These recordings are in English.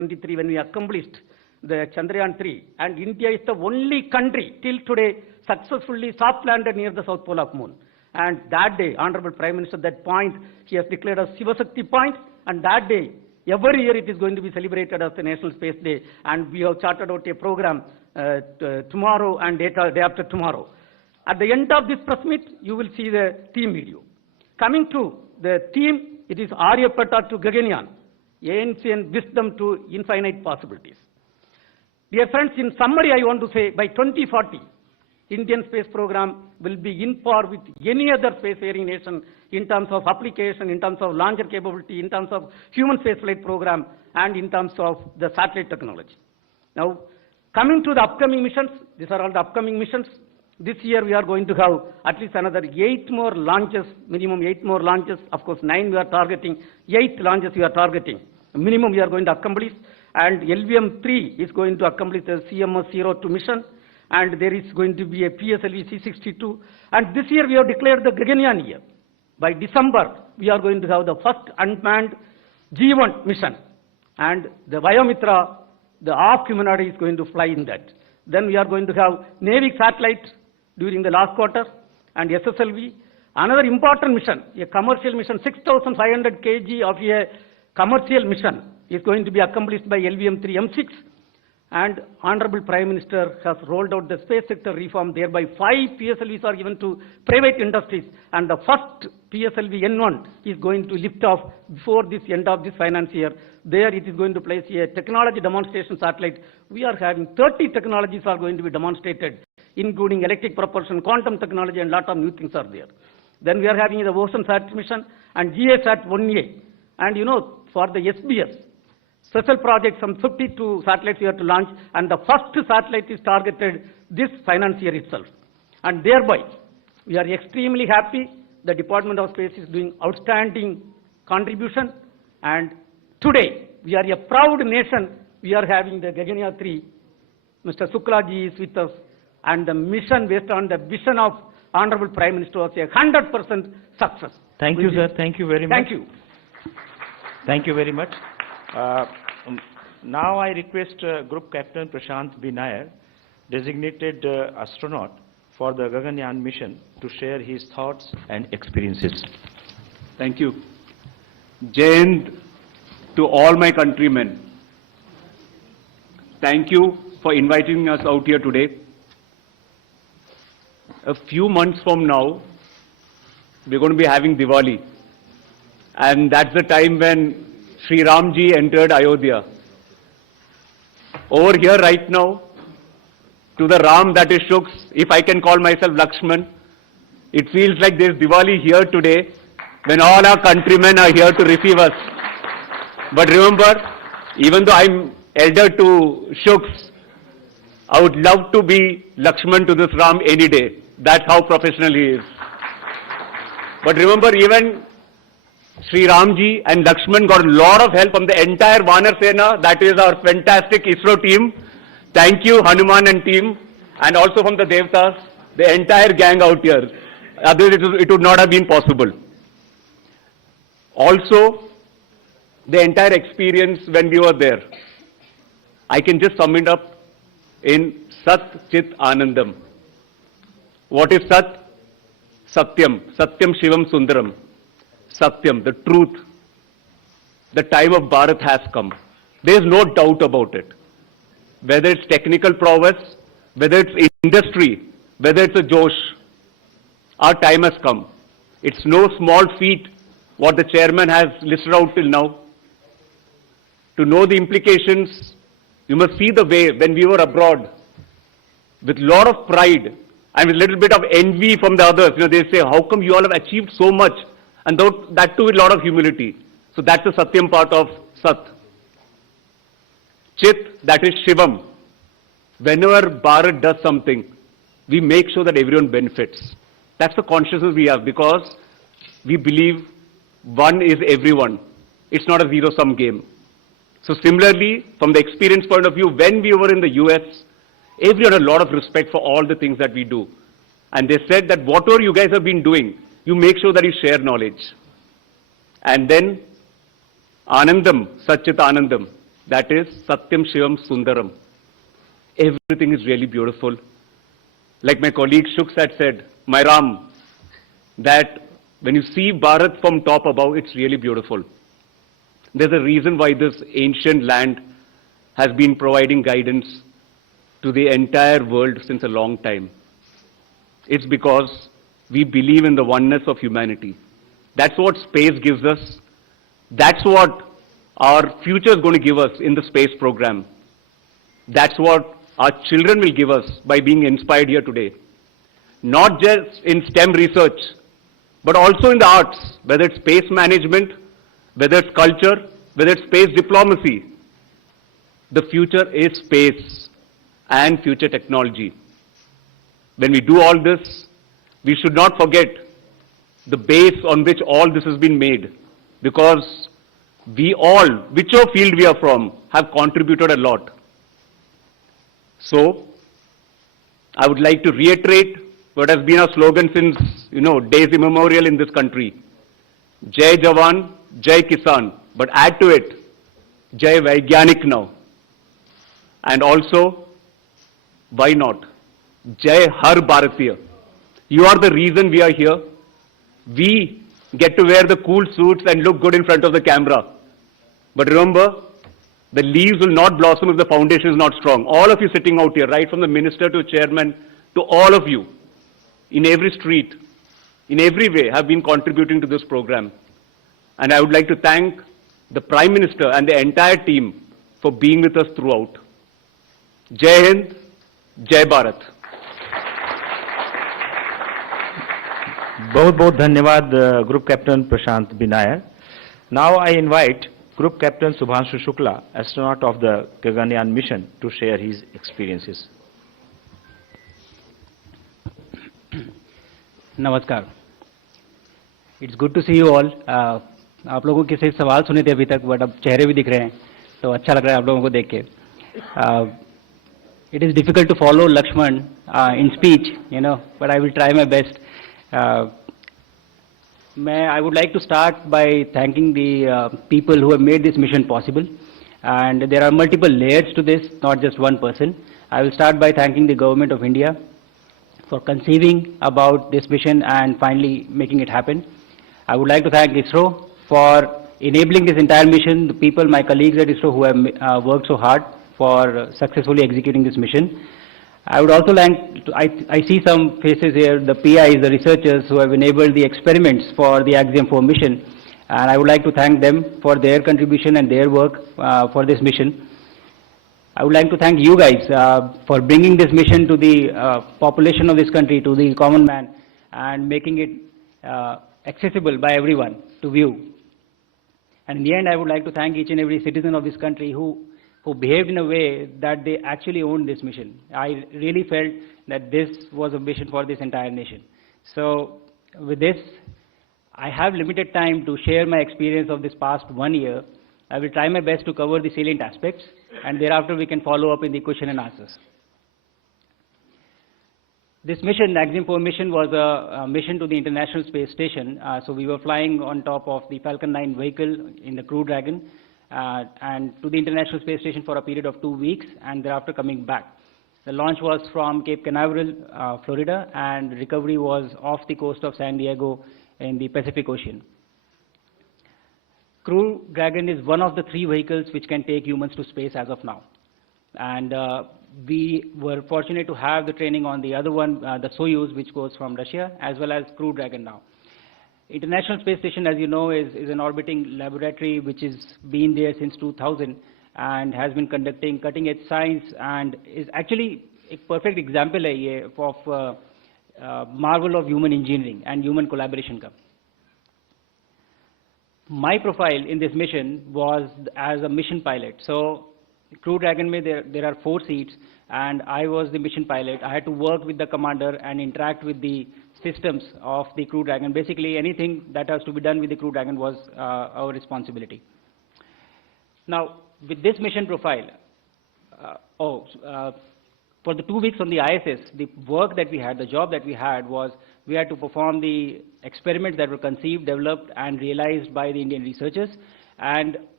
23 when we accomplished the Chandrayaan 3, and India is the only country till today successfully soft landed near the south pole of moon. And that day, Honorable Prime Minister, that point he has declared as Shiva Shakti point, and that day, every year it is going to be celebrated as the National Space Day, and we have charted out a program tomorrow and day after tomorrow. At the end of this press meet, you will see the theme video. Coming to the theme, it is Aryabhatta to Gaganyaan, ancient wisdom to infinite possibilities. Dear friends, in summary, I want to say by 2040, Indian space program will be in par with any other spacefaring nation in terms of application, in terms of launcher capability, in terms of human spaceflight program, and in terms of the satellite technology. Now, coming to the upcoming missions, these are all the upcoming missions. This year we are going to have at least another 8 more launches, minimum 8 more launches. Of course, 9 we are targeting, 8 launches we are targeting. Minimum we are going to accomplish. And LVM-3 is going to accomplish the CMS-02 mission. And there is going to be a PSLV C-62. And this year we have declared the Gaganyaan year. By December, we are going to have the first unmanned G1 mission. And the Biomitra, the half humanoid, is going to fly in that. Then we are going to have Navy satellite during the last quarter, and SSLV. Another important mission, a commercial mission, 6,500 kg of a commercial mission is going to be accomplished by LVM-3M6. And Honorable Prime Minister has rolled out the space sector reform, thereby 5 PSLVs are given to private industries, and the first PSLV N1 is going to lift off before this end of this finance year. There it is going to place a technology demonstration satellite. We are having 30 technologies are going to be demonstrated, including electric propulsion, quantum technology, and lot of new things are there. Then we are having the OceanSat mission and GASat-1A. And you know, for the SBS, special project, some 52 satellites we have to launch, and the first satellite is targeted this finance year itself. And thereby, we are extremely happy the Department of Space is doing outstanding contribution. And today, we are a proud nation. We are having the Gaganyaan 3. Mr. Shukla ji is with us. And the mission based on the vision of Honorable Prime Minister was a 100% success. Thank you, sir. Thank you very much. Thank you. Thank you very much. Now I request Group Captain Prashant B. Nair, designated astronaut for the Gaganyaan mission, to share his thoughts and experiences. Thank you. Jai Hind to all my countrymen. Thank you for inviting us out here today. A few months from now, we're going to be having Diwali. And that's the time when Sri Ramji entered Ayodhya. Over here right now, to the Ram that is Shuks, if I can call myself Lakshman, it feels like there's Diwali here today when all our countrymen are here to receive us. But remember, even though I'm elder to Shuks, I would love to be Lakshman to this Ram any day. That's how professional he is. But remember, even Sri Ramji and Lakshman got a lot of help from the entire Vanar Sena, that is our fantastic ISRO team. Thank you, Hanuman and team, and also from the Devtas, the entire gang out here. Otherwise it would not have been possible. Also, the entire experience when we were there, I can just sum it up in Sat Chit Anandam. What is Sat? Satyam. Satyam Shivam Sundaram. Satyam, the truth. The time of Bharat has come. There is no doubt about it. Whether it's technical prowess, whether it's industry, whether it's a Josh, our time has come. It's no small feat what the chairman has listed out till now. To know the implications, you must see the way when we were abroad, with a lot of pride and with a little bit of envy from the others. You know, they say, how come you all have achieved so much? And that too with a lot of humility. So that's the Satyam part of Sat. Chit, that is Shivam. Whenever Bharat does something, we make sure that everyone benefits. That's the consciousness we have, because we believe one is everyone. It's not a zero-sum game. So similarly, from the experience point of view, when we were in the US, everyone had a lot of respect for all the things that we do. And they said that whatever you guys have been doing, you make sure that you share knowledge. And then Anandam, Satchit Anandam. that is Satyam Shivam Sundaram. Everything is really beautiful. Like my colleague Shuk had said, my Ram, that when you see Bharat from top above, it's really beautiful. There's a reason why this ancient land has been providing guidance to the entire world since a long time. It's because we believe in the oneness of humanity. That's what space gives us. That's what our future is going to give us in the space program. That's what our children will give us by being inspired here today. Not just in STEM research, but also in the arts, whether it's space management, whether it's culture, whether it's space diplomacy. The future is space and future technology. When we do all this, we should not forget the base on which all this has been made, because we all, whichever field we are from, have contributed a lot. So, I would like to reiterate what has been our slogan since, days immemorial in this country. Jai Jawan, Jai Kisan, but add to it, Jai Vaigyanik now. And also, why not? Jai Har Bharatiya. You are the reason we are here. We get to wear the cool suits and look good in front of the camera. But remember, the leaves will not blossom if the foundation is not strong. All of you sitting out here, right from the minister to chairman, to all of you, in every street, in every way, have been contributing to this program. And I would like to thank the Prime Minister and the entire team for being with us throughout. Jai Hind, Jai Bharat. बहुत धन्यवाद Group Captain Prashant Binayar. Now I invite Group Captain Shubhanshu Shukla, astronaut of the Gaganyaan mission, to share his experiences. नमस्कार. It's good to see you all. आप लोगों के सिर्फ सवाल सुने थे अभी तक, बट अब चेहरे भी दिख रहे हैं, तो अच्छा लग रहा है आप लोगों को देख के. It is difficult to follow Lakshman in speech, but I will try my best. I would like to start by thanking the people who have made this mission possible. And there are multiple layers to this, not just one person. I will start by thanking the Government of India for conceiving about this mission and finally making it happen. I would like to thank ISRO for enabling this entire mission, the people, my colleagues at ISRO who have worked so hard for successfully executing this mission. I would also like to, I see some faces here, the PIs, the researchers who have enabled the experiments for the Axiom-4 mission, and I would like to thank them for their contribution and their work for this mission. I would like to thank you guys for bringing this mission to the population of this country, to the common man, and making it accessible by everyone to view. And in the end, I would like to thank each and every citizen of this country who behaved in a way that they actually owned this mission. I really felt that this was a mission for this entire nation. So with this, I have limited time to share my experience of this past 1 year. I will try my best to cover the salient aspects, and thereafter we can follow up in the question and answers. This mission, the Axiom-4 mission, was a mission to the International Space Station. So we were flying on top of the Falcon 9 vehicle in the Crew Dragon, and to the International Space Station for a period of 2 weeks, and thereafter coming back. The launch was from Cape Canaveral, Florida, and recovery was off the coast of San Diego in the Pacific Ocean. Crew Dragon is one of the 3 vehicles which can take humans to space as of now. And we were fortunate to have the training on the other one, the Soyuz, which goes from Russia, as well as Crew Dragon now. International Space Station, as you know, is an orbiting laboratory which has been there since 2000 and has been conducting cutting-edge science and is actually a perfect example of marvel of human engineering and human collaboration. My profile in this mission was as a mission pilot. So Crew Dragon, there are 4 seats, and I was the mission pilot. I had to work with the commander and interact with the systems of the Crew Dragon. Basically, anything that has to be done with the Crew Dragon was our responsibility. Now, with this mission profile, for the 2 weeks on the ISS, the work that we had, the job that we had was we had to perform the experiments that were conceived, developed, and realized by the Indian researchers, and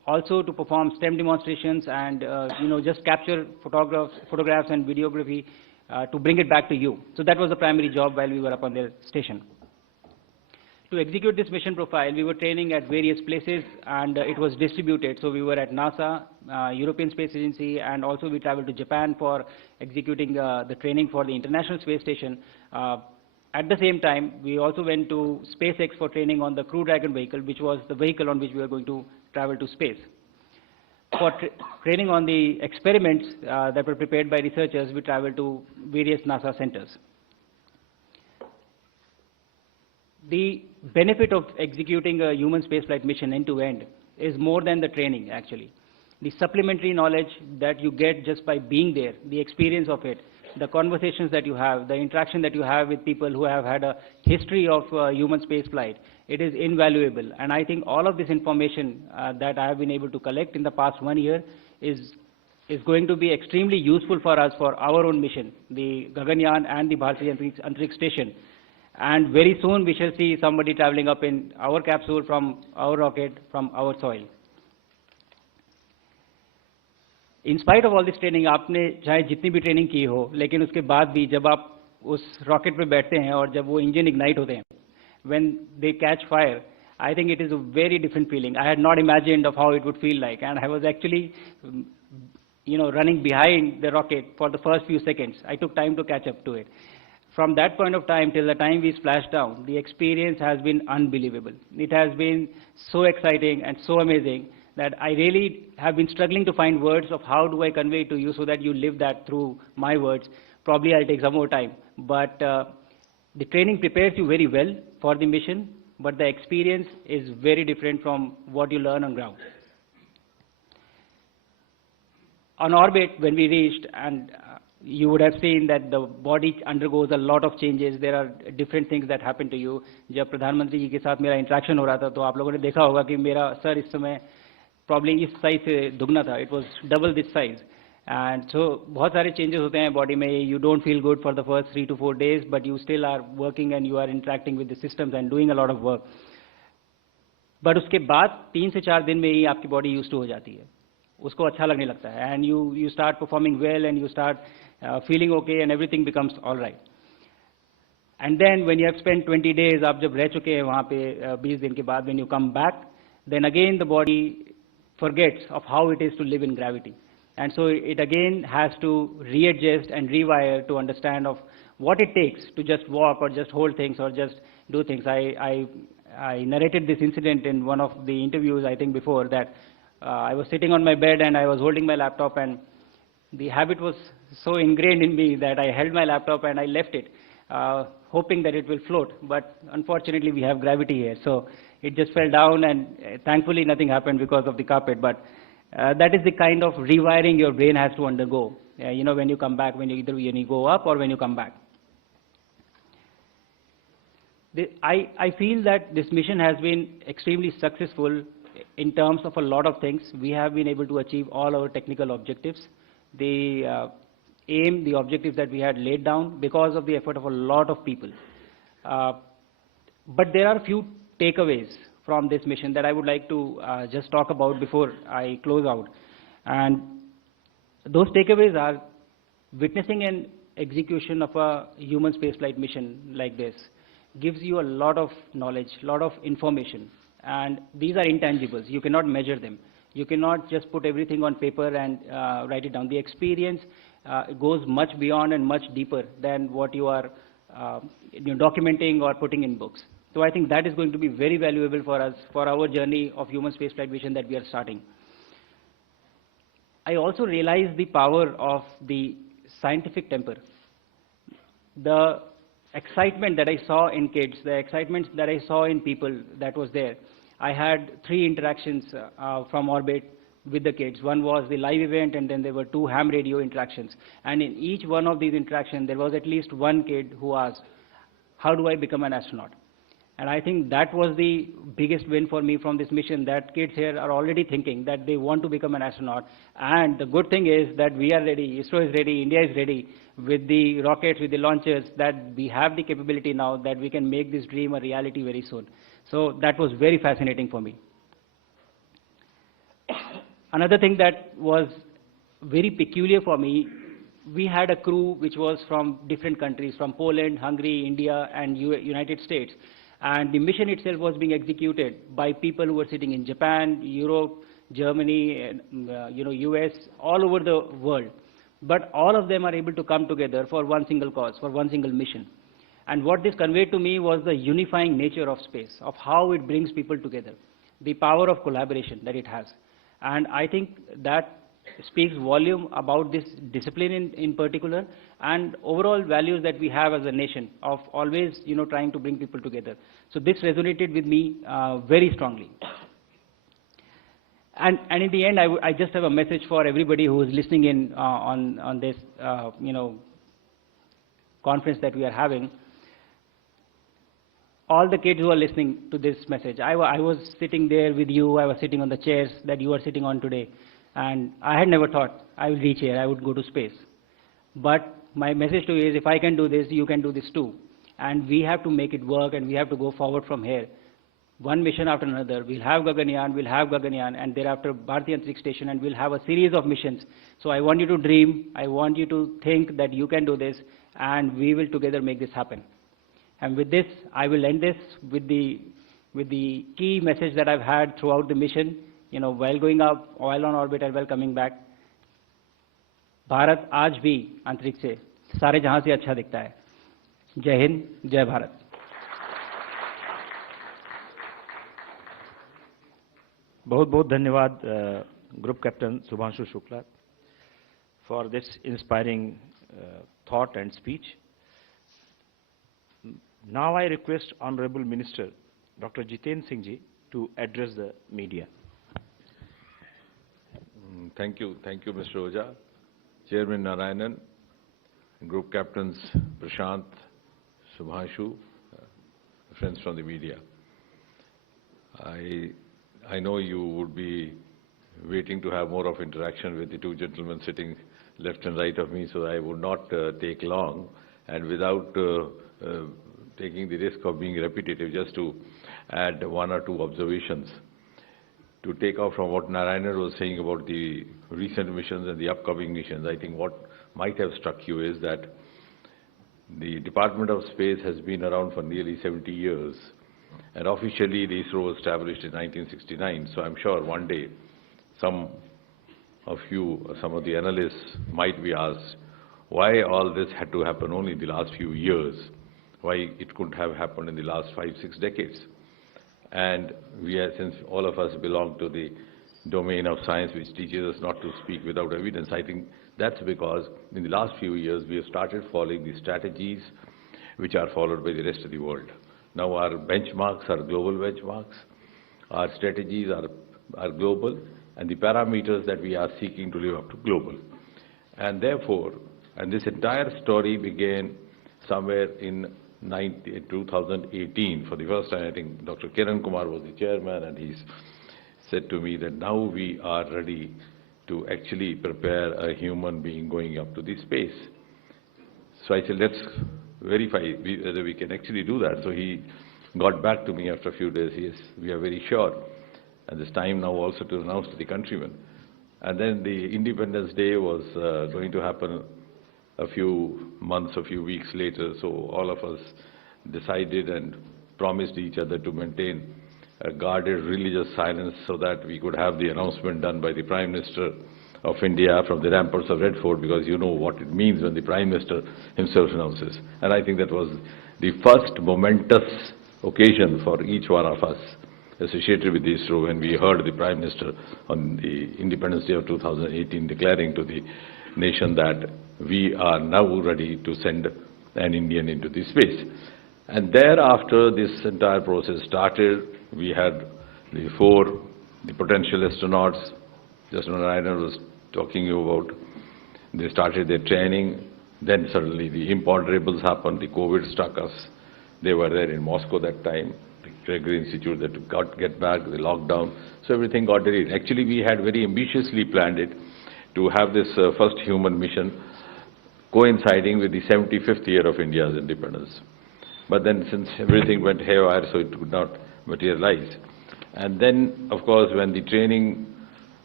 also to perform STEM demonstrations and, just capture photographs and videography to bring it back to you. So that was the primary job while we were up on the station. To execute this mission profile, we were training at various places, and it was distributed. So we were at NASA, European Space Agency, and also we traveled to Japan for executing the training for the International Space Station. At the same time, we also went to SpaceX for training on the Crew Dragon vehicle, which was the vehicle on which we were going to travel to space. For training on the experiments that were prepared by researchers, we traveled to various NASA centers. The benefit of executing a human spaceflight mission end-to-end is more than the training, actually. The supplementary knowledge that you get just by being there, the experience of it, the conversations that you have, the interaction that you have with people who have had a history of human spaceflight, it is invaluable. And I think all of this information that I have been able to collect in the past 1 year is going to be extremely useful for us for our own mission, the Gaganyaan and the Bharatiya Antariksh Station. And very soon we shall see somebody traveling up in our capsule from our rocket, from our soil. In spite of all this training, आपने चाहे जितनी भी training की हो, लेकिन उसके बाद भी जब आप उस रॉकेट पे बैठते हैं और जब वो इंजन इग्नाइट होते हैं, when they catch fire, I think it is a very different feeling. I had not imagined of how it would feel like, and I was actually, running behind the rocket for the first few seconds. I took time to catch up to it. From that point of time till the time we splashed down, the experience has been unbelievable. It has been so exciting and so amazing that I really have been struggling to find words of how do I convey it to you so that you live that through my words. Probably I'll take some more time. But the training prepares you very well for the mission, but the experience is very different from what you learn on ground. On orbit, when we reached, and you would have seen that the body undergoes a lot of changes. There are different things that happen to you. जब प्रधानमंत्री जी के साथ मेरा interaction हो रहा था, तो आप लोगों ने देखा होगा कि मेरा सर इस समय probably इस साइज से दुगना था. It was double this size. And so बहुत सारे changes होते हैं body में. You don't feel good for the first 3 to 4 days, but you still are working and you are interacting with the systems and doing a lot of work. But उसके बाद 3 से 4 दिन में ही आपकी body used to हो जाती है. उसको अच्छा लगने लगता है. And you start performing well and you start feeling okay and everything becomes all right. And then when you have spent 20 days, आप जब रह चुके हैं वहाँ पे 20 दिन के बाद, when you come back, then again the body forgets of how it is to live in gravity. And so it again has to readjust and rewire to understand of what it takes to just walk or just hold things or just do things. I narrated this incident in one of the interviews, I think before, that I was sitting on my bed and I was holding my laptop, and the habit was so ingrained in me that I held my laptop and I left it, hoping that it will float. But unfortunately, we have gravity here. So it just fell down, and thankfully nothing happened because of the carpet. But that is the kind of rewiring your brain has to undergo, when you come back, when you go up or when you come back. I feel that this mission has been extremely successful in terms of a lot of things. We have been able to achieve all our technical objectives. The the objectives that we had laid down because of the effort of a lot of people. But there are a few takeaways from this mission that I would like to just talk about before I close out. And those takeaways are witnessing an execution of a human spaceflight mission like this gives you a lot of knowledge, a lot of information. And these are intangibles. You cannot measure them. You cannot just put everything on paper and write it down. The experience goes much beyond and much deeper than what you are documenting or putting in books. So I think that is going to be very valuable for us, for our journey of human spaceflight mission that we are starting. I also realize the power of the scientific temper. The excitement that I saw in kids, the excitement that I saw in people that was there. I had 3 interactions from orbit with the kids. One was the live event, and then there were 2 ham radio interactions. And in each one of these interactions, there was at least one kid who asked, how do I become an astronaut? And I think that was the biggest win for me from this mission, that kids here are already thinking that they want to become an astronaut. And the good thing is that we are ready, ISRO is ready, India is ready with the rockets, with the launchers, that we have the capability now that we can make this dream a reality very soon. So that was very fascinating for me. Another thing that was very peculiar for me, we had a crew which was from different countries, from Poland, Hungary, India, and United States. And the mission itself was being executed by people who were sitting in Japan, Europe, Germany, US, all over the world. But all of them are able to come together for one single cause, for one single mission. And what this conveyed to me was the unifying nature of space, of how it brings people together, the power of collaboration that it has. And I think that speaks volume about this discipline in particular, and overall values that we have as a nation of always, trying to bring people together. So this resonated with me very strongly. And in the end, I just have a message for everybody who is listening in on this, conference that we are having. All the kids who are listening to this message, I was sitting there with you, I was sitting on the chairs that you are sitting on today, and I had never thought I would reach here, I would go to space. But my message to you is, if I can do this, you can do this too. And we have to make it work, and we have to go forward from here. One mission after another. We'll have Gaganyaan, and thereafter Bharatiya Antariksh Station, and we'll have a series of missions. So I want you to dream, I want you to think that you can do this, and we will together make this happen. And with this, I will end this with the key message that I've had throughout the mission, while going up, while on orbit, and while coming back. Bharat आज भी अंतरिक्ष से सारे जहां से अच्छा दिखता है. जय हिंद, जय भारत. बहुत बहुत धन्यवाद Group Captain Shubhanshu Shukla for this inspiring thought and speech. Now I request Honorable Minister Dr. Jiten Singh ji to address the media. Thank you, Mr. Ojha. Chairman Narayanan, Group Captains Prashant, Shubhanshu, friends from the media. I know you would be waiting to have more of interaction with the two gentlemen sitting left and right of me, so I would not take long, and without taking the risk of being repetitive, just to add one or two observations. To take off from what Narayanan was saying about the recent missions and the upcoming missions, I think what might have struck you is that the Department of Space has been around for nearly 70 years, and officially the ISRO was established in 1969, so I'm sure one day some of you, some of the analysts might be asked why all this had to happen only in the last few years, why it couldn't have happened in the last 5-6 decades. And since all of us belong to the domain of science which teaches us not to speak without evidence, I think that's because in the last few years we have started following the strategies which are followed by the rest of the world. Now our benchmarks are global benchmarks, our strategies are global, and the parameters that we are seeking to live up to global. And therefore, and this entire story began somewhere in 2018. For the first time, I think Dr. Kiran Kumar was the chairman, and he said to me that now we are ready to actually prepare a human being going up to the space. So I said, let's verify whether we can actually do that. So he got back to me after a few days. Yes, we are very sure. And it's time now also to announce to the countrymen. And then the Independence Day was going to happen a few months, a few weeks later. So all of us decided and promised each other to maintain a guarded religious silence so that we could have the announcement done by the Prime Minister of India from the ramparts of Red Fort, because you know what it means when the Prime Minister himself announces. And I think that was the first momentous occasion for each one of us associated with ISRO when we heard the Prime Minister on the Independence Day of 2018 declaring to the nation that we are now ready to send an Indian into the space. And thereafter this entire process started. We had the potential astronauts, just Narayanan was talking about. They started their training. Then suddenly the imponderables happened. The COVID struck us. They were there in Moscow that time. The Gregory Institute, they got get back, the lockdown. So everything got delayed. Actually, we had very ambitiously planned it to have this first human mission coinciding with the 75th year of India's independence. But then since everything went haywire, so it could not materialize. And then, of course, when the training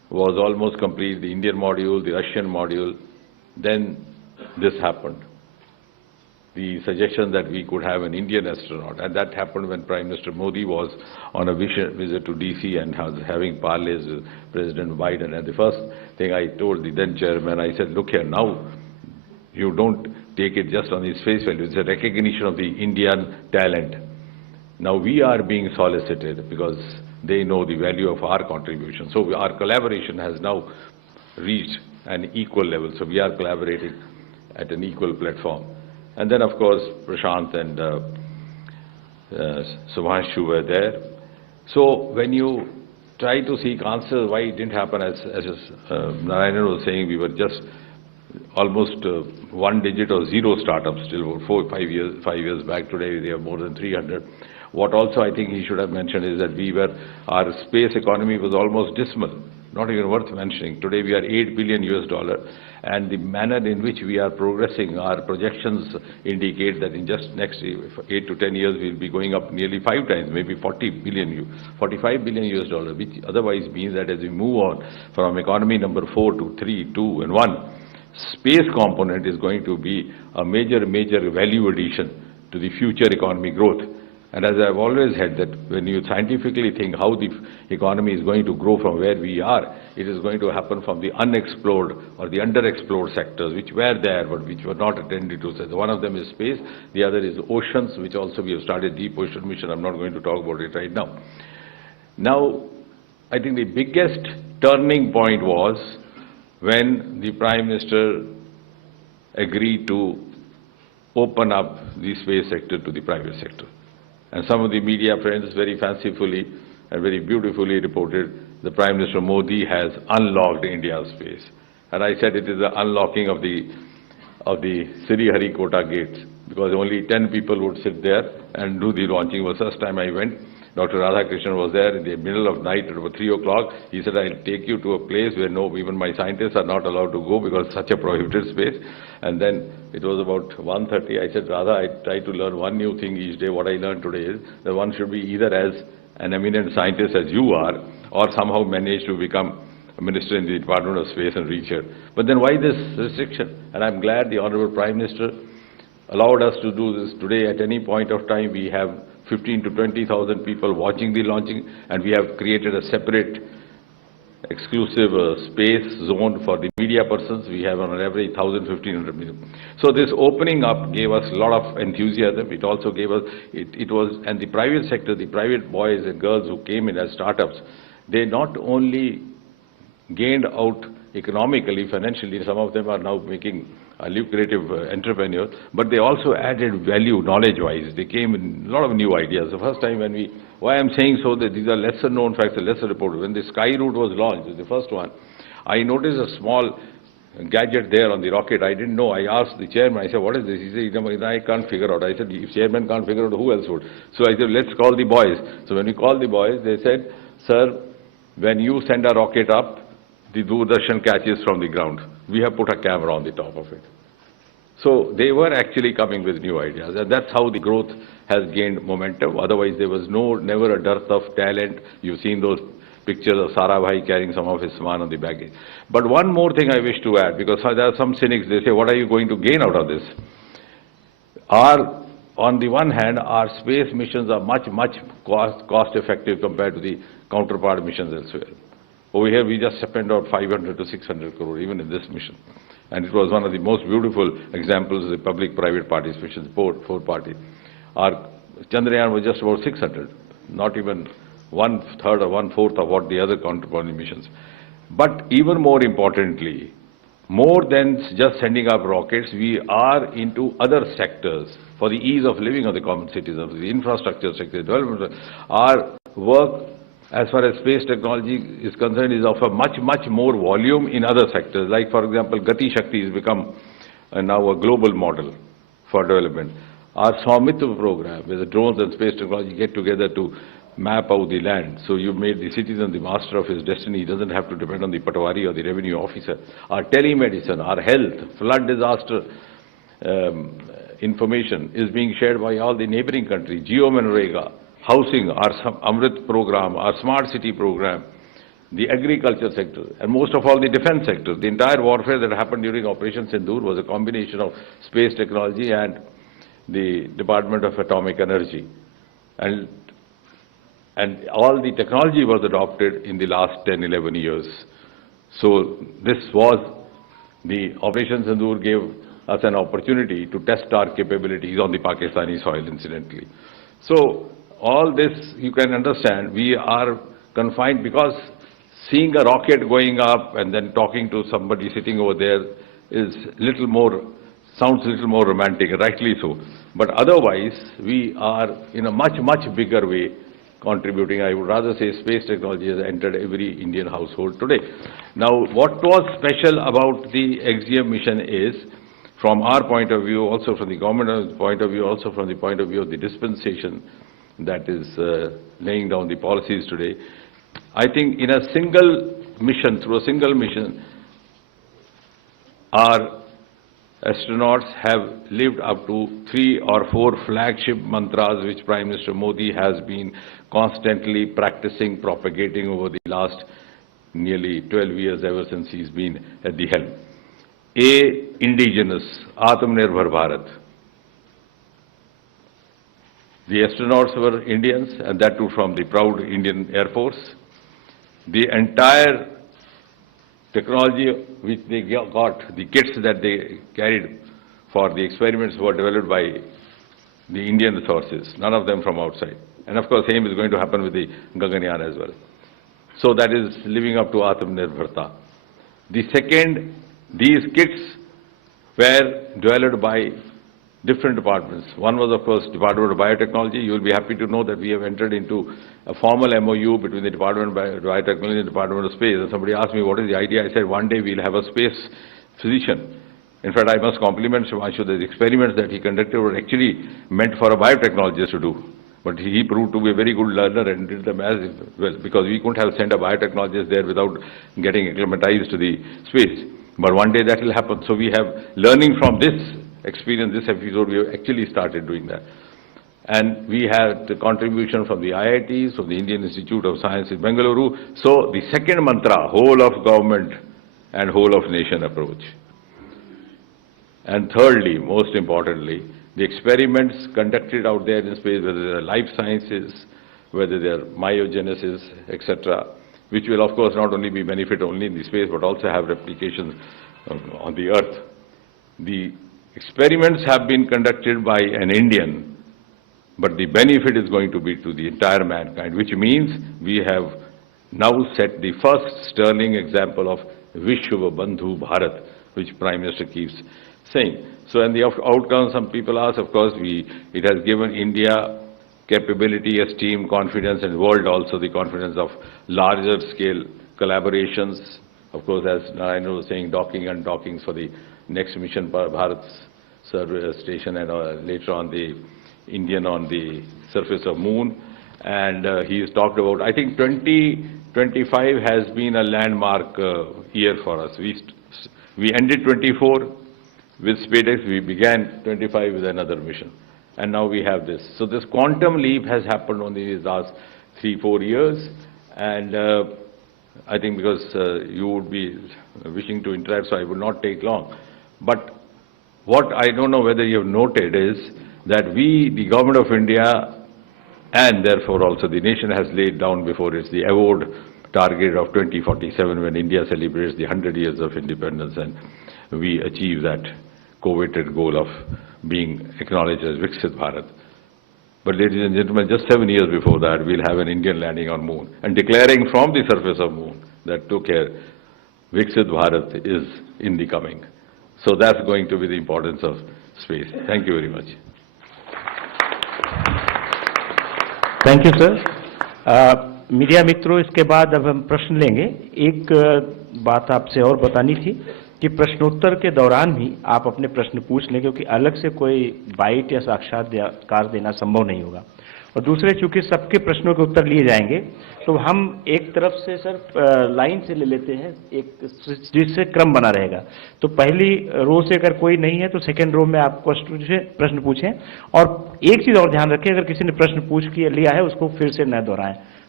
was almost complete, the Indian module, the Russian module. Then this happened. The suggestion that we could have an Indian astronaut, and that happened when Prime Minister Modi was on a visit to DC and was having parleys with President Biden. And the first thing I told the then chairman, I said, look here, now you don't take it just on its face value. It's a recognition of the Indian talent. Now we are being solicited because they know the value of our contribution. So our collaboration has now reached an equal level. So we are collaborating at an equal platform. And then, of course, Prashant and Shubhanshu were there. So when you try to seek answers why it didn't happen, as Narayanan was saying, we were just almost one digit or zero startups till 5 years back. Today we have more than 300. What also I think he should have mentioned is that our space economy was almost dismal, not even worth mentioning. Today we are $8 billion US, and the manner in which we are progressing, our projections indicate that in just next 8 to 10 years we'll be going up nearly 5 times, maybe 45 billion US, which otherwise means that as we move on from economy number 4 to 3, 2 and 1, space component is going to be a major value addition to the future economy growth. And as I've always said, that when you scientifically think how the economy is going to grow from where we are, it is going to happen from the unexplored or the underexplored sectors, which were there but which were not attended to. So one of them is space, the other is oceans, which also we have started deep ocean mission. I'm not going to talk about it right now. Now, I think the biggest turning point was when the Prime Minister agreed to open up the space sector to the private sector. And some of the media friends very fancifully and very beautifully reported the Prime Minister Modi has unlocked India's space. And I said it is the unlocking of the Sriharikota gates, because only 10 people would sit there and do the launching. The first time I went, Dr. Radhakrishnan was there in the middle of night at about 3 o'clock. He said, I'll take you to a place where even my scientists are not allowed to go because it's such a prohibited space. And then it was about 1:30. I said, Radha, I try to learn one new thing each day. What I learned today is that one should be either as an eminent scientist as you are, or somehow manage to become a minister in the Department of Space and reach here. But then why this restriction? And I'm glad the Honorable Prime Minister allowed us to do this today. At any point of time, we have 15 to 20,000 people watching the launching, and we have created a separate exclusive space zone for the media persons. We have on average 1,000, 1,500 million. So this opening up gave us a lot of enthusiasm. It also gave us, and the private sector, the private boys and girls who came in as startups, they not only gained out economically, financially, some of them are now making lucrative entrepreneurs, but they also added value knowledge-wise. They came in a lot of new ideas. The first time why I'm saying so, that these are lesser known facts, lesser reported. When the Sky Route was launched, the first one, I noticed a small gadget there on the rocket. I didn't know. I asked the chairman, I said, what is this? He said, I can't figure out. I said, if chairman can't figure out, who else would? So I said, let's call the boys. So when we called the boys, they said, sir, when you send a rocket up, the Doordarshan catches from the ground. We have put a camera on the top of it. So they were actually coming with new ideas, and that's how the growth has gained momentum. Otherwise, there was never a dearth of talent. You've seen those pictures of Sarabhai carrying some of his saman on the baggage. But one more thing I wish to add, because there are some cynics, they say, what are you going to gain out of this? On the one hand, our space missions are much cost effective compared to the counterpart missions elsewhere. Over here, we just spent out 500 to 600 crore, even in this mission. And it was one of the most beautiful examples of the public-private participation, four party. Our Chandrayaan was just about 600, not even 1/3 or 1/4 of what the other counterpart missions. But even more importantly, more than just sending up rockets, we are into other sectors for the ease of living of the common citizens, the infrastructure sector, development. Our work, as far as space technology is concerned, is of a much more volume in other sectors. Like, for example, Gati Shakti has become now a global model for development. Our Swamitra program, where the drones and space technology get together to map out the land. So you made the citizen the master of his destiny. He doesn't have to depend on the patwari or the revenue officer. Our telemedicine, our health, flood disaster information is being shared by all the neighboring countries. Geo-Manrega, housing, our Amrit program, our smart city program, the agriculture sector, and most of all the defense sector. The entire warfare that happened during Operation Sindoor was a combination of space technology and the Department of Atomic Energy. And all the technology was adopted in the last 10, 11 years. So this was, the Operation Sindoor gave us an opportunity to test our capabilities on the Pakistani soil, incidentally. So all this, you can understand, we are confined because seeing a rocket going up and then talking to somebody sitting over there is little more, sounds a little more romantic, rightly so. But otherwise, we are in a much, much bigger way contributing. I would rather say space technology has entered every Indian household today. Now, what was special about the Axiom mission is, from our point of view, also from the government's point of view, also from the point of view of the dispensation that is laying down the policies today, I think in a single mission, through a single mission, our astronauts have lived up to 3 or 4 flagship mantras which Prime Minister Modi has been constantly practicing, propagating over the last nearly 12 years, ever since he's been at the helm. A, indigenous, Atmanirbhar Bharat. The astronauts were Indians, and that too from the proud Indian Air Force. The entire technology which they got, the kits that they carried for the experiments were developed by the Indian resources, none of them from outside. And of course, same is going to happen with the Gaganyaan as well. So that is living up to Atmanirbharta. The second, these kits were developed by different departments. One was, of course, Department of Biotechnology. You will be happy to know that we have entered into a formal MOU between the Department of Biotechnology and the Department of Space. And somebody asked me, what is the idea? I said, one day we'll have a space physician. In fact, I must compliment Shubhanshu. The experiments that he conducted were actually meant for a biotechnologist to do. But he proved to be a very good learner and did them as well, because we couldn't have sent a biotechnologist there without getting acclimatized to the space. But one day that will happen. So we have, learning from this experience, this episode, we have actually started doing that. And we had the contribution from the IITs, from the Indian Institute of Science in Bengaluru. So the second mantra, whole of government and whole of nation approach. And thirdly, most importantly, the experiments conducted out there in space, whether they are life sciences, whether they are myogenesis, etc., which will of course not only be benefit only in the space, but also have replications on the Earth. The experiments have been conducted by an Indian, but the benefit is going to be to the entire mankind, which means we have now set the first sterling example of Vishwa Bandhu Bharat, which Prime Minister keeps saying. So, and the outcomes, some people ask, of course, it has given India capability, esteem, confidence, and world also the confidence of larger scale collaborations. Of course, as Narayanan was saying, docking and dockings for the next mission, Bharat's survey station, and later on the Indian on the surface of Moon. And he's talked about, I think 2025 has been a landmark year for us. We ended 24 with SpaceX, we began 25 with another mission. And now we have this. So this quantum leap has happened only in the last 3-4 years. And I think because you would be wishing to interact, so I would not take long. But what I don't know whether you have noted is that we, the Government of India, and therefore also the nation has laid down before it the award target of 2047 when India celebrates the 100 years of independence, and we achieve that coveted goal of being acknowledged as Viksit Bharat. But ladies and gentlemen, just 7 years before that, we'll have an Indian landing on Moon and declaring from the surface of Moon that took care, Viksit Bharat is in the coming. So that's going to be the importance of space. Thank you very much. Thank you sir. Media मित्रों, इसके बाद अब हम प्रश्न लेंगे। एक बात आपसे और बतानी थी कि प्रश्नोत्तर के दौरान भी आप अपने प्रश्न पूछ लें, क्योंकि अलग से कोई बाइट या साक्षात्कार देना संभव नहीं होगा। और दूसरे, चूंकि सबके प्रश्नों के उत्तर लिए जाएंगे, तो हम एक तरफ से सर लाइन से ले लेते हैं, एक जिससे क्रम बना रहेगा। तो पहली रो से अगर कोई नहीं है तो सेकंड रो में आप प्रश्न पूछें। और एक चीज और ध्यान रखें, अगर किसी ने प्रश्न पूछ लिया है उसको फिर से न दोहराएं।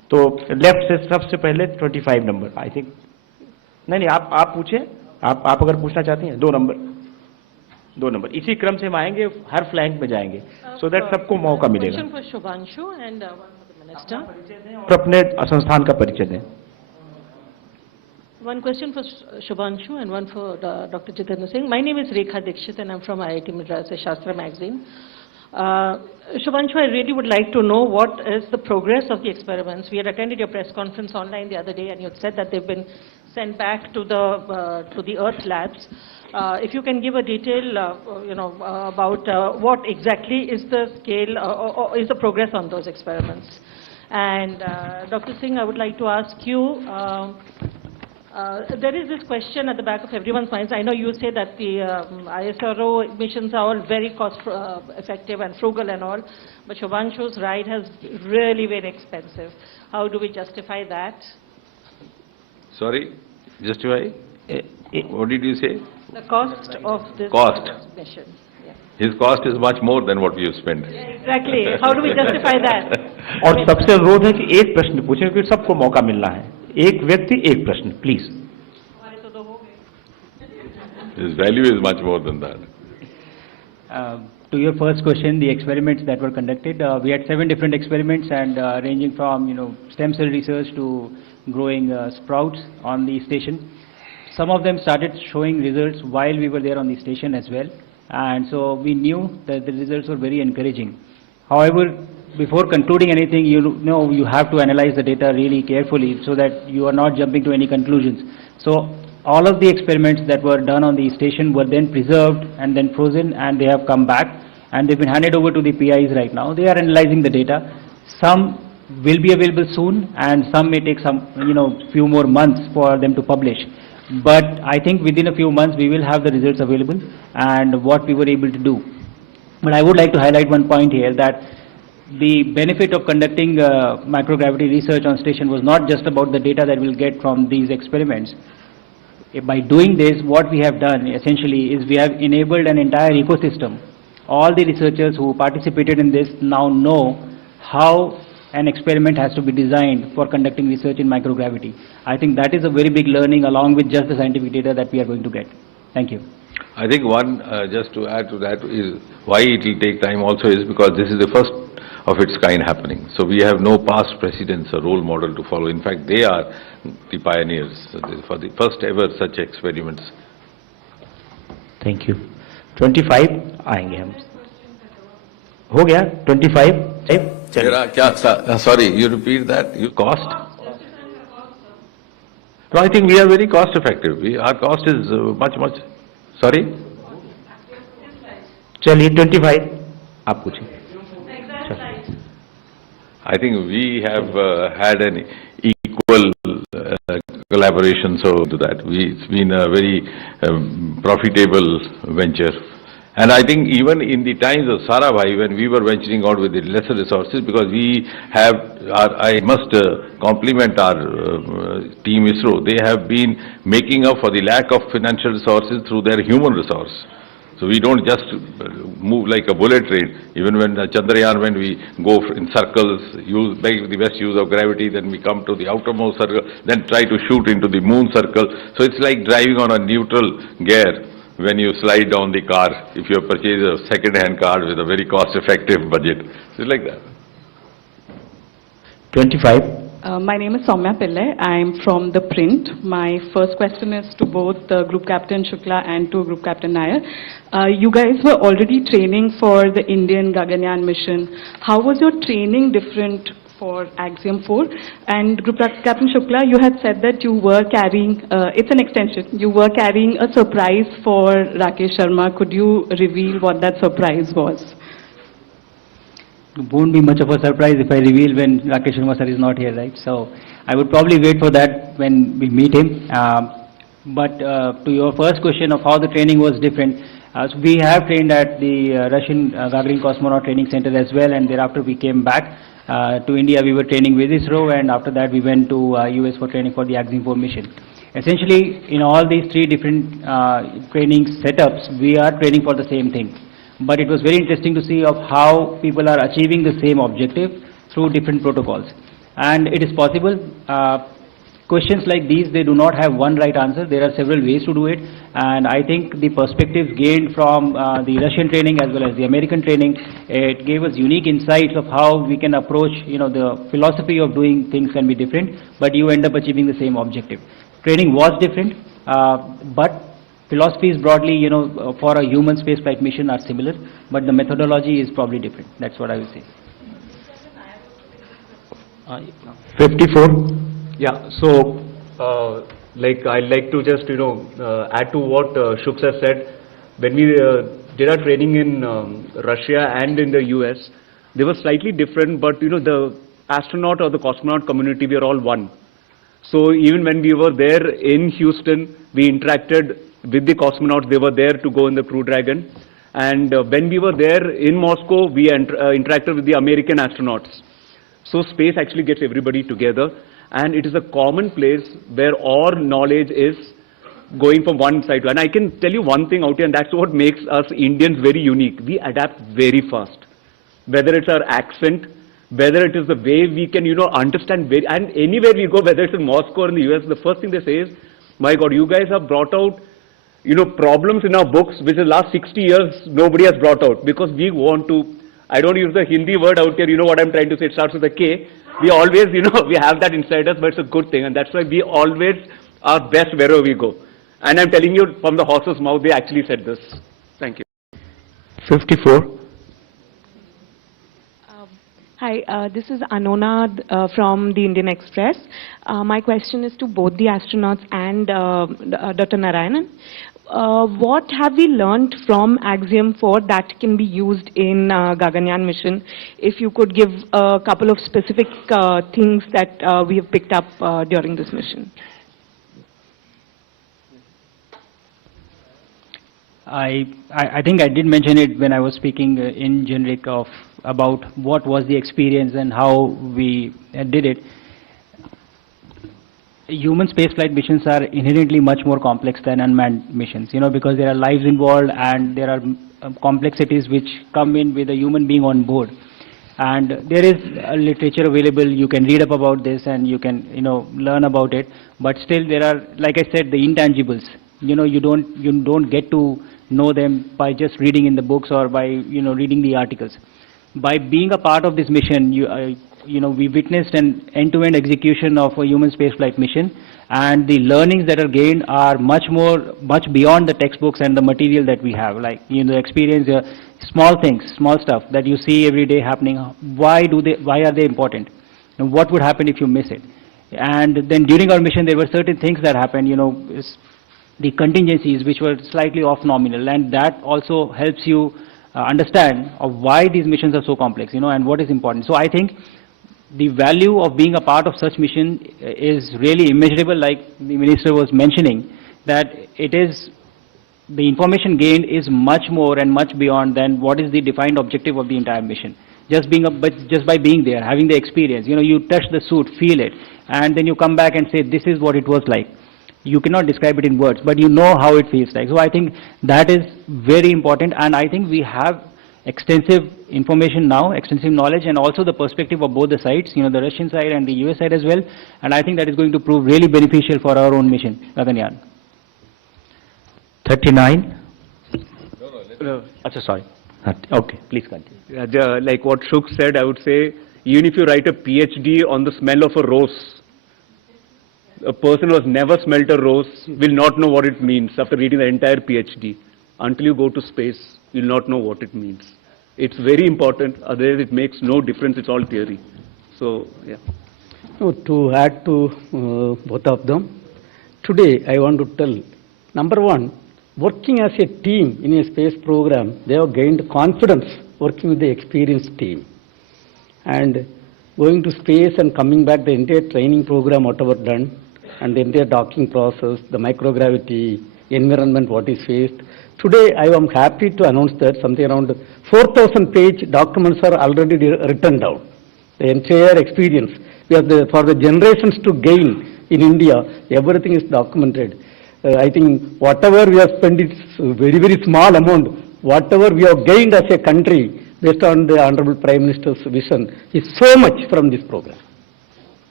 तो लेफ्ट से सबसे पहले 25 नंबर, आई थिंक। नहीं, आप पूछे, आप अगर पूछना चाहती हैं। 2 नंबर इसी क्रम से हम आएंगे, हर फ्लैंक में जाएंगे, सो दैट सबको मौका मिलेगा। Question for Shubhanshu and one for the Minister. और अपने संस्थान का परिचय दें। One question for Shubhanshu and one for Dr. Jitendra Singh. My name is Rekha Dikshit and I'm from IIT Madras Shastra magazine. Shubhanshu, I really would like to know what is the progress of the experiments. We had attended your press conference online the other day and you had said that they've been sent back to the Earth labs. If you can give a detail, about what exactly is the scale or is the progress on those experiments. And Dr. Singh, I would like to ask you, there is this question at the back of everyone's minds. I know you say that the ISRO missions are all very cost effective and frugal and all, but Shubhanshu's ride has really been expensive. How do we justify that? Sorry, justify? What did you say? The cost of this Cost. mission. Yeah. His cost is much more than what we have spent. Exactly. How do we justify that? और सबसे अनुरोध है कि एक प्रश्न पूछें, क्योंकि सबको मौका मिलना है। एक व्यक्ति एक प्रश्न, please. His value is much more than that. To your first question, the experiments that were conducted, we had 7 different experiments and ranging from stem cell research to growing sprouts on the station. Some of them started showing results while we were there on the station as well, and so we knew that the results were very encouraging. However, before concluding anything, you have to analyze the data really carefully so that you are not jumping to any conclusions. So all of the experiments that were done on the station were then preserved and then frozen, and they have come back and they've been handed over to the PIs right now. They are analyzing the data. Some will be available soon and some may take some few more months for them to publish. But I think within a few months we will have the results available and what we were able to do. But I would like to highlight one point here, that the benefit of conducting microgravity research on station was not just about the data that we'll get from these experiments. By doing this, what we have done essentially is we have enabled an entire ecosystem. All the researchers who participated in this now know how an experiment has to be designed for conducting research in microgravity. I think that is a very big learning along with just the scientific data that we are going to get. Thank you. I think one, just to add to that, is why it will take time also is because this is the first of its kind happening. So we have no past precedents or role model to follow. In fact, they are the pioneers for the first ever such experiments. Thank you. 25 आएंगे हम। हो गया 25? Sorry, you repeat that? Cost? No, I think we are very cost effective. Our cost is much. Sorry? चलिए 25 आप पूछिए। I think we have had an equal collaboration, so to that. It's been a very profitable venture. And I think even in the times of Sarabhai, when we were venturing out with the lesser resources, because we have, I must compliment our team ISRO, they have been making up for the lack of financial resources through their human resource. So we don't just move like a bullet train. Even when Chandrayaan, when we go in circles, make the best use of gravity, then we come to the outermost circle, then try to shoot into the moon circle. So it's like driving on a neutral gear when you slide down the car, if you purchase a second-hand car with a very cost-effective budget. So it's like that. 25. My name is Soumya Pillai. I'm from The Print. My first question is to both Group Captain Shukla and to Group Captain Nair. You guys were already training for the Indian Gaganyaan mission. How was your training different for Axiom-4? And Group Captain Shukla, you had said that you were carrying, it's an extension, you were carrying a surprise for Rakesh Sharma. Could you reveal what that surprise was? It won't be much of a surprise if I reveal when Rakesh Sharma sir is not here, right? So I would probably wait for that when we meet him. But to your first question of how the training was different, so we have trained at the Russian Gagarin Cosmonaut Training Center as well, and thereafter we came back to India. We were training with ISRO, and after that we went to US for training for the Axiom-4 mission. Essentially, in all these 3 different training setups, we are training for the same thing. But it was very interesting to see of how people are achieving the same objective through different protocols. And it is possible. Questions like these, they do not have one right answer. There are several ways to do it. And I think the perspectives gained from the Russian training as well as the American training, it gave us unique insights of how we can approach, the philosophy of doing things can be different, but you end up achieving the same objective. Training was different, but philosophies broadly, for a human spaceflight mission are similar, but the methodology is probably different. That's what I will say. 54. Yeah, so I'd like to just add to what Shukla has said. When we did our training in Russia and in the US, they were slightly different, but the astronaut or the cosmonaut community, we are all one. So even when we were there in Houston, we interacted with the cosmonauts. They were there to go in the Crew Dragon, and when we were there in Moscow, we interacted with the American astronauts. So space actually gets everybody together. And it is a common place where all knowledge is going from one side to another. And I can tell you one thing out here, and that's what makes us Indians very unique. We adapt very fast. Whether it's our accent, whether it is the way we can, understand, and anywhere we go, whether it's in Moscow or in the US, the first thing they say is, my God, you guys have brought out, problems in our books, which the last 60 years, nobody has brought out. Because we want to, I don't use the Hindi word out here, you know what I'm trying to say, it starts with a K. We always, we have that inside us, but it's a good thing, and that's why we always are best wherever we go. And I'm telling you from the horse's mouth, they actually said this. Thank you. 54. Hi, this is Anona from the Indian Express. My question is to both the astronauts and Dr. Narayanan. What have we learned from Axiom-4 that can be used in Gaganyaan mission? If you could give a couple of specific things that we have picked up during this mission. I think I did mention it when I was speaking in generic about what was the experience and how we did it. Human spaceflight missions are inherently much more complex than unmanned missions, because there are lives involved and there are complexities which come in with a human being on board. And there is literature available, you can read up about this and you can, learn about it. But still there are, like I said, the intangibles. You don't get to know them by just reading in the books or by, reading the articles. By being a part of this mission, we witnessed an end-to-end execution of a human spaceflight mission, and the learnings that are gained are much beyond the textbooks and the material that we have. Like, experience, small things, small stuff that you see every day happening. Why are they important? And what would happen if you miss it? And then during our mission, there were certain things that happened, the contingencies which were slightly off nominal, and that also helps you understand of why these missions are so complex, and what is important. So I think the value of being a part of such mission is really immeasurable, like the Minister was mentioning, that it is, the information gained is much more and much beyond than what is the defined objective of the entire mission. Just by being there, having the experience, you touch the suit, feel it, and then you come back and say, this is what it was like. You cannot describe it in words, but you know how it feels like. So I think that is very important, and I think we have extensive information now, extensive knowledge, and also the perspective of both the sides, the Russian side and the US side as well, and I think that is going to prove really beneficial for our own mission, Gaganyaan. 39. Sorry. Okay, please continue. Like what Shuk said, I would say, even if you write a PhD on the smell of a rose, a person who has never smelled a rose will not know what it means after reading the entire PhD. Until you go to space, you'll not know what it means. It's very important, otherwise it makes no difference, it's all theory. So, yeah. No, to add to both of them, today I want to tell, number one, working as a team in a space program, they have gained confidence working with the experienced team. And going to space and coming back, the entire training program, whatever done, and the entire docking process, the microgravity, environment, what is faced. Today, I am happy to announce that something around 4,000-page documents are already written down. The entire experience. We have for the generations to gain in India, everything is documented. I think whatever we have spent, it's very, very small amount. Whatever we have gained as a country, based on the Honorable Prime Minister's vision, is so much from this program.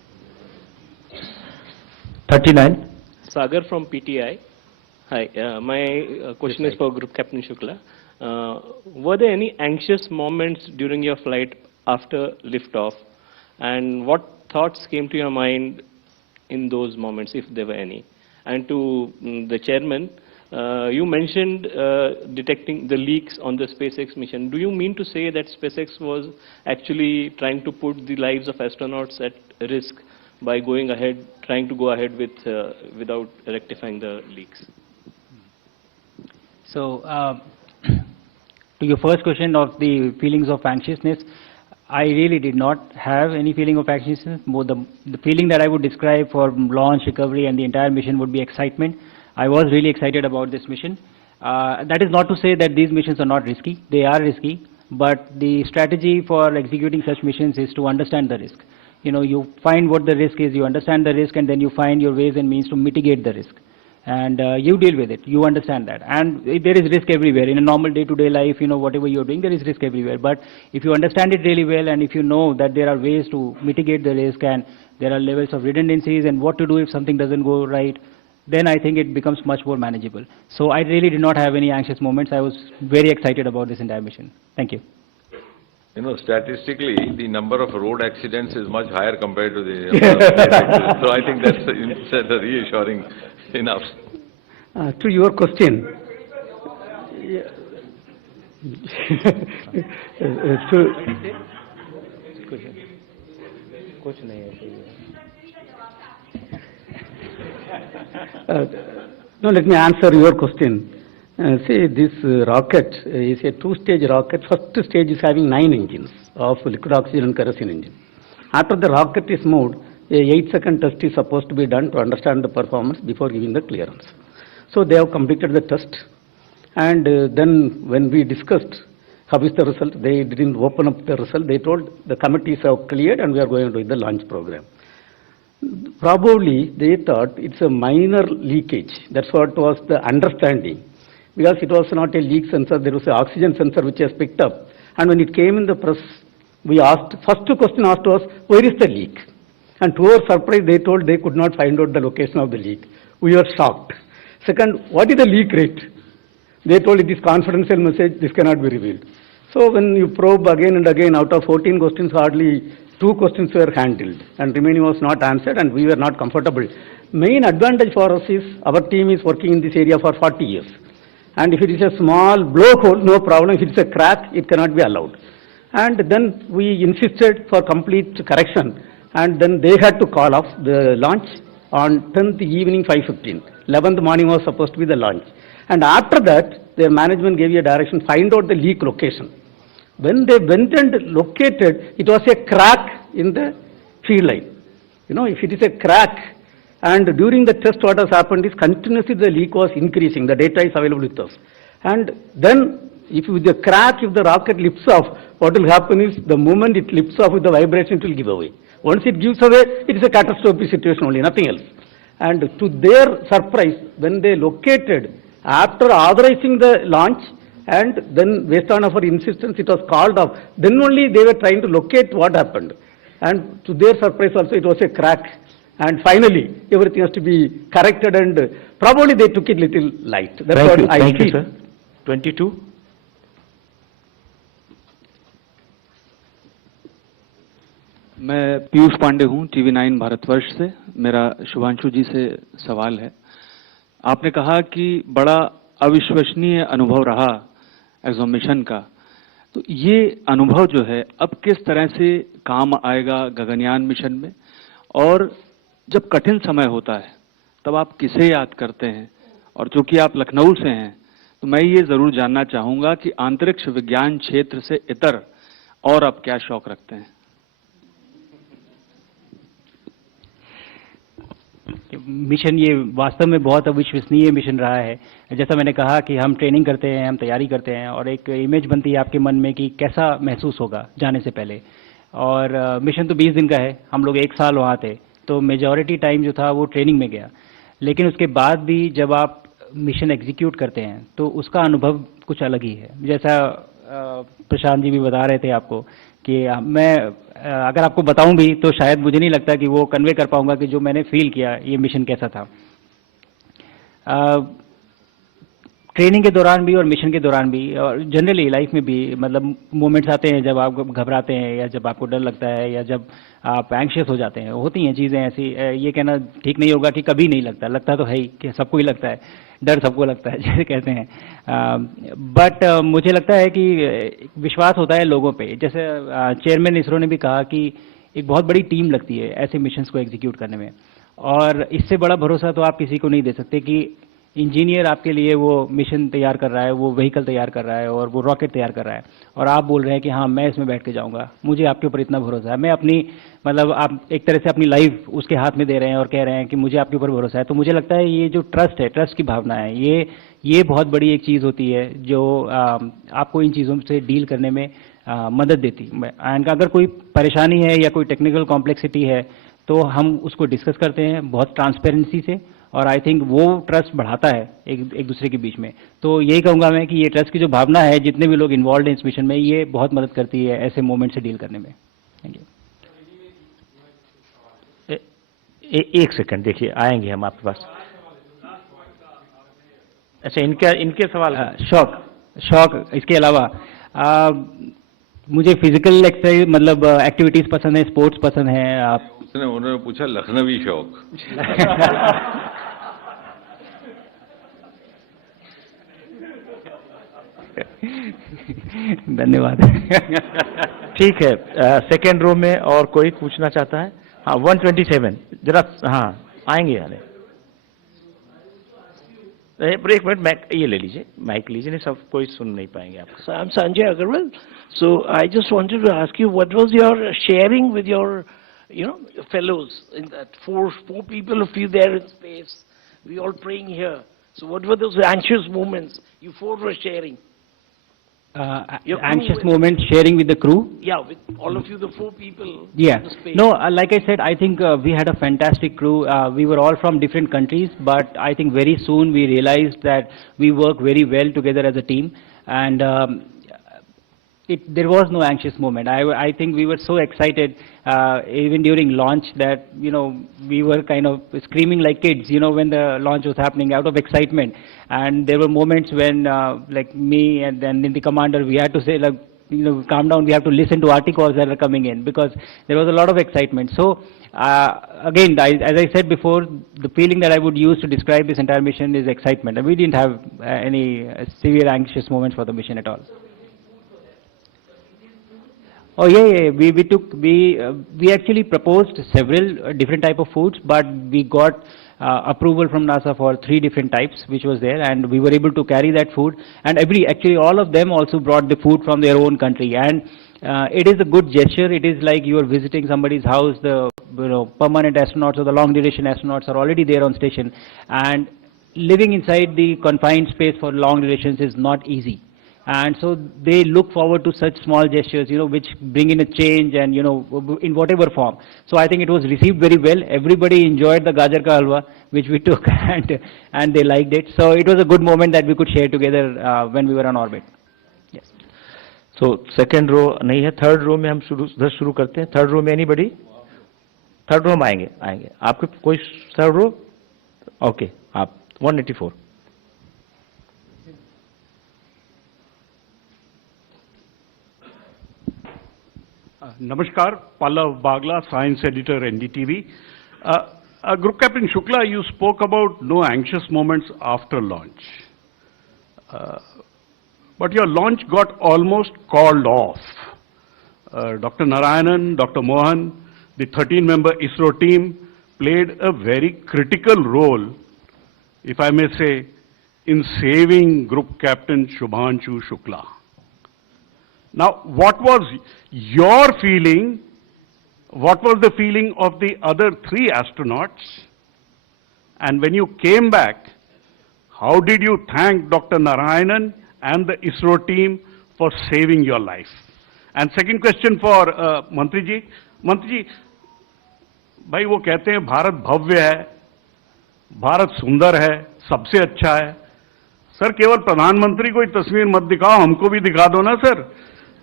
39. Sagar from PTI. Hi, my question is for Group Captain Shukla. Were there any anxious moments during your flight after liftoff? And what thoughts came to your mind in those moments, if there were any? And to the chairman, you mentioned detecting the leaks on the SpaceX mission. Do you mean to say that SpaceX was actually trying to put the lives of astronauts at risk by trying to go ahead with without rectifying the leaks? So, to your first question of the feelings of anxiousness, I really did not have any feeling of anxiousness. More the feeling that I would describe for launch, recovery, and the entire mission would be excitement. I was really excited about this mission. That is not to say that these missions are not risky. They are risky, but the strategy for executing such missions is to understand the risk. You know, you find what the risk is, you understand the risk, and then you find your ways and means to mitigate the risk. And you deal with it, you understand that. And there is risk everywhere. In a normal day-to-day life, you know, whatever you're doing, there is risk everywhere. But if you understand it really well, and if you know that there are ways to mitigate the risk, and there are levels of redundancies, and what to do if something doesn't go right, then I think it becomes much more manageable. So I really did not have any anxious moments. I was very excited about this entire mission. Thank you. You know, statistically, the number of road accidents is much higher compared to the number of flight accidents. So I think that's reassuring enough. To your question, no, let me answer your question. See, this rocket is a two-stage rocket. First stage is having 9 engines of liquid oxygen and kerosene engine. After the rocket is moved, a 8-second test is supposed to be done to understand the performance before giving the clearance. So they have completed the test, and then when we discussed how is the result, they didn't open up the result. They told the committees have cleared and we are going to do the launch program. Probably they thought it's a minor leakage. That's what was the understanding. Because it was not a leak sensor, there was an oxygen sensor which has picked up. And when it came in the press, we asked, first question asked was, where is the leak? And to our surprise, they told they could not find out the location of the leak. We were shocked. Second, what is the leak rate? They told it is confidential message, this cannot be revealed. So when you probe again and again, out of 14 questions, hardly 2 questions were handled, and remaining was not answered, and we were not comfortable. Main advantage for us is, our team is working in this area for 40 years. And if it is a small blowhole, no problem. If it's a crack, it cannot be allowed. And then we insisted for complete correction. And then they had to call off the launch on 10th evening 5:15. 11th morning was supposed to be the launch. And after that, their management gave a direction, find out the leak location. When they went and located, it was a crack in the field line. You know, if it is a crack, and during the test what has happened is continuously the leak was increasing. The data is available with us. And then if with the crack, if the rocket lifts off, what will happen is the moment it lifts off with the vibration, it will give away. Once it gives away, it is a catastrophic situation only, nothing else. And to their surprise, when they located, after authorizing the launch, and then based on our insistence, it was called off, then only they were trying to locate what happened. And to their surprise also, it was a crack. And finally, everything has to be corrected, and probably they took it little light. That's Thank what you. I Thank feel. you, sir. 22. मैं पीयूष पांडे हूं, TV9 Bharatvarsh से। मेरा शुभांशु जी से सवाल है। आपने कहा कि बड़ा अविश्वसनीय अनुभव रहा एक्सॉम मिशन का, तो ये अनुभव जो है अब किस तरह से काम आएगा गगनयान मिशन में, और जब कठिन समय होता है तब आप किसे याद करते हैं? और चूंकि आप लखनऊ से हैं, तो मैं ये जरूर जानना चाहूंगा कि अंतरिक्ष विज्ञान क्षेत्र से इतर और आप क्या शौक रखते हैं? मिशन ये वास्तव में बहुत अविश्वसनीय मिशन रहा है। जैसा मैंने कहा कि हम ट्रेनिंग करते हैं, हम तैयारी करते हैं, और एक इमेज बनती है आपके मन में कि कैसा महसूस होगा जाने से पहले। और मिशन तो 20 दिन का है, हम लोग 1 साल वहाँ थे, तो मेजॉरिटी टाइम जो था वो ट्रेनिंग में गया। लेकिन उसके बाद भी जब आप मिशन एग्जीक्यूट करते हैं तो उसका अनुभव कुछ अलग ही है। जैसा प्रशांत जी भी बता रहे थे आपको कि मैं अगर आपको बताऊं भी तो शायद मुझे नहीं लगता कि वो कन्वे कर पाऊंगा कि जो मैंने फील किया ये मिशन कैसा था। ट्रेनिंग के दौरान भी और मिशन के दौरान भी और जनरली लाइफ में भी मतलब मोमेंट्स आते हैं जब आप घबराते हैं या जब आपको डर लगता है या जब आप एंग्शियस हो जाते हैं, होती हैं चीज़ें ऐसी। ये कहना ठीक नहीं होगा कि कभी नहीं लगता, लगता तो है ही कि सबको ही लगता है, डर सबको लगता है जैसे कहते हैं। बट मुझे लगता है कि विश्वास होता है लोगों पे। जैसे चेयरमैन इसरो ने भी कहा कि एक बहुत बड़ी टीम लगती है ऐसे मिशंस को एग्जीक्यूट करने में, और इससे बड़ा भरोसा तो आप किसी को नहीं दे सकते कि इंजीनियर आपके लिए वो मिशन तैयार कर रहा है, वो व्हीकल तैयार कर रहा है और वो रॉकेट तैयार कर रहा है, और आप बोल रहे हैं कि हाँ मैं इसमें बैठ के जाऊंगा, मुझे आपके ऊपर इतना भरोसा है। मैं अपनी मतलब आप एक तरह से अपनी लाइफ उसके हाथ में दे रहे हैं और कह रहे हैं कि मुझे आपके ऊपर भरोसा है। तो मुझे लगता है ये जो ट्रस्ट है, ट्रस्ट की भावना है, ये बहुत बड़ी एक चीज़ होती है जो आपको इन चीज़ों से डील करने में मदद देती है। एंड अगर कोई परेशानी है या कोई टेक्निकल कॉम्प्लेक्सिटी है तो हम उसको डिस्कस करते हैं बहुत ट्रांसपेरेंसी से, और आई थिंक वो ट्रस्ट बढ़ाता है एक दूसरे के बीच में। तो यही कहूँगा मैं कि ये ट्रस्ट की जो भावना है, जितने भी लोग इन्वॉल्व हैं इस मिशन में, ये बहुत मदद करती है ऐसे मोमेंट से डील करने में। Thank you. एक सेकंड देखिए, आएंगे हम आपके पास। अच्छा, इनके सवाल शौक इसके अलावा मुझे फिजिकल एक्सरसाइज मतलब एक्टिविटीज पसंद है, स्पोर्ट्स पसंद है। आप उन्होंने पूछा लखनवी शौक। धन्यवाद। ठीक है, सेकेंड रो में और कोई पूछना चाहता है? हाँ 127 जरा, हाँ आएंगे यार। एक मिनट, माइक ये ले लीजिए, माइक लीजिए, नहीं सब कोई सुन नहीं पाएंगे आप। So I'm Sanjay Agarwal. So I just wanted to ask you, what was your sharing with your, fellows in that four people of you there in space? We all praying here. So what were those anxious moments you four were sharing? Anxious moment sharing with the crew? Yeah, with all of you, the four people. Yeah. In the space. No, like I said, I think we had a fantastic crew. We were all from different countries, but I think very soon we realized that we work very well together as a team, and there was no anxious moment. I think we were so excited even during launch that we were kind of screaming like kids when the launch was happening out of excitement. And there were moments when like me and then the commander, we had to say like calm down, we have to listen to articles that are coming in, because there was a lot of excitement. So again, as I said before, the feeling that I would use to describe this entire mission is excitement, and we didn't have any severe anxious moments for the mission at all. Oh yeah. We actually proposed several different type of foods, but we got approval from NASA for 3 different types, which was there, and we were able to carry that food. And actually all of them also brought the food from their own country, and it is a good gesture. It is like you are visiting somebody's house. The permanent astronauts or the long duration astronauts are already there on station, and living inside the confined space for long durations is not easy. And so they look forward to such small gestures, which bring in a change and, in whatever form. So I think it was received very well. Everybody enjoyed the gajar ka halwa, which we took, and they liked it. So it was a good moment that we could share together when we were on orbit. Yes. So second row नहीं है, third row में हम शुरू करते हैं. Third row में anybody? Third row में आएंगे. आपके कोई third row? Okay, आप 184. Namaskar, Pallav Bagla, Science Editor, NDTV. Group Captain Shukla, you spoke about no anxious moments after launch. But your launch got almost called off. Dr. Narayanan, Dr. Mohan, the 13-member ISRO team played a very critical role, if I may say, in saving Group Captain Shubhanshu Shukla. Now, what was your feeling? What was the feeling of the other 3 astronauts? And when you came back, how did you thank Dr. Narayanan and the ISRO team for saving your life? And second question for Mantri ji. Mantri ji, भाई वो कहते हैं भारत भव्य है, भारत सुंदर है, सबसे अच्छा है. सर केवल प्रधानमंत्री को ही तस्वीर मत दिखाओ, हमको भी दिखा दो ना सर.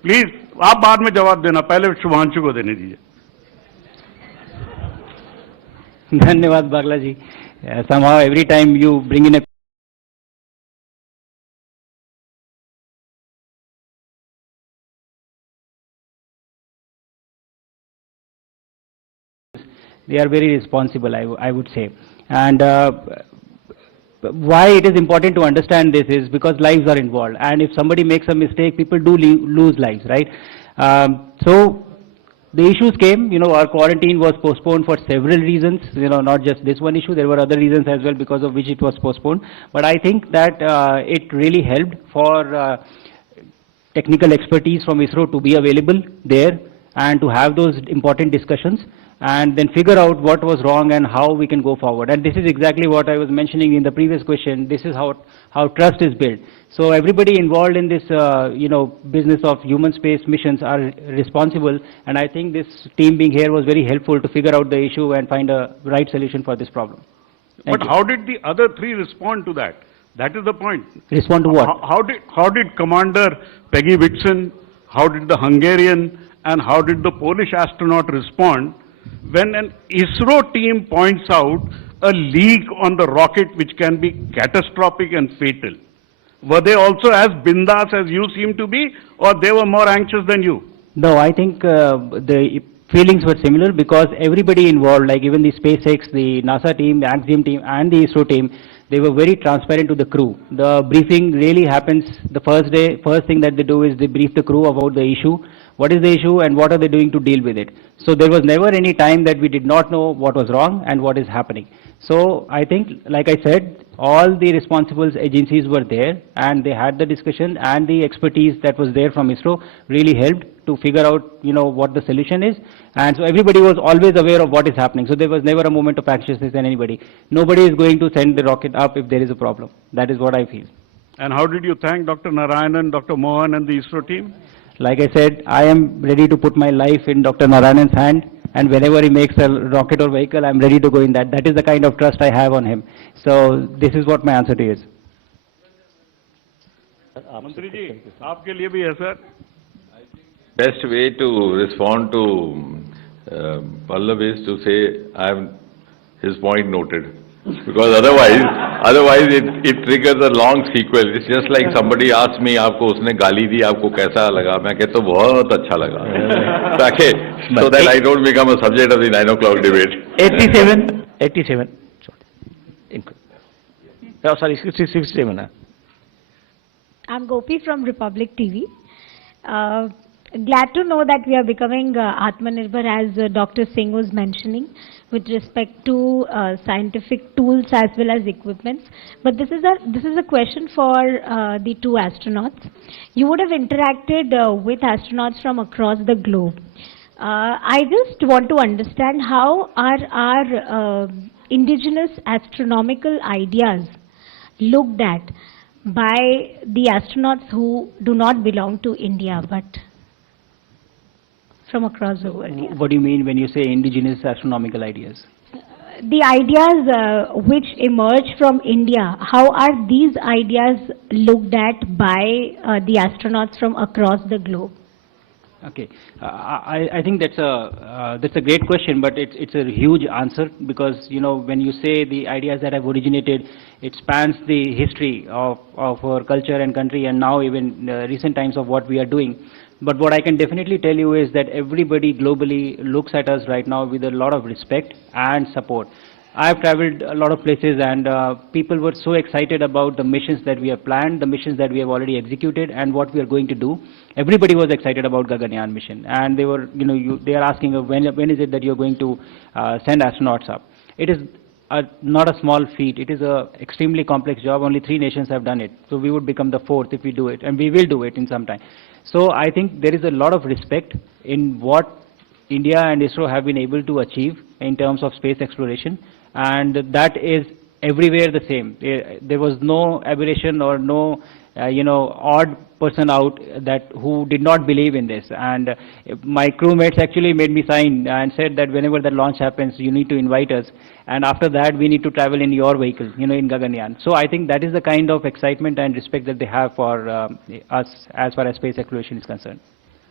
प्लीज आप बाद में जवाब देना, पहले शुभांशु को देने दीजिए. धन्यवाद बागला जी. Somehow every time you bring in a they are very responsible, I would say. And why it is important to understand this is because lives are involved, and if somebody makes a mistake, people do lose lives, right? So the issues came, our quarantine was postponed for several reasons, not just this one issue. There were other reasons as well because of which it was postponed. But I think that it really helped for technical expertise from ISRO to be available there and to have those important discussions, and then figure out what was wrong and how we can go forward. And this is exactly what I was mentioning in the previous question. This is how trust is built. So everybody involved in this, business of human space missions are responsible, and I think this team being here was very helpful to figure out the issue and find a right solution for this problem. Thank you. How did the other three respond to that? That is the point. Respond to what? How did Commander Peggy Whitson, how did the Hungarian, and how did the Polish astronaut respond when an ISRO team points out a leak on the rocket which can be catastrophic and fatal? Were they also as bindas as you seem to be, or they were more anxious than you? No, I think the feelings were similar because everybody involved, like even the SpaceX, the NASA team, the Axiom team, and the ISRO team, they were very transparent to the crew. The briefing really happens the first day. First thing that they do is they brief the crew about the issue. What is the issue and what are they doing to deal with it? So there was never any time that we did not know what was wrong and what is happening. So I think, like I said, all the responsible agencies were there and they had the discussion, and the expertise that was there from ISRO really helped to figure out, what the solution is. And so everybody was always aware of what is happening. So there was never a moment of anxiousness in anybody. Nobody is going to send the rocket up if there is a problem. That is what I feel. And how did you thank Dr. Narayanan, Dr. Mohan, and the ISRO team? Like I said, I am ready to put my life in Dr. Narayanan's hand, and whenever he makes a rocket or vehicle, I'm ready to go in that. That is the kind of trust I have on him. So this is what my answer to you is. Mantri ji, aapke liye bhi hai, sir. Best way to respond to Pallav is to say, I have his point noted. Because otherwise it triggers a long sequel. It's just like somebody asks me, आपको उसने गाली दी, आपको कैसा लगा? मैं कहता हूँ बहुत अच्छा लगा. ताकि so that I don't become a subject of the 9 o'clock debate. 87. Oh, sorry, 67. I'm Gopi from Republic TV. Glad to know that we are becoming Atmanirbhar, as Dr. Singh was mentioning, with respect to scientific tools as well as equipments. But this is a question for the two astronauts. You would have interacted with astronauts from across the globe. I just want to understand how are our indigenous astronomical ideas looked at by the astronauts who do not belong to India but from across the world. Yeah. What do you mean when you say indigenous astronomical ideas? The ideas which emerge from India, how are these ideas looked at by the astronauts from across the globe? Okay, I think that's a great question, but it's a huge answer because when you say the ideas that have originated, it spans the history of our culture and country, and now even recent times of what we are doing. But what I can definitely tell you is that everybody globally looks at us right now with a lot of respect and support. I have traveled a lot of places, and people were so excited about the missions that we have planned, the missions that we have already executed, and what we are going to do. Everybody was excited about Gaganyaan mission, and they were, they are asking when is it that you are going to send astronauts up. It is not a small feat. It is a extremely complex job. Only 3 nations have done it. So we would become the 4th if we do it, and we will do it in some time. So I think there is a lot of respect in what India and ISRO have been able to achieve in terms of space exploration, and that is everywhere the same. There was no aberration or no odd person out who did not believe in this. And my crewmates actually made me sign and said that whenever the launch happens, you need to invite us. And after that, we need to travel in your vehicle, in Gaganyaan. So I think that is the kind of excitement and respect that they have for us as far as space exploration is concerned.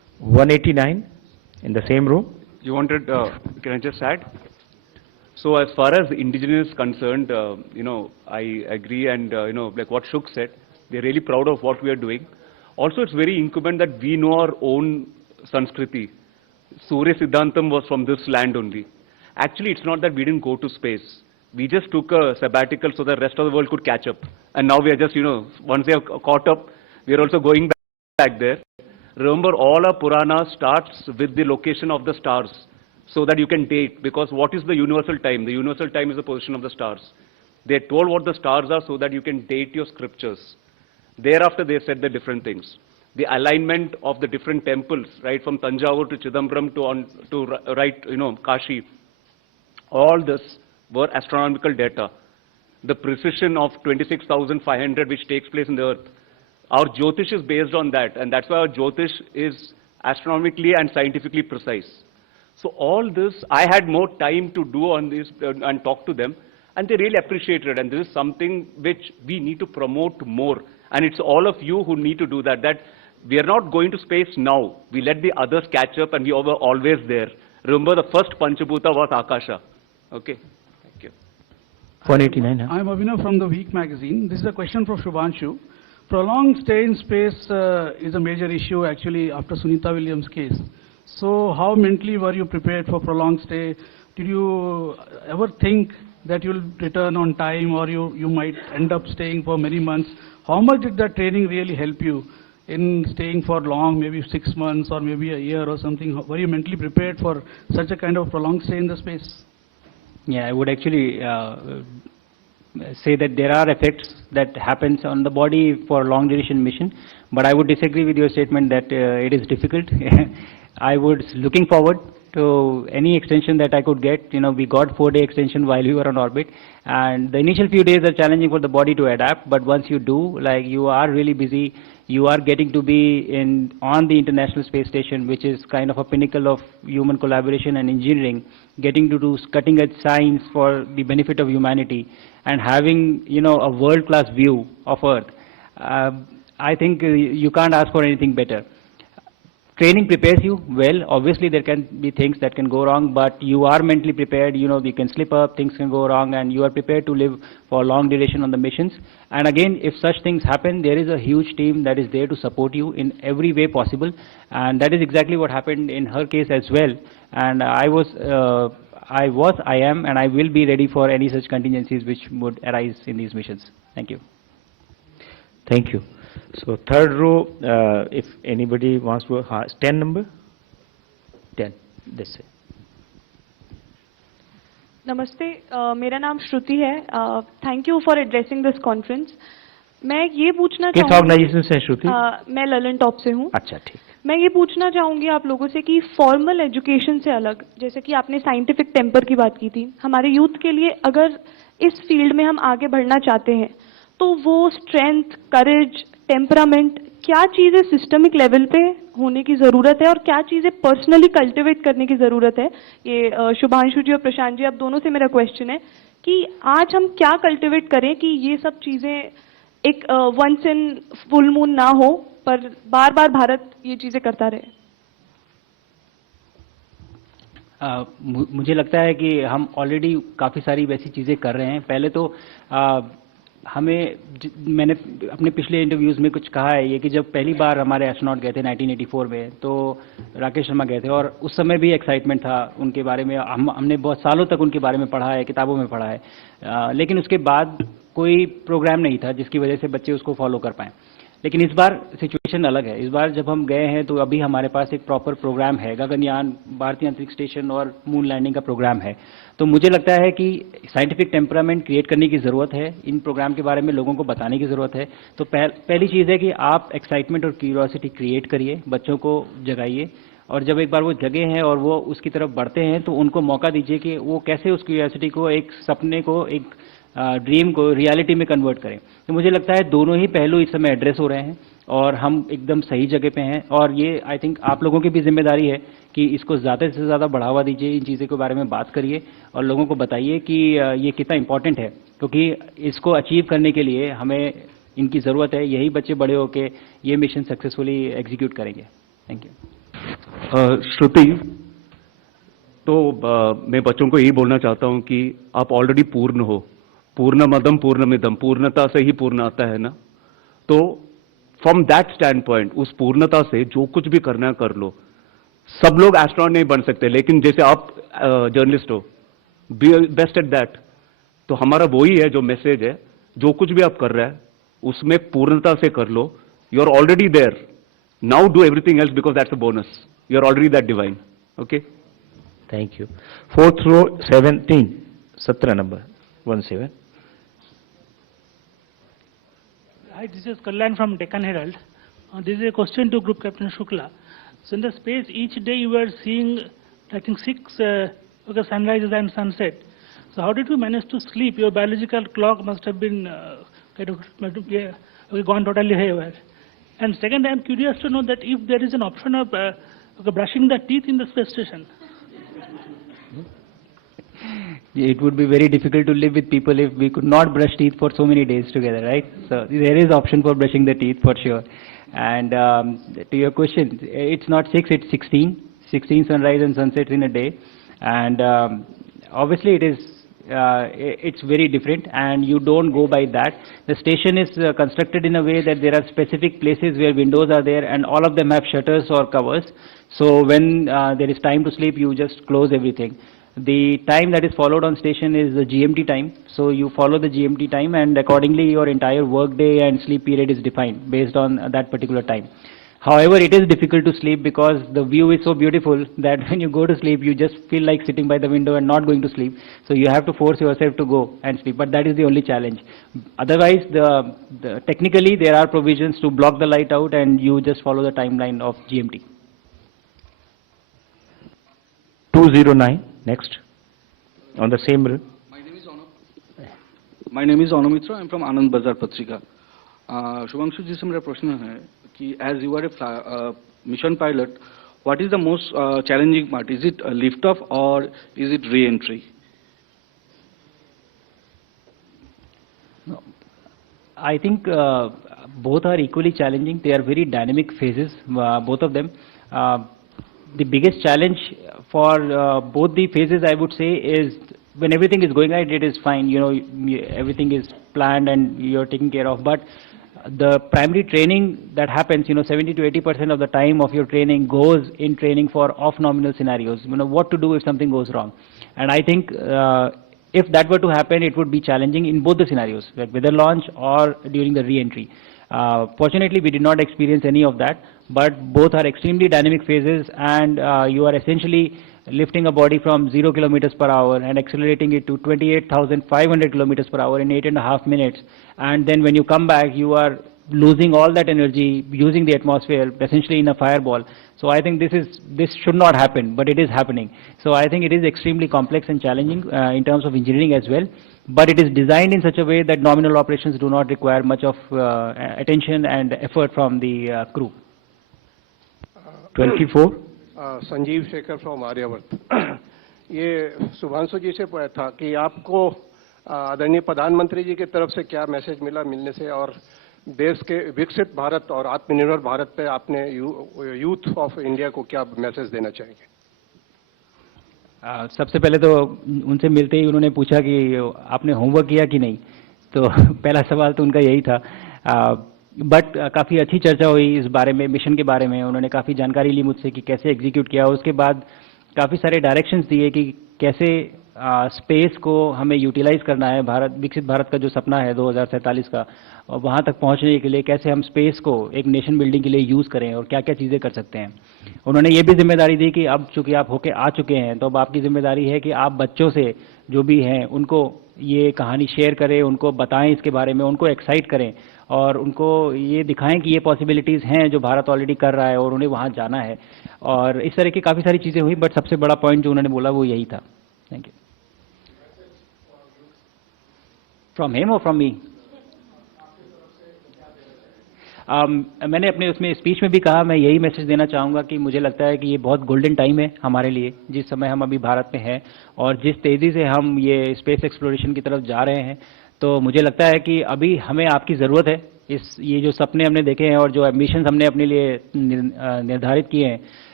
189 in the same row. You wanted, can I just add? So as far as indigenous is concerned, I agree, and, like what Shuk said, we're really proud of what we are doing. Also, it's very incumbent that we know our own Sanskriti. Surya Siddhantam was from this land only. Actually, it's not that we didn't go to space. We just took a sabbatical so the rest of the world could catch up. And now we are just, once they have caught up, we are also going back there. Remember, all our Puranas starts with the location of the stars so that you can date. Because what is the universal time? The universal time is the position of the stars. They told what the stars are so that you can date your scriptures. Thereafter, they said the different things. The alignment of the different temples, right, from Tanjavur to Chidambaram to Kashi. All this were astronomical data. The precision of 26,500 which takes place in the earth. Our Jyotish is based on that, and that's why our Jyotish is astronomically and scientifically precise. So all this, I had more time to do on this and talk to them, and they really appreciated it. And this is something which we need to promote more. And it's all of you who need to do that. That we are not going to space now. We let the others catch up, and we were always there. Remember, the first Panchabhuta was Akasha. Okay. Thank you. 189. Huh? I'm Abhinav from the Week magazine. This is a question for Shubhanshu. Prolonged stay in space is a major issue actually after Sunita Williams' case. So how mentally were you prepared for prolonged stay? Did you ever think that you'll return on time, or you might end up staying for many months? How much did that training really help you in staying for long, maybe 6 months or maybe a year or something? Were you mentally prepared for such a kind of prolonged stay in the space? Yeah, I would actually say that there are effects that happens on the body for long duration mission, but I would disagree with your statement that it is difficult. I was looking forward to any extension that I could get. We got 4-day extension while we were on orbit, and the initial few days are challenging for the body to adapt, but once you do, like, you are really busy. You are getting to be on the International Space Station, which is kind of a pinnacle of human collaboration and engineering, getting to do cutting-edge science for the benefit of humanity, and having, a world-class view of Earth. I think you can't ask for anything better. Training prepares you well. Obviously, there can be things that can go wrong, but you are mentally prepared. You can slip up, things can go wrong, and you are prepared to live for long duration on the missions. And again, if such things happen, there is a huge team that is there to support you in every way possible. And that is exactly what happened in her case as well. And I am, and I will be ready for any such contingencies which would arise in these missions. Thank you. Thank you. So third row, if anybody wants to, 10 number? 10, this say. नमस्ते, मेरा नाम श्रुति है. Thank you for addressing this conference. मैं ये पूछना किस organisation से श्रुति? मैं ललन टॉप से हूँ. अच्छा, ठीक. मैं ये पूछना चाहूँगी आप लोगों से कि फॉर्मल एजुकेशन से अलग, जैसे कि आपने साइंटिफिक टेम्पर की बात की थी, हमारे यूथ के लिए अगर इस फील्ड में हम आगे बढ़ना चाहते हैं, तो वो स्ट्रेंथ, करेज, टेम्परामेंट, क्या चीज़ें सिस्टमिक लेवल पे होने की ज़रूरत है और क्या चीज़ें पर्सनली कल्टिवेट करने की ज़रूरत है? ये शुभांशु जी और प्रशांत जी, आप दोनों से मेरा क्वेश्चन है कि आज हम क्या कल्टिवेट करें कि ये सब चीज़ें एक वंस इन फुल मून ना हो, पर बार बार भारत ये चीज़ें करता रहे. मुझे लगता है कि हम ऑलरेडी काफ़ी सारी वैसी चीज़ें कर रहे हैं. पहले तो मैंने अपने पिछले इंटरव्यूज़ में कुछ कहा है ये कि जब पहली बार हमारे एस्ट्रोनॉट गए थे 1984 में, तो राकेश शर्मा गए थे, और उस समय भी एक्साइटमेंट था उनके बारे में. हमने बहुत सालों तक उनके बारे में पढ़ा है, किताबों में पढ़ा है, लेकिन उसके बाद कोई प्रोग्राम नहीं था जिसकी वजह से बच्चे उसको फॉलो कर पाएँ. लेकिन इस बार सिचुएशन अलग है. इस बार जब हम गए हैं तो अभी हमारे पास एक प्रॉपर प्रोग्राम है. गगनयान, भारतीय अंतरिक्ष स्टेशन और मून लैंडिंग का प्रोग्राम है. तो मुझे लगता है कि साइंटिफिक टेम्परामेंट क्रिएट करने की ज़रूरत है. इन प्रोग्राम के बारे में लोगों को बताने की ज़रूरत है. तो पहली चीज़ है कि आप एक्साइटमेंट और क्यूरियोसिटी क्रिएट करिए, बच्चों को जगाइए, और जब एक बार वो जगे हैं और वो उसकी तरफ बढ़ते हैं तो उनको मौका दीजिए कि वो कैसे उस क्यूरियोसिटी को, एक सपने को, एक ड्रीम को रियलिटी में कन्वर्ट करें. तो मुझे लगता है दोनों ही पहलू इस समय एड्रेस हो रहे हैं और हम एकदम सही जगह पे हैं. और ये आई थिंक आप लोगों की भी जिम्मेदारी है कि इसको ज़्यादा से ज़्यादा बढ़ावा दीजिए, इन चीज़ों के बारे में बात करिए और लोगों को बताइए कि ये कितना इंपॉर्टेंट है, क्योंकि इसको अचीव करने के लिए हमें इनकी ज़रूरत है. यही बच्चे बड़े होकर ये मिशन सक्सेसफुली एग्जीक्यूट करेंगे. Thank you. श्रुति, तो मैं बच्चों को यही बोलना चाहता हूं कि आप ऑलरेडी पूर्ण हो, पूर्णमदम पूर्णमिदम, पूर्णता से ही पूर्ण आता है ना, तो फ्रॉम दैट स्टैंड पॉइंट, उस पूर्णता से जो कुछ भी करना है कर लो। सब लोग एस्ट्रोनॉट नहीं बन सकते, लेकिन जैसे आप जर्नलिस्ट हो, बी बेस्ट एट दैट। तो हमारा वही है जो मैसेज है, जो कुछ भी आप कर रहे हैं उसमें पूर्णता से कर लो। You are already there, now do everything else because that's a bonus, you are already that divine. Okay, thank you. 4th row 17, 17 number 17. Hi, this is Kalyan from Deccan Herald. This is a question to Group Captain Shukla. So in the space, each day you were seeing, I think, 6 sunrises and sunset. So how did you manage to sleep? Your biological clock must have been gone totally haywire. And second, I am curious to know that if there is an option of brushing the teeth in the space station. It would be very difficult to live with people if we could not brush teeth for so many days together, right? So there is option for brushing the teeth for sure. And to your question, it's not 6, it's 16. 16 sunrise and sunsets in a day. And obviously it's very different, and you don't go by that. The station is constructed in a way that there are specific places where windows are there, and all of them have shutters or covers. So when there is time to sleep, you just close everything. The time that is followed on station is the GMT time. So you follow the GMT time, and accordingly your entire work day and sleep period is defined based on that particular time. However, it is difficult to sleep because the view is so beautiful that when you go to sleep, you just feel like sitting by the window and not going to sleep. So you have to force yourself to go and sleep. But that is the only challenge. Otherwise, technically there are provisions to block the light out, and you just follow the timeline of GMT. 209, next, on the same row. My name is Anumitra. I'm from Anand Bazar Patrika. Shubhanshu जी से मेरा प्रश्न है कि as you are a mission pilot, what is the most challenging part? Is it lift off or is it re-entry? No, I think both are equally challenging. They are very dynamic phases, both of them. The biggest challenge for both the phases, I would say, is when everything is going right, it is fine. You know, everything is planned and you're taken care of. But the primary training that happens, 70 to 80% of the time of your training goes in training for off-nominal scenarios. What to do if something goes wrong. And I think if that were to happen, it would be challenging in both the scenarios, like whether launch or during the re-entry. Fortunately, we did not experience any of that, but both are extremely dynamic phases, and you are essentially lifting a body from 0 kilometers per hour and accelerating it to 28,500 kilometers per hour in 8.5 minutes. And then when you come back, you are losing all that energy, using the atmosphere, essentially in a fireball. So I think this should not happen, but it is happening. So I think it is extremely complex and challenging in terms of engineering as well. But it is designed in such a way that nominal operations do not require much of attention and effort from the crew. 24. Sanjeev Shekhar from Aryavart. ये शुभांशु जी से पूछा था कि आपको आदरणीय प्रधानमंत्री जी की तरफ से क्या मैसेज मिला मिलने से, और देश के विकसित भारत और आत्मनिर्भर भारत पे आपने यूथ ऑफ इंडिया को क्या मैसेज देना चाहेंगे? सबसे पहले तो उनसे मिलते ही उन्होंने पूछा कि आपने होमवर्क किया कि नहीं, तो पहला सवाल तो उनका यही था। बट काफ़ी अच्छी चर्चा हुई इस बारे में, मिशन के बारे में। उन्होंने काफ़ी जानकारी ली मुझसे कि कैसे एग्जीक्यूट किया। उसके बाद काफ़ी सारे डायरेक्शंस दिए कि कैसे स्पेस को हमें यूटिलाइज करना है। विकसित भारत का जो सपना है 2047 का, और वहाँ तक पहुँचने के लिए कैसे हम स्पेस को एक नेशन बिल्डिंग के लिए यूज़ करें और क्या क्या चीज़ें कर सकते हैं। उन्होंने ये भी जिम्मेदारी दी कि अब चूँकि आप होके आ चुके हैं, तो अब आपकी जिम्मेदारी है कि आप बच्चों से जो भी हैं उनको ये कहानी शेयर करें, उनको बताएं इसके बारे में, उनको एक्साइट करें और उनको ये दिखाएं कि ये पॉसिबिलिटीज़ हैं जो भारत ऑलरेडी कर रहा है और उन्हें वहाँ जाना है। और इस तरह की काफ़ी सारी चीज़ें हुई, बट सबसे बड़ा पॉइंट जो उन्होंने बोला वो यही था। Thank you. फ्रॉम हिम और फ्रॉम मी? मैंने अपने उसमें स्पीच में भी कहा, मैं यही मैसेज देना चाहूँगा कि मुझे लगता है कि ये बहुत गोल्डन टाइम है हमारे लिए, जिस समय हम अभी भारत में हैं और जिस तेज़ी से हम ये स्पेस एक्सप्लोरेशन की तरफ जा रहे हैं। तो मुझे लगता है कि अभी हमें आपकी ज़रूरत है। ये जो सपने हमने देखे हैं और जो एम्बिशंस हमने अपने लिए निर्धारित किए हैं,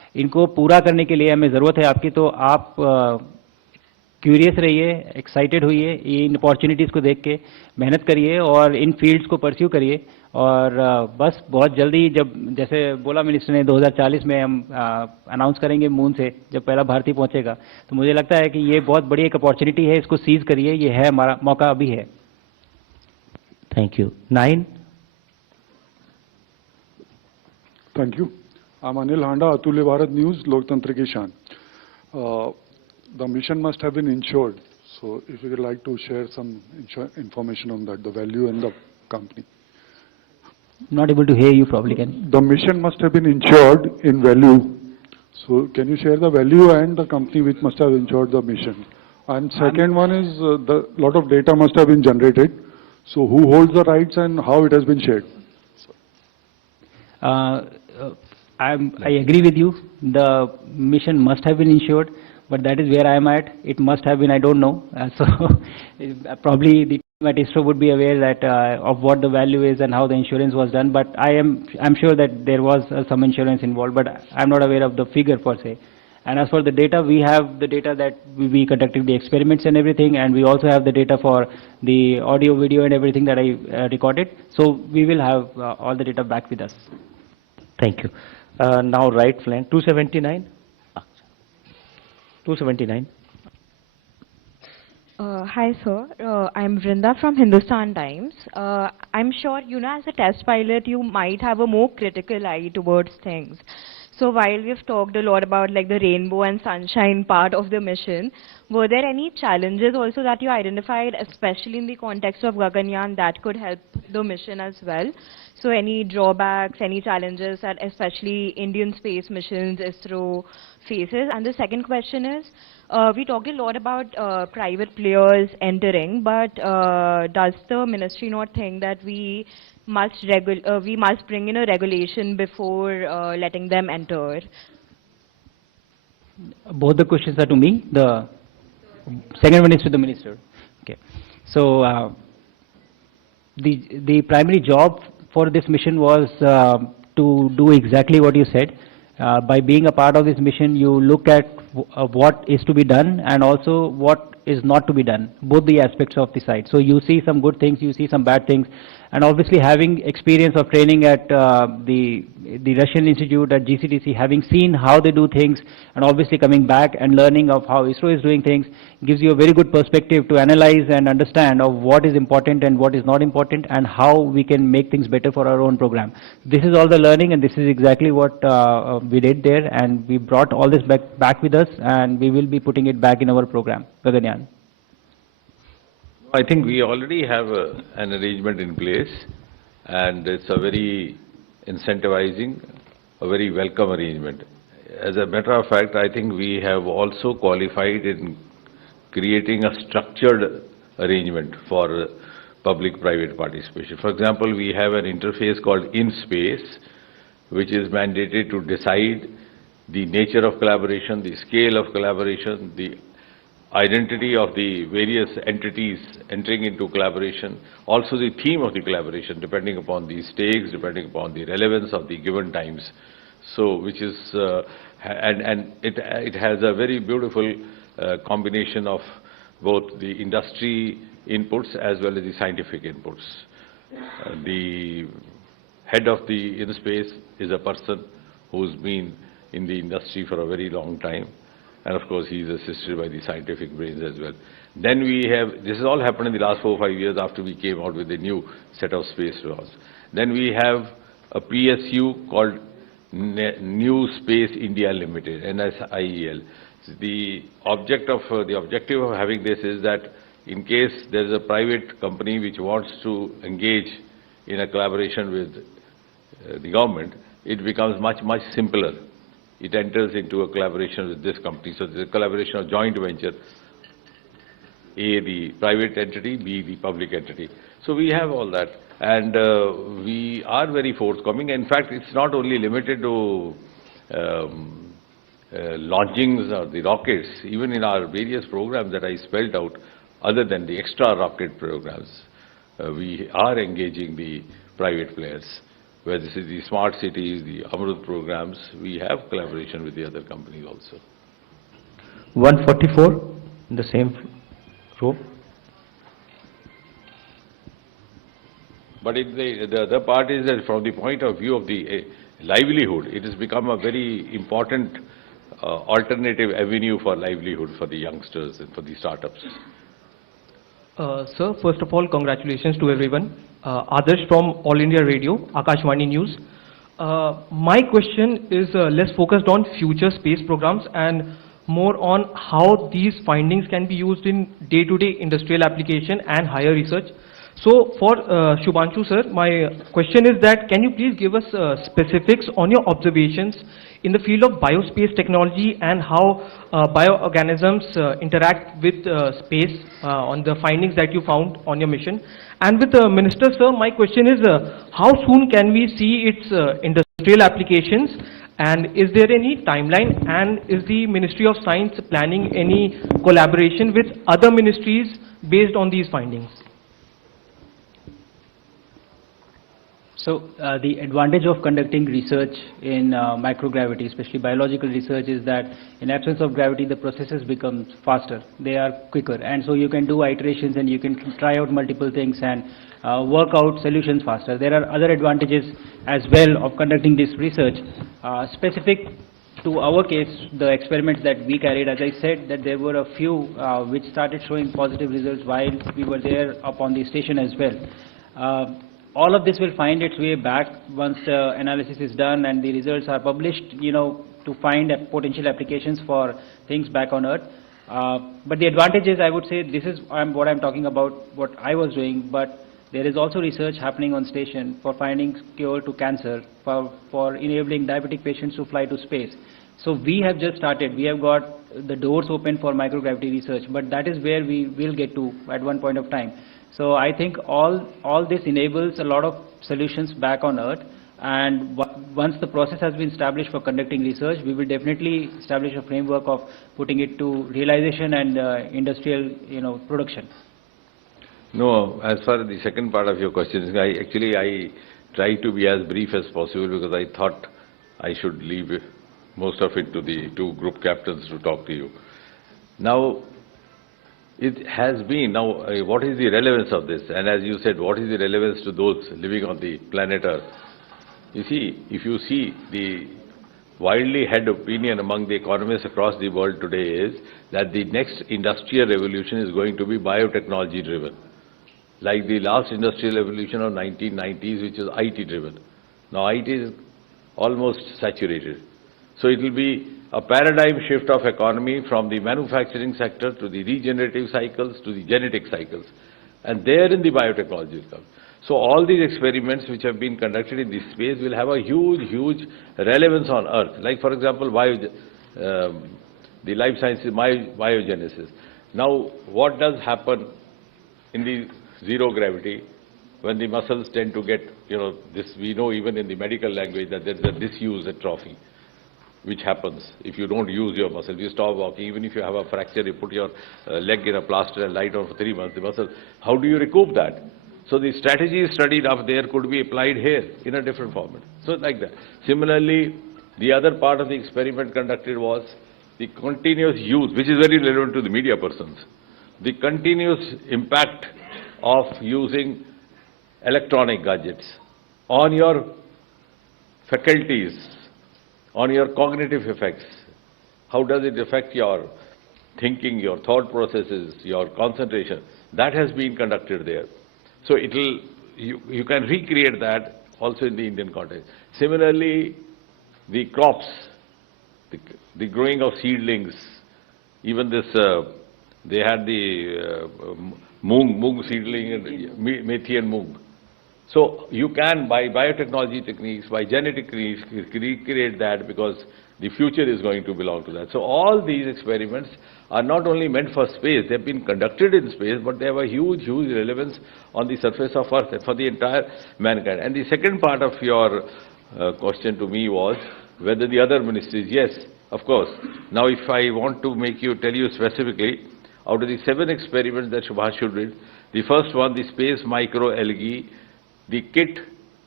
इनको पूरा करने के लिए हमें ज़रूरत है आपकी, तो आप क्यूरियस रहिए, एक्साइटेड होइए, इन अपॉर्चुनिटीज़ को देख के मेहनत करिए और इन फील्ड्स को परस्यू करिए। और बस बहुत जल्दी, जब जैसे बोला मिनिस्टर ने 2040 में हम अनाउंस करेंगे मून से जब पहला भारतीय पहुंचेगा, तो मुझे लगता है कि ये बहुत बड़ी एक अपॉर्चुनिटी है, इसको सीज करिए, ये है हमारा मौका, अभी है। Thank you. 9। Thank you. I'm Anil Handa, Atulya Bharat News, Loktantra Ki Shaan. The mission must have been insured. So if you would like to share some information on that, the value and the company. Not able to hear you probably, can you? The mission must have been insured in value. So can you share the value and the company which must have insured the mission? And second one is the lot of data must have been generated. So who holds the rights and how it has been shared? I agree with you. The mission must have been insured, but that is where I am at. It must have been, I don't know. So probably the team at ISRO would be aware that of what the value is and how the insurance was done. But I'm sure that there was some insurance involved, but I'm not aware of the figure per se. And as for the data, we have the data that we conducted the experiments and everything, and we also have the data for the audio, video, and everything that I recorded. So we will have all the data back with us. Thank you. Now right flank, 279. 279. Hi sir, I'm Vrinda from Hindustan Times. I'm sure, as a test pilot, you might have a more critical eye towards things. So while we've talked a lot about like the rainbow and sunshine part of the mission, were there any challenges also that you identified, especially in the context of Gaganyaan, that could help the mission as well? So any drawbacks, any challenges that especially Indian space missions, ISRO faces? And the second question is, we talked a lot about private players entering, but does the ministry not think that we must bring in a regulation before letting them enter? Both the questions are to me. The second one is to the minister. Okay. So the primary job for this mission was to do exactly what you said. By being a part of this mission, you look at what is to be done and also what is not to be done, both the aspects of the site. So you see some good things, you see some bad things, and obviously having experience of training at the Russian Institute at GCTC, having seen how they do things, and obviously coming back and learning of how ISRO is doing things, gives you a very good perspective to analyze and understand of what is important and what is not important, and how we can make things better for our own program. This is all the learning, and this is exactly what we did there, and we brought all this back with us, and we will be putting it back in our program, Gaganyaan. I think we already have an arrangement in place, and it's a very incentivizing, a very welcome arrangement. As a matter of fact, I think we have also qualified in creating a structured arrangement for public-private participation. For example, we have an interface called InSpace, which is mandated to decide the nature of collaboration, the scale of collaboration, the identity of the various entities entering into collaboration, also the theme of the collaboration, depending upon the stakes, depending upon the relevance of the given times. So, which is, and it has a very beautiful combination of both the industry inputs as well as the scientific inputs. The head of the InSpace is a person who's been in the industry for a very long time. And of course, he is assisted by the scientific brains as well. Then we have, this has all happened in the last 4 or 5 years after we came out with a new set of space laws. Then we have a PSU called New Space India Limited, NSIEL. The objective of having this is that in case there is a private company which wants to engage in a collaboration with the government, it becomes much, much simpler. It enters into a collaboration with this company. So there's a collaboration of joint venture, A, the private entity, B, the public entity. So we have all that. And we are very forthcoming. In fact, it's not only limited to launchings or the rockets. Even in our various programs that I spelled out, other than the extra rocket programs, we are engaging the private players. where this is the smart cities, the Amrut programs, we have collaboration with the other companies also. 144 in the same row. But the other part is that from the point of view of the livelihood, it has become a very important alternative avenue for livelihood for the youngsters and for the startups. Sir, first of all, congratulations to everyone. Adarsh from All India Radio, Akashvani News. My question is less focused on future space programs and more on how these findings can be used in day-to-day industrial application and higher research. So for Shubhanshu sir, my question is that can you please give us specifics on your observations in the field of biospace technology and how bioorganisms interact with space on the findings that you found on your mission? And with the Minister sir, my question is how soon can we see its industrial applications, and is there any timeline, and is the Ministry of Science planning any collaboration with other ministries based on these findings? So the advantage of conducting research in microgravity, especially biological research, is that in absence of gravity, the processes become faster. They are quicker. And so you can do iterations and you can try out multiple things and work out solutions faster. There are other advantages as well of conducting this research. Specific to our case, the experiments that we carried, as I said, that there were a few which started showing positive results while we were there up on the station as well. All of this will find its way back once the analysis is done and the results are published, to find potential applications for things back on Earth. But the advantage is, I would say, this is what I'm talking about, what I was doing, but there is also research happening on station for finding cure to cancer, for enabling diabetic patients to fly to space. So we have just started. We have got the doors open for microgravity research, but that is where we will get to at one point of time. So I think all this enables a lot of solutions back on Earth, and once the process has been established for conducting research, we will definitely establish a framework of putting it to realization and industrial production. No, as far as the second part of your question, I try to be as brief as possible because I thought I should leave most of it to the two group captains to talk to you. Now, it has been, what is the relevance of this? And as you said, what is the relevance to those living on the planet Earth? You see, if you see the widely held opinion among the economists across the world today is that the next industrial revolution is going to be biotechnology driven. Like the last industrial revolution of 1990s, which is IT driven. Now IT is almost saturated. So it will be a paradigm shift of economy from the manufacturing sector to the regenerative cycles to the genetic cycles. And therein the biotechnology will come. So all these experiments which have been conducted in this space will have a huge, huge relevance on Earth. Like for example, the life sciences, biogenesis. Now what does happen in the zero gravity when the muscles tend to get, this we know even in the medical language that there is a disuse atrophy, which happens if you don't use your muscle. If you stop walking, even if you have a fracture, you put your leg in a plaster and lie down for 3 months, the muscle, how do you recoup that? So the strategy studied up there could be applied here in a different format. So like that. Similarly, the other part of the experiment conducted was the continuous use, which is very relevant to the media persons, the continuous impact of using electronic gadgets on your faculties, on your cognitive effects. How does it affect your thinking, your thought processes, your concentration? That has been conducted there. So you can recreate that also in the Indian context. Similarly, the crops, the growing of seedlings, even this, they had the mung seedling, and methi and mung. So you can, by biotechnology techniques, by genetic techniques, recreate that because the future is going to belong to that. So all these experiments are not only meant for space, they have been conducted in space, but they have a huge, huge relevance on the surface of Earth and for the entire mankind. And the second part of your question to me was whether the other ministries, yes, of course. Now if I want to tell you specifically, out of the 7 experiments that Shubhanshu did, the first one, the space microalgae, the kit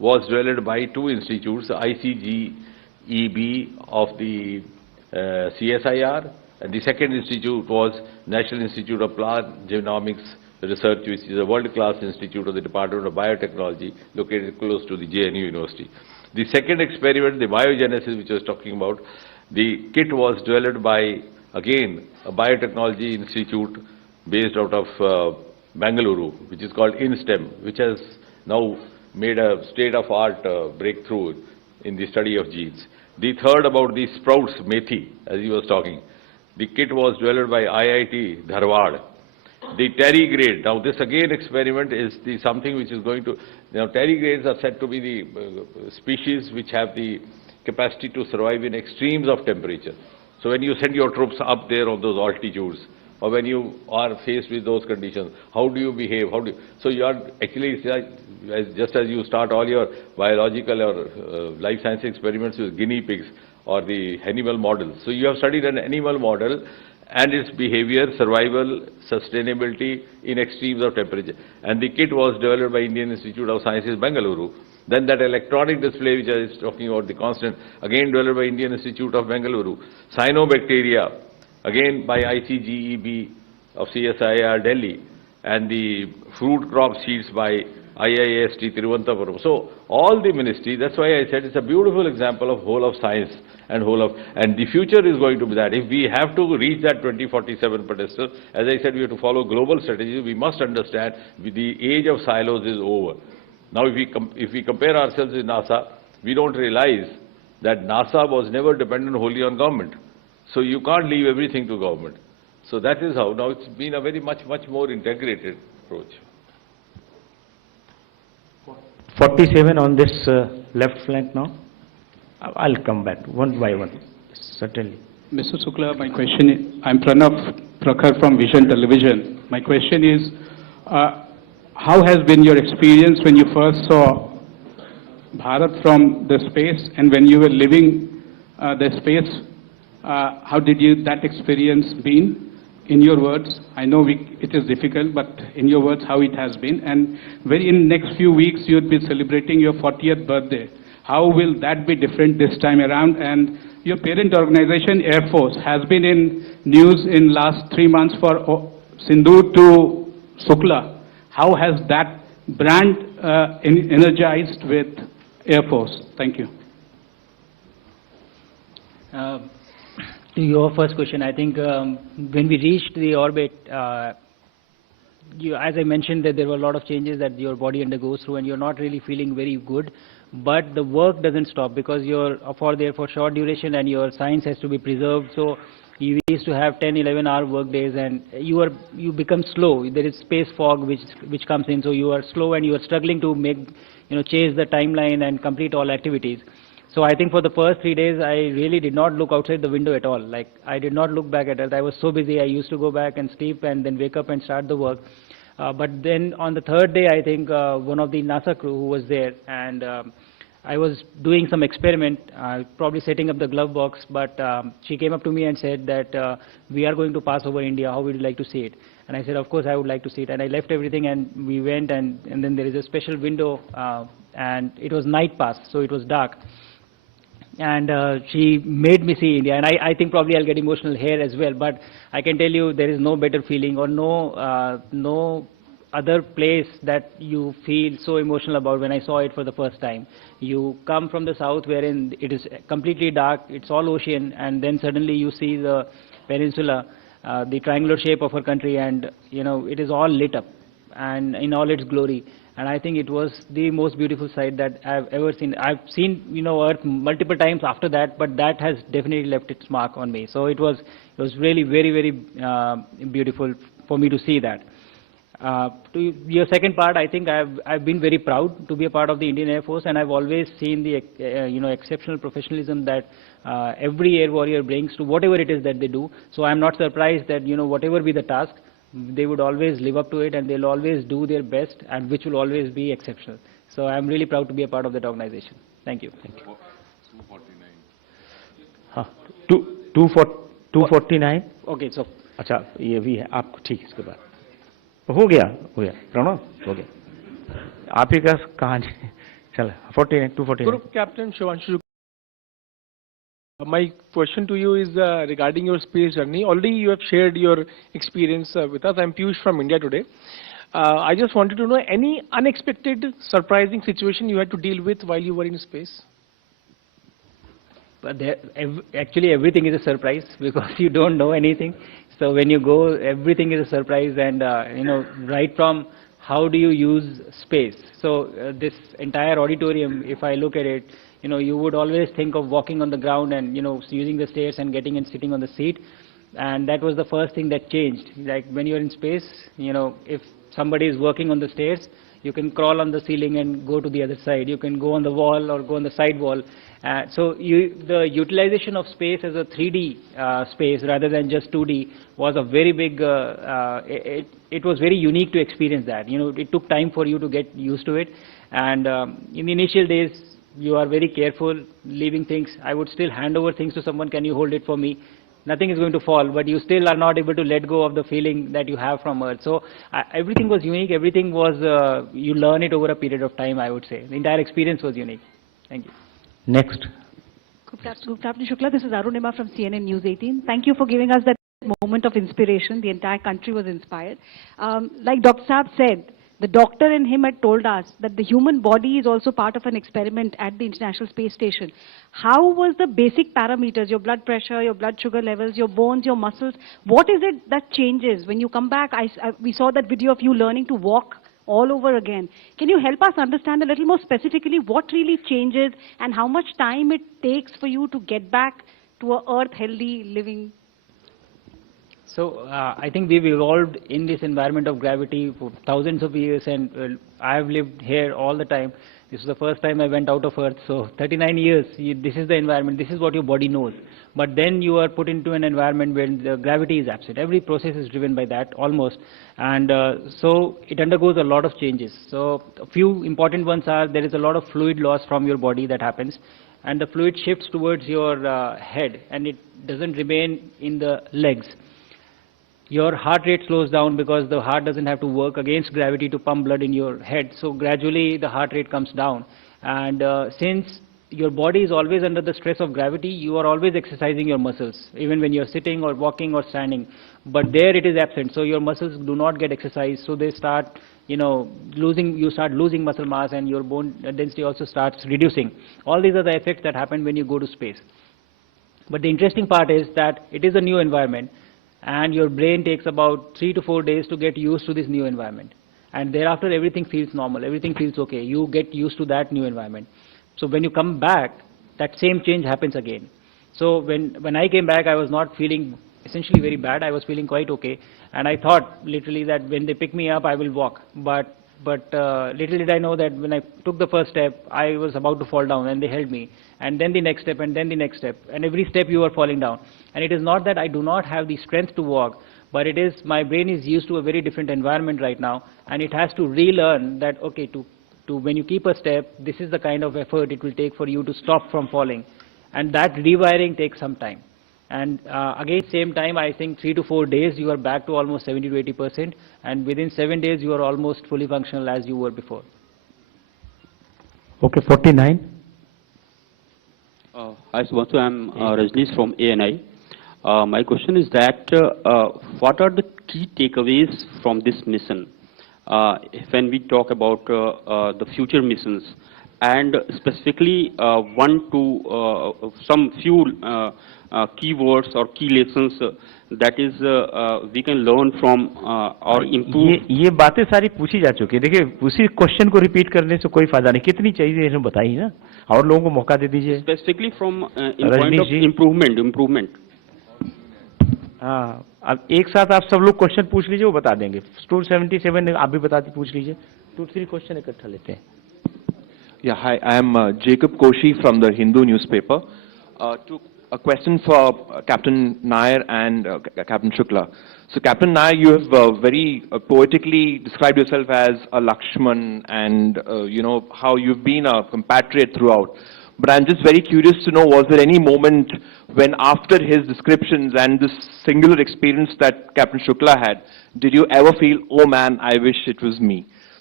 was developed by two institutes, the ICGEB of the CSIR, and the second institute was National Institute of Plant Genomics Research, which is a world-class institute of the Department of Biotechnology, located close to the JNU University. The second experiment, the biogenesis, which I was talking about, the kit was developed by, again, a biotechnology institute based out of Bengaluru, which is called InStem, which has now made a state-of-art breakthrough in the study of genes. The third about the sprouts, methi, as he was talking. The kit was developed by IIT Dharwad. The tardigrade, now this again experiment is something which is going to, now tardigrades are said to be the species which have the capacity to survive in extremes of temperature. So when you send your troops up there on those altitudes, or when you are faced with those conditions, how do you behave? So you are actually, just as you start all your biological or life science experiments with guinea pigs or the animal models. So you have studied an animal model and its behavior, survival, sustainability in extremes of temperature. And the kit was developed by Indian Institute of Sciences, Bengaluru. Then that electronic display which I was talking about, the constant, again developed by Indian Institute of Bengaluru. Cyanobacteria, again by ICGEB of CSIR, Delhi. And the fruit crop seeds by IIST, Tiruvananthapuram. So all the ministry, that's why I said it's a beautiful example of whole of science and the future is going to be that. If we have to reach that 2047 pedestal, as I said, we have to follow global strategies. We must understand the age of silos is over. Now, if we compare ourselves with NASA, we don't realize that NASA was never dependent wholly on government. So you can't leave everything to government. So that is how now it's been a very much more integrated approach. 47 on this left flank now. I'll come back one by one, certainly. Mr. Shukla, my question is, I'm Pranav Prakhar from Vision Television. My question is, how has been your experience when you first saw Bharat from the space and when you were living the space? How did that experience been? In your words, I know it is difficult, but in your words, how it has been. And in next few weeks, you'll be celebrating your 40th birthday. How will that be different this time around? And your parent organization, Air Force, has been in news in last 3 months for Sindhu to Shukla. How has that brand energized with Air Force? Thank you. To your first question, I think when we reached the orbit, as I mentioned, that there were a lot of changes that your body undergoes through, and you're not really feeling very good. But the work doesn't stop because you're there for short duration, and your science has to be preserved. So you used to have 10, 11-hour work days, and you become slow. There is space fog which comes in, so you are slow and you are struggling to chase the timeline and complete all activities. So I think for the first 3 days, I really did not look outside the window at all. Like, I did not look back at it. I was so busy. I used to go back and sleep and then wake up and start the work. But then on the third day, I think one of the NASA crew who was there, and I was doing some experiment, probably setting up the glove box, but she came up to me and said that we are going to pass over India. How would you like to see it? And I said, of course, I would like to see it. And I left everything, and we went, and then there is a special window, and it was night pass, so it was dark. And she made me see India, and I think probably I'll get emotional here as well, but I can tell you there is no better feeling or no other place that you feel so emotional about when I saw it for the first time. You come from the south wherein it is completely dark, it's all ocean, and then suddenly you see the peninsula, the triangular shape of our country, and it is all lit up and in all its glory. And I think it was the most beautiful sight that I've ever seen. I've seen, Earth multiple times after that, but that has definitely left its mark on me. So it was really very, very beautiful for me to see that. To your second part, I think I've been very proud to be a part of the Indian Air Force, and I've always seen the exceptional professionalism that every air warrior brings to whatever it is that they do. So I'm not surprised that whatever be the task, they would always live up to it, and they'll always do their best, and which will always be exceptional. So I'm really proud to be a part of that organization. Thank you. Thank you. 249. Okay, so. अच्छा, ये भी है आपको ठीक इसके बाद हो गया प्रणव हो गया आप ही का कहानी चलो 249. Group Captain Shubhanshu Shukla. My question to you is regarding your space journey. Already you have shared your experience with us. I'm Piyush from India today. I just wanted to know any unexpected, surprising situation you had to deal with while you were in space? But actually everything is a surprise because you don't know anything. So when you go, everything is a surprise, and right from how do you use space. So this entire auditorium, if I look at it, you would always think of walking on the ground and, using the stairs and getting and sitting on the seat. And that was the first thing that changed. Like when you're in space, if somebody is working on the stairs, you can crawl on the ceiling and go to the other side. You can go on the wall or go on the side wall. So the utilization of space as a 3D space rather than just 2D was a very big, it was very unique to experience that. It took time for you to get used to it. And in the initial days, you are very careful leaving things. I would still hand over things to someone, can you hold it for me? Nothing is going to fall, but you still are not able to let go of the feeling that you have from Earth. So everything was unique, everything was, you learn it over a period of time, I would say. The entire experience was unique. Thank you. Next. Group Captain Shukla, this is Arunima from CNN News 18. Thank you for giving us that moment of inspiration. The entire country was inspired. Like Dr. Saab said, the doctor in him had told us that the human body is also part of an experiment at the International Space Station. How was the basic parameters, your blood pressure, your blood sugar levels, your bones, your muscles, what is it that changes? When you come back, we saw that video of you learning to walk all over again. Can you help us understand a little more specifically what really changes and how much time it takes for you to get back to a earth healthy living? So I think we've evolved in this environment of gravity for thousands of years, and I've lived here all the time. This is the first time I went out of Earth, so 39 years, this is the environment, this is what your body knows. But then you are put into an environment where the gravity is absent. Every process is driven by that, almost. And so it undergoes a lot of changes. So a few important ones are, there is a lot of fluid loss from your body that happens, and the fluid shifts towards your head, and it doesn't remain in the legs. Your heart rate slows down because the heart doesn't have to work against gravity to pump blood in your head. So gradually the heart rate comes down. And since your body is always under the stress of gravity, you are always exercising your muscles, even when you're sitting or walking or standing. But there it is absent, so your muscles do not get exercised. So they start, you start losing muscle mass, and your bone density also starts reducing. All these are the effects that happen when you go to space. But the interesting part is that it is a new environment, and your brain takes about 3 to 4 days to get used to this new environment. And thereafter everything feels normal, everything feels okay. You get used to that new environment. So when you come back, that same change happens again. So when I came back, I was not feeling essentially very bad, I was feeling quite okay. And I thought literally that when they pick me up, I will walk. But little did I know that when I took the first step, I was about to fall down, and they held me. And then the next step, and then the next step. And every step you are falling down. And it is not that I do not have the strength to walk, but it is my brain is used to a very different environment right now, and it has to relearn that, okay, to when you keep a step, this is the kind of effort it will take for you to stop from falling. And that rewiring takes some time. And again, same time, I think 3 to 4 days, you are back to almost 70 to 80%. And within 7 days, you are almost fully functional as you were before. Okay, 49. Hi, Shubhanshu. I'm Rajneesh from ANI. My question is that what are the key takeaways from this mission when we talk about the future missions, and specifically some few keywords or key lessons that is we can learn from or improve. ये बातें सारी पूछी जा चुकी है. देखिए, उसी question को रिपीट करने से कोई फायदा नहीं. कितनी चाहिए इसमें बताइए ना, और लोगों को मौका दे दीजिए. Specifically from in point of improvement. हाँ, अब एक साथ आप सब लोग क्वेश्चन पूछ लीजिए, वो बता देंगे. 277 आप भी बताते पूछ लीजिए. 2-3 क्वेश्चन इकट्ठा लेते हैं. Yeah, hi, I am Jacob Koshi from the Hindu newspaper. A question for Captain Nair and Captain Shukla. So Captain Nair, you have very poetically described yourself as a Lakshman, and how you've been a compatriot throughout. But I'm just very curious to know, was there any moment when after his descriptions and this singular experience that Captain Shukla had, did you ever feel, oh man, I wish it was me?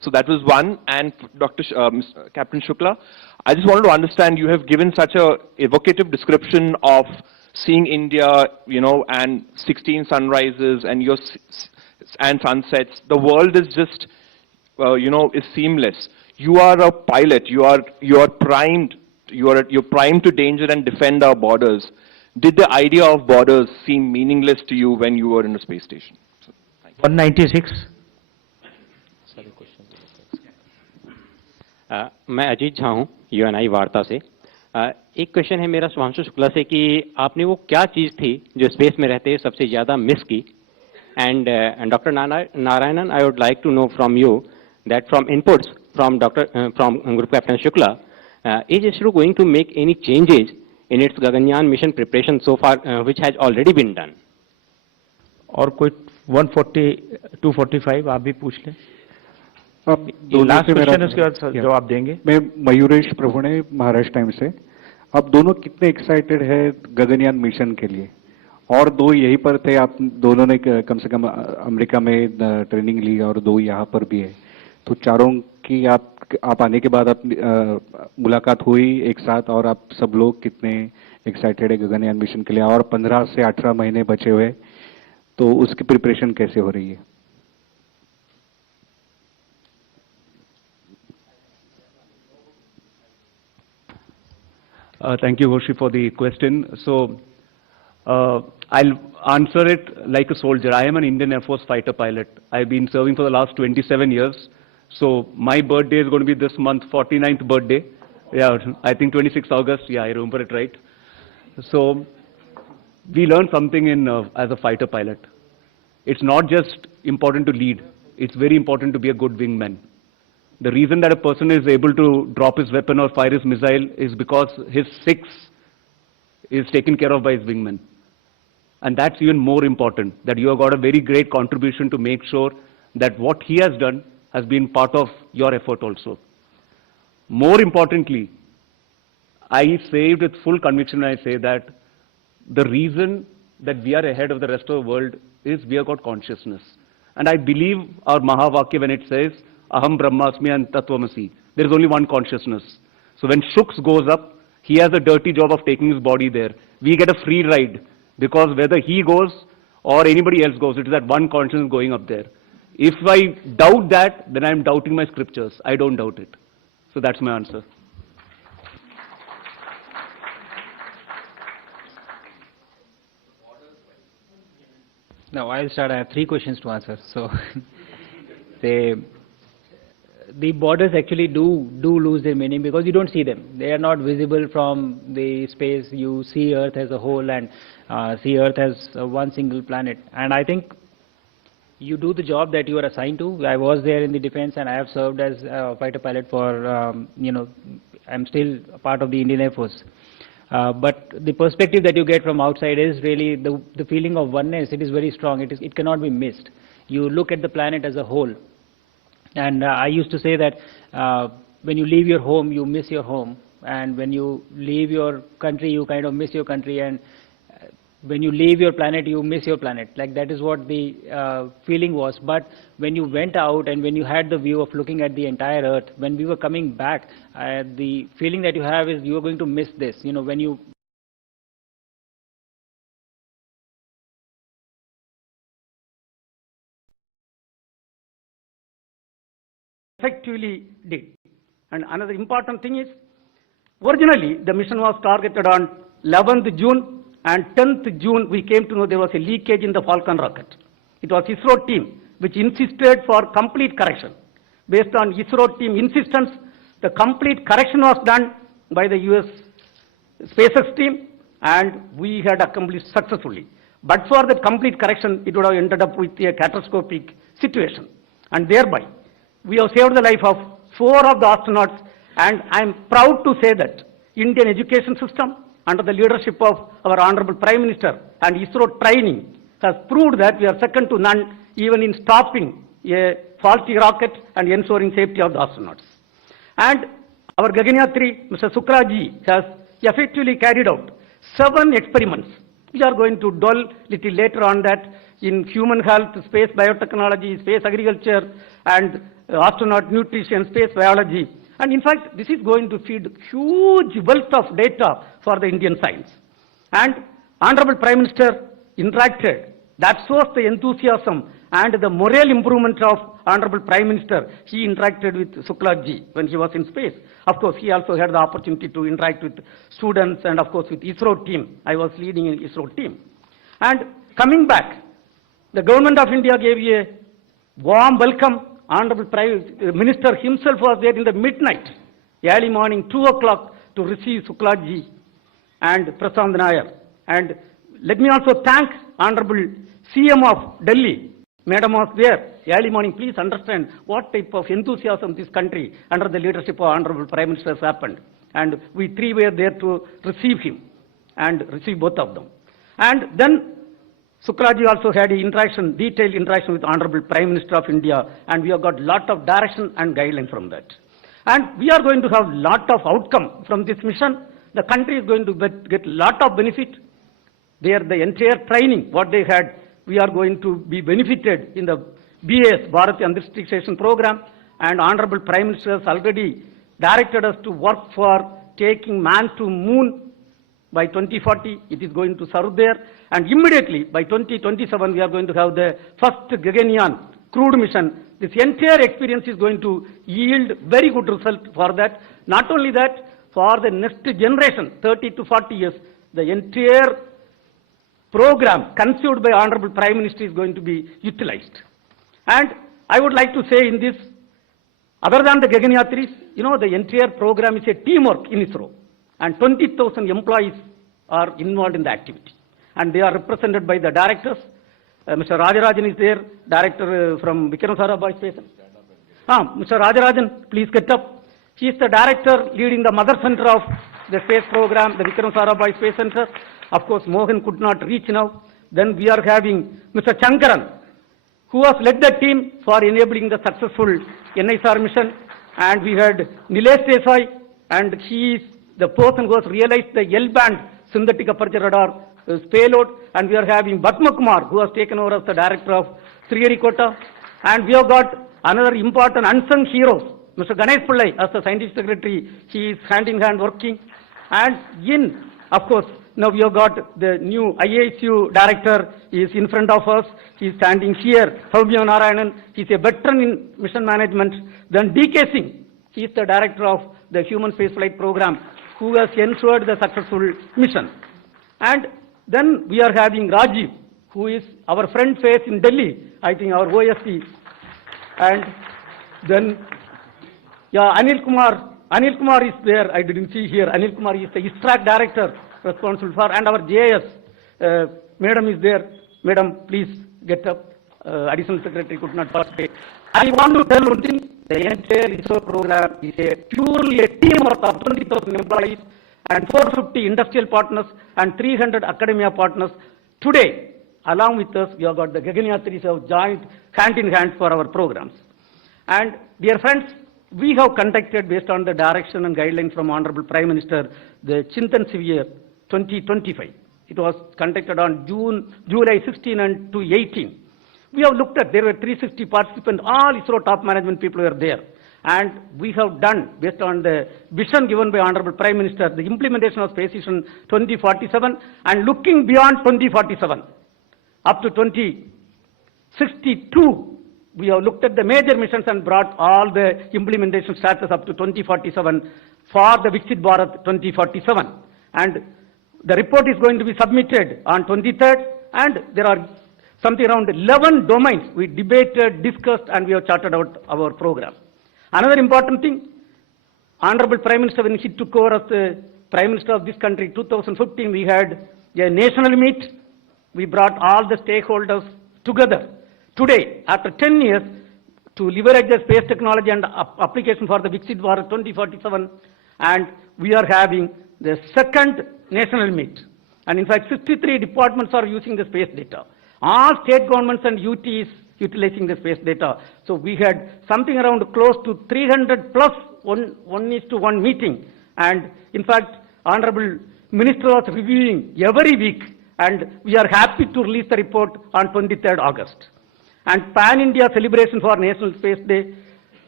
So that was one. And Captain Shukla, I just wanted to understand, you have given such a evocative description of seeing India, you know, and 16 sunrises and and sunsets. The world is just, you know, is seamless. You are a pilot. You are primed. You're primed to danger and defend our borders. Did the idea of borders seem meaningless to you when you were in a space station? So, 196. मैं अजीत झा हूँ UNI वार्ता से। एक question है मेरा शुभांशु शुक्ला से कि आपने वो क्या चीज़ थी जो स्पेस में रहते सबसे ज़्यादा मिस की? And Dr. Narayanan, I would like to know from you that from inputs from Group Captain Shukla, is ISRO going to make any changes in its Gaganyaan mission preparation so far, which has already been done? और कोई 140, 245 आप भी पूछ लें। Last question उसके बाद जवाब देंगे। मैं मयूरेश प्रभुणे महाराष्ट्र टाइम्स से। आप दोनों कितने एक्साइटेड है गगनयान मिशन के लिए? और दो यहीं पर थे, आप दोनों ने कम से कम अमेरिका में ट्रेनिंग ली और दो यहाँ पर भी है, तो चारों की आप आने के बाद आप मुलाकात हुई एक साथ, और आप सब लोग कितने एक्साइटेड है गगनयान मिशन के लिए? और 15 से 18 महीने बचे हुए, तो उसकी प्रिपरेशन कैसे हो रही है? Thank you, Hoshi, for the question. So, I'll answer it like a soldier. I am an Indian Air Force fighter pilot. I've been serving for the last 27 years. So, my birthday is going to be this month, 49th birthday. Yeah, I think 26th August. Yeah, I remember it right. So, we learned something as a fighter pilot. It's not just important to lead. It's very important to be a good wingman. The reason that a person is able to drop his weapon or fire his missile is because his six is taken care of by his wingman. And that's even more important, that you have got a very great contribution to make sure that what he has done has been part of your effort also. More importantly, I say with full conviction when I say that the reason that we are ahead of the rest of the world is we have got consciousness. And I believe our Mahavakya when it says, Aham Brahmasmi and Tattvamasi. There is only one consciousness. So when Shuks goes up, he has a dirty job of taking his body there. We get a free ride because whether he goes or anybody else goes, it is that one consciousness going up there. If I doubt that, then I am doubting my scriptures. I don't doubt it. So that's my answer. Now I'll start. I have 3 questions to answer. So the borders actually do lose their meaning because you don't see them. They are not visible from the space. You see Earth as a whole and see Earth as one single planet. And I think you do the job that you are assigned to. I was there in the defense and I have served as a fighter pilot for, I'm still a part of the Indian Air Force. But the perspective that you get from outside is really the feeling of oneness. It is very strong. It cannot be missed. You look at the planet as a whole. And I used to say that when you leave your home, you miss your home. And when you leave your country, you kind of miss your country. And when you leave your planet, you miss your planet. Like that is what the feeling was. But when you went out and when you had the view of looking at the entire Earth, when we were coming back, the feeling that you have is you are going to miss this. You know, when you effectively did. And another important thing is, originally the mission was targeted on 11th June and 10th June we came to know there was a leakage in the Falcon rocket. It was ISRO team which insisted for complete correction. Based on ISRO team insistence, the complete correction was done by the US SpaceX team and we had accomplished successfully. But for that complete correction, it would have ended up with a catastrophic situation. And thereby, we have saved the life of 4 of the astronauts, and I am proud to say that Indian education system under the leadership of our Honorable Prime Minister and ISRO training has proved that we are second to none even in stopping a faulty rocket and ensuring safety of the astronauts. And our Gaganyaan 3, Mr. Shukla ji has effectively carried out 7 experiments. We are going to dwell little later on that in human health, space biotechnology, space agriculture, and astronaut nutrition, space biology. And in fact, this is going to feed huge wealth of data for the Indian science. And Honorable Prime Minister interacted. That shows the enthusiasm and the moral improvement of Honorable Prime Minister. He interacted with Shukla ji when he was in space. Of course, he also had the opportunity to interact with students and of course with ISRO team. I was leading an ISRO team. And coming back, the government of India gave a warm welcome. Honorable Prime Minister himself was there in the midnight, early morning, 2 o'clock, to receive Shukla ji and Prashant Nair. And let me also thank Honorable CM of Delhi. Madam was there, early morning. Please understand what type of enthusiasm this country under the leadership of Honorable Prime Minister has happened. And we three were there to receive him and receive both of them. And then Shuklaji also had a detailed interaction with Honorable Prime Minister of India, and we have got lot of direction and guideline from that. And we are going to have lot of outcome from this mission. The country is going to get lot of benefit. There, the entire training, what they had, we are going to be benefited in the BAS, Bharat Antariksh Station program, and Honorable Prime Minister has already directed us to work for taking man to moon by 2040. It is going to serve there, and immediately by 2027 we are going to have the first Gaganyaan crewed mission. This entire experience is going to yield very good result for that. Not only that, for the next generation, 30 to 40 years, the entire program conceived by Honorable Prime Minister is going to be utilized. And I would like to say in this, other than the Gaganyatris, you know, the entire program is a teamwork in ISRO. And 20,000 employees are involved in the activity. And they are represented by the directors. Mr. Rajarajan is there, director from Vikram Sarabhai Space Center. Mr. Rajarajan, please get up. He is the director leading the mother center of the space program, the Vikram Sarabhai Space Center. Of course, Mohan could not reach now. Then we are having Mr. Chankaran, who has led the team for enabling the successful NISR mission. And we had Nilesh Desai, and he is the person who has realized the L-band synthetic aperture radar payload. And we are having Batma Kumar, who has taken over as the director of Sriharikota. And we have got another important unsung heroes, Mr. Ganesh Pillai as the scientific secretary. He is hand in hand working. And of course, now we have got the new IASU director. He is in front of us. He is standing here. Saumya Narayanan. He is a veteran in mission management. Then DK Singh. He is the director of the Human Spaceflight Program, who has ensured the successful mission. And then we are having Rajiv, who is our front face in Delhi, I think our OSC. And then, Anil Kumar is there, I didn't see here. Anil Kumar is the ISRO director responsible for, and our JIS, madam is there. Madam, please get up. Additional secretary could not participate. I want to tell one thing, the entire ISRO program is purely a teamwork of 20,000 employees and 450 industrial partners and 300 academia partners. Today, along with us, we have got the Gaganyatris have joined hand in hand for our programs. And dear friends, we have conducted, based on the direction and guidelines from Honorable Prime Minister, the Chintan Severe 2025. It was conducted on July 16 and to 18. We have looked at, there were 360 participants, all ISRO top management people were there. And we have done, based on the vision given by Honorable Prime Minister, the implementation of Space Mission 2047 and looking beyond 2047, up to 2062, we have looked at the major missions and brought all the implementation status up to 2047 for the Viksit Bharat 2047. And the report is going to be submitted on 23rd, and there are something around 11 domains we debated, discussed, and we have charted out our program. Another important thing, Honorable Prime Minister, when he took over as the Prime Minister of this country, 2015, we had a national meet. We brought all the stakeholders together. Today, after 10 years, to leverage the space technology and application for the Viksit Bharat 2047, and we are having the second national meet. And in fact, 63 departments are using the space data. All state governments and UTs utilizing the space data. So we had something around close to 300 plus 1:1 meeting. And in fact, Honorable Minister was reviewing every week, and we are happy to release the report on 23rd August. And Pan-India celebration for National Space Day,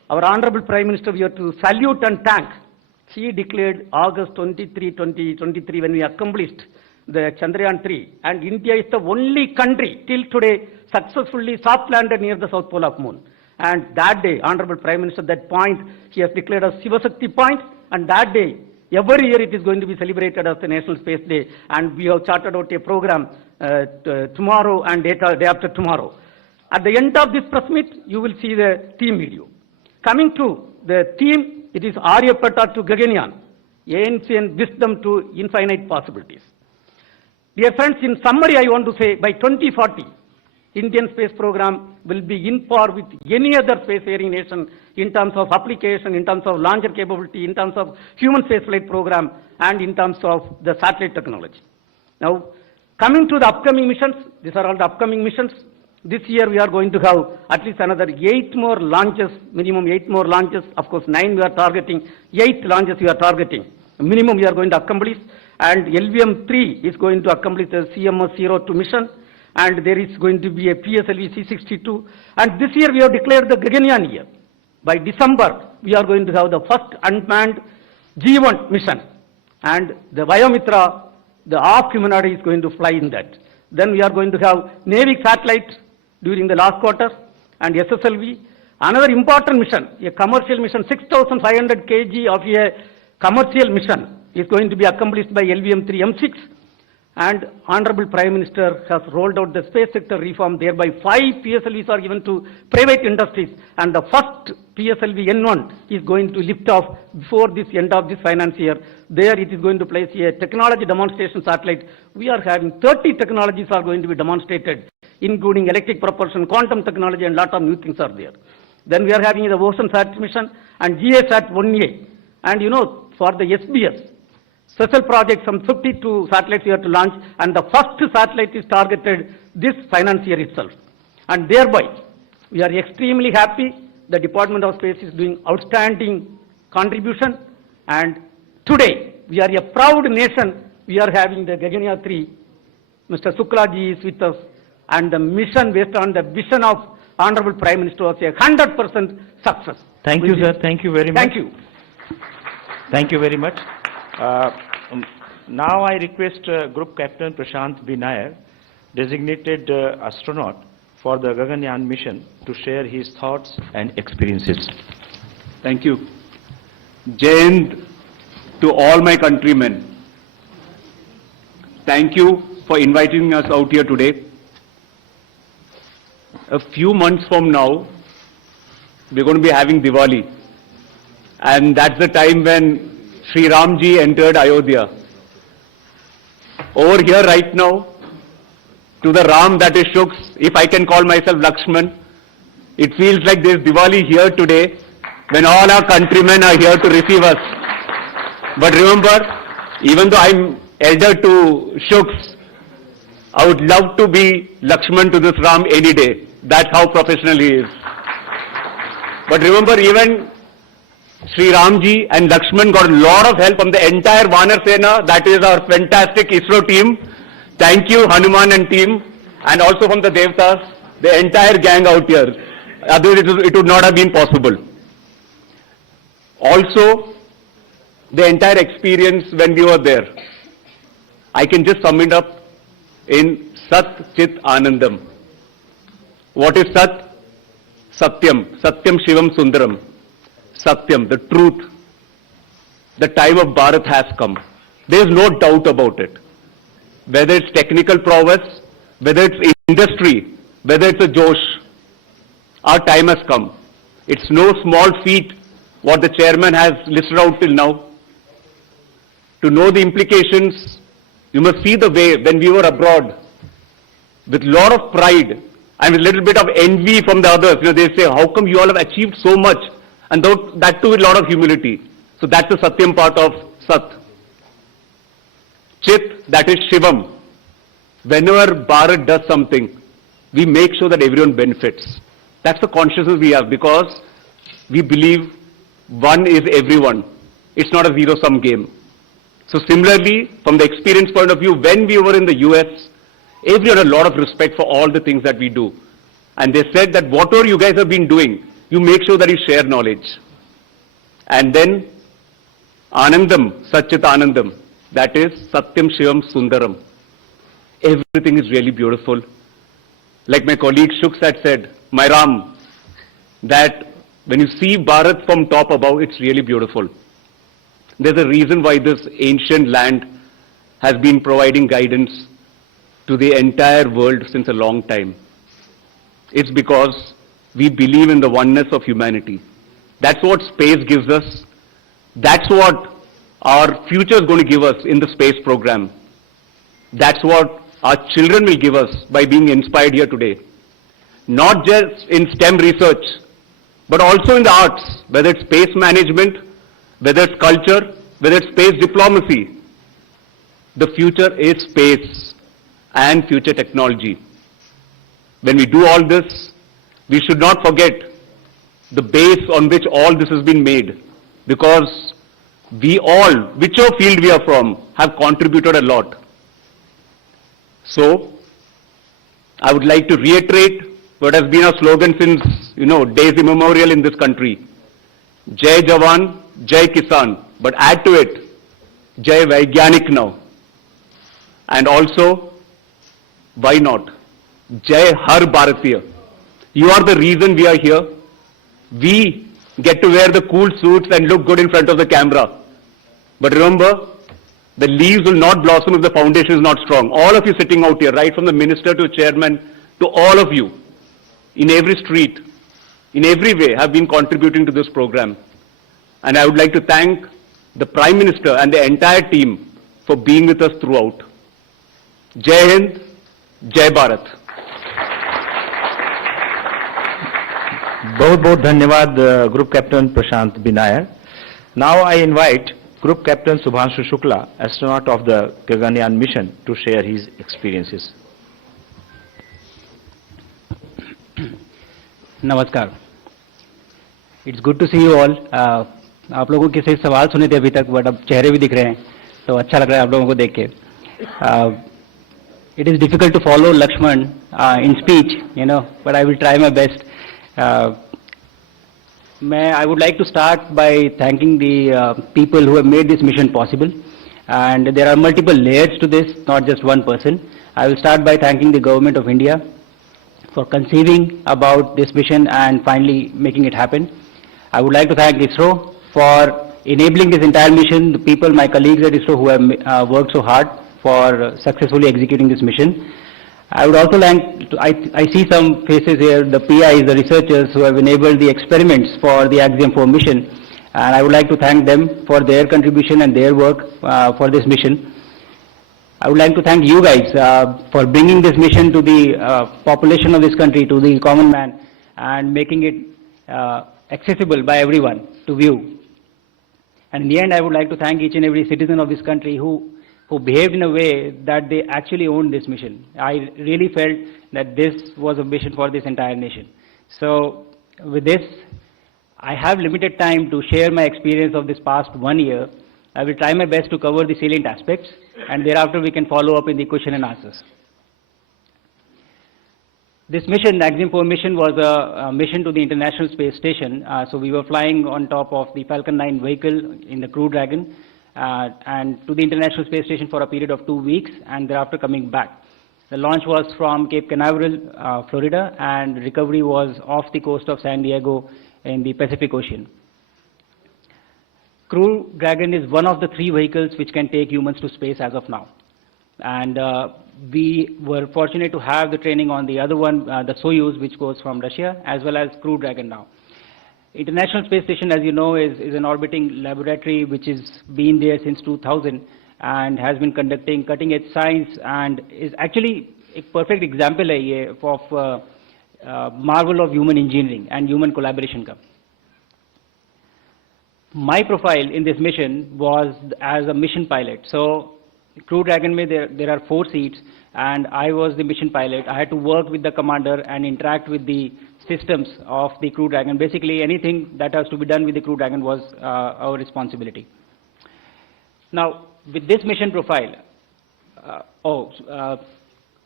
our Honorable Prime Minister, we have to salute and thank. He declared August 23, 2023 when we accomplished the Chandrayaan-3, and India is the only country till today successfully soft landed near the South Pole of Moon. And that day, Honorable Prime Minister, that point, he has declared as Shivashakti point, and that day, every year it is going to be celebrated as the National Space Day, and we have charted out a program tomorrow and day after tomorrow. At the end of this press meet, you will see the theme video. Coming to the theme, it is Aryabhatta to Gaganyaan, ancient wisdom to infinite possibilities. Dear friends, in summary, I want to say by 2040, Indian space program will be in par with any other spacefaring nation in terms of application, in terms of launcher capability, in terms of human spaceflight program, and in terms of the satellite technology. Now, coming to the upcoming missions, these are all the upcoming missions. This year we are going to have at least another 8 more launches, minimum 8 more launches. Of course, 9 we are targeting, 8 launches we are targeting. Minimum we are going to accomplish, and LVM-3 is going to accomplish the CMS-02 mission, and there is going to be a PSLV C-62. And this year we have declared the Gaganyaan year. By December, we are going to have the first unmanned G1 mission, and the Biomitra, the half humanoid, is going to fly in that. Then we are going to have Navy satellite during the last quarter, and SSLV. Another important mission, a commercial mission, 6,500 kg of a commercial mission is going to be accomplished by LVM-3M6. And Honorable Prime Minister has rolled out the space sector reform, thereby 5 PSLVs are given to private industries, and the first PSLV N1 is going to lift off before this end of this finance year. There it is going to place a technology demonstration satellite. We are having 30 technologies are going to be demonstrated, including electric propulsion, quantum technology, and lot of new things are there. Then we are having the Ocean Sat mission and GASat-1A. And you know, for the SBS, special project, some 52 satellites we have to launch, and the first satellite is targeted this finance year itself. And thereby, we are extremely happy. The Department of Space is doing outstanding contribution, and today, we are a proud nation. We are having the Gaganyaan-3. Mr. Shukla ji is with us, and the mission based on the vision of Honorable Prime Minister was a 100% success. Thank you, sir. Thank you very much. Thank you. Thank you very much. Now I request Group Captain Prashant B. Nair, designated astronaut for the Gaganyaan mission, to share his thoughts and experiences. Thank you. Jai Hind to all my countrymen. Thank you for inviting us out here today. A few months from now, we're going to be having Diwali. And that's the time when Sri Ramji entered Ayodhya. Over here right now, to the Ram that is Shuks, if I can call myself Lakshman, it feels like there's Diwali here today when all our countrymen are here to receive us. But remember, even though I'm elder to Shuks, I would love to be Lakshman to this Ram any day. That's how professional he is. But remember, even Sri Ramji and Lakshman got a lot of help from the entire Vanar Sena, that is our fantastic ISRO team. Thank you, Hanuman and team, and also from the Devtas, the entire gang out here. Otherwise it would not have been possible. Also, the entire experience when we were there, I can just sum it up in Sat Chit Anandam. What is Sat? Satyam. Satyam Shivam Sundaram. Satyam, the truth. The time of Bharat has come. There is no doubt about it. Whether it's technical prowess, whether it's industry, whether it's a Josh, our time has come. It's no small feat what the chairman has listed out till now. To know the implications, you must see the way when we were abroad, with a lot of pride and with a little bit of envy from the others. You know, they say, how come you all have achieved so much? And that too with a lot of humility. So that's the Satyam part of Sat. Chit, that is Shivam. Whenever Bharat does something, we make sure that everyone benefits. That's the consciousness we have, because we believe one is everyone. It's not a zero-sum game. So similarly, from the experience point of view, when we were in the US, everyone had a lot of respect for all the things that we do. And they said that whatever you guys have been doing, you make sure that you share knowledge. And then Anandam, Satchit Anandam, that is Satyam Shivam Sundaram. Everything is really beautiful. Like my colleague Shuk had said, my Ram, that when you see Bharat from top above, it's really beautiful. There's a reason why this ancient land has been providing guidance to the entire world since a long time. It's because we believe in the oneness of humanity. That's what space gives us. That's what our future is going to give us in the space program. That's what our children will give us by being inspired here today. Not just in STEM research, but also in the arts, whether it's space management, whether it's culture, whether it's space diplomacy. The future is space and future technology. When we do all this, we should not forget the base on which all this has been made, because we all, whichever field we are from, have contributed a lot. So, I would like to reiterate what has been our slogan since, days immemorial in this country. Jai Jawan, Jai Kisan, but add to it, Jai Vaigyanik now. And also, why not? Jai Har Bharatiya. You are the reason we are here. We get to wear the cool suits and look good in front of the camera. But remember, the leaves will not blossom if the foundation is not strong. All of you sitting out here, right from the minister to chairman, to all of you, in every street, in every way, have been contributing to this program. And I would like to thank the Prime Minister and the entire team for being with us throughout. Jai Hind, Jai Bharat. बहुत बहुत धन्यवाद group captain Prashant बिनायर. Now I invite Group Captain Shubhanshu Shukla, astronaut of the Gaganyaan mission, to share his experiences. नमस्कार. It's good to see you all. आप लोगों के सिर्फ सवाल सुने थे अभी तक, बट अब चेहरे भी दिख रहे हैं, तो अच्छा लग रहा है आप लोगों को देख के. It is difficult to follow Lakshman in speech, but I will try my best. I would like to start by thanking the people who have made this mission possible. And there are multiple layers to this, not just one person. I will start by thanking the Government of India for conceiving about this mission and finally making it happen. I would like to thank ISRO for enabling this entire mission, the people, my colleagues at ISRO who have worked so hard for successfully executing this mission. I would also like to, I see some faces here, the PIs, the researchers who have enabled the experiments for the Axiom-4 mission, and I would like to thank them for their contribution and their work for this mission. I would like to thank you guys for bringing this mission to the population of this country, to the common man, and making it accessible by everyone to view. And in the end, I would like to thank each and every citizen of this country who behaved in a way that they actually owned this mission. I really felt that this was a mission for this entire nation. So with this, I have limited time to share my experience of this past 1 year. I will try my best to cover the salient aspects, and thereafter we can follow up in the question and answers. This mission, the Axiom-4 mission, was a mission to the International Space Station. So we were flying on top of the Falcon 9 vehicle in the Crew Dragon, and to the International Space Station for a period of 2 weeks, and thereafter coming back. The launch was from Cape Canaveral, Florida, and recovery was off the coast of San Diego in the Pacific Ocean. Crew Dragon is one of the 3 vehicles which can take humans to space as of now. And we were fortunate to have the training on the other one, the Soyuz, which goes from Russia, as well as Crew Dragon now. International Space Station, as you know, is an orbiting laboratory which has been there since 2000 and has been conducting cutting-edge science, and is actually a perfect example of marvel of human engineering and human collaboration. My profile in this mission was as a mission pilot. So Crew Dragon, there are 4 seats, and I was the mission pilot. I had to work with the commander and interact with the systems of the Crew Dragon. Basically, anything that has to be done with the Crew Dragon was our responsibility. For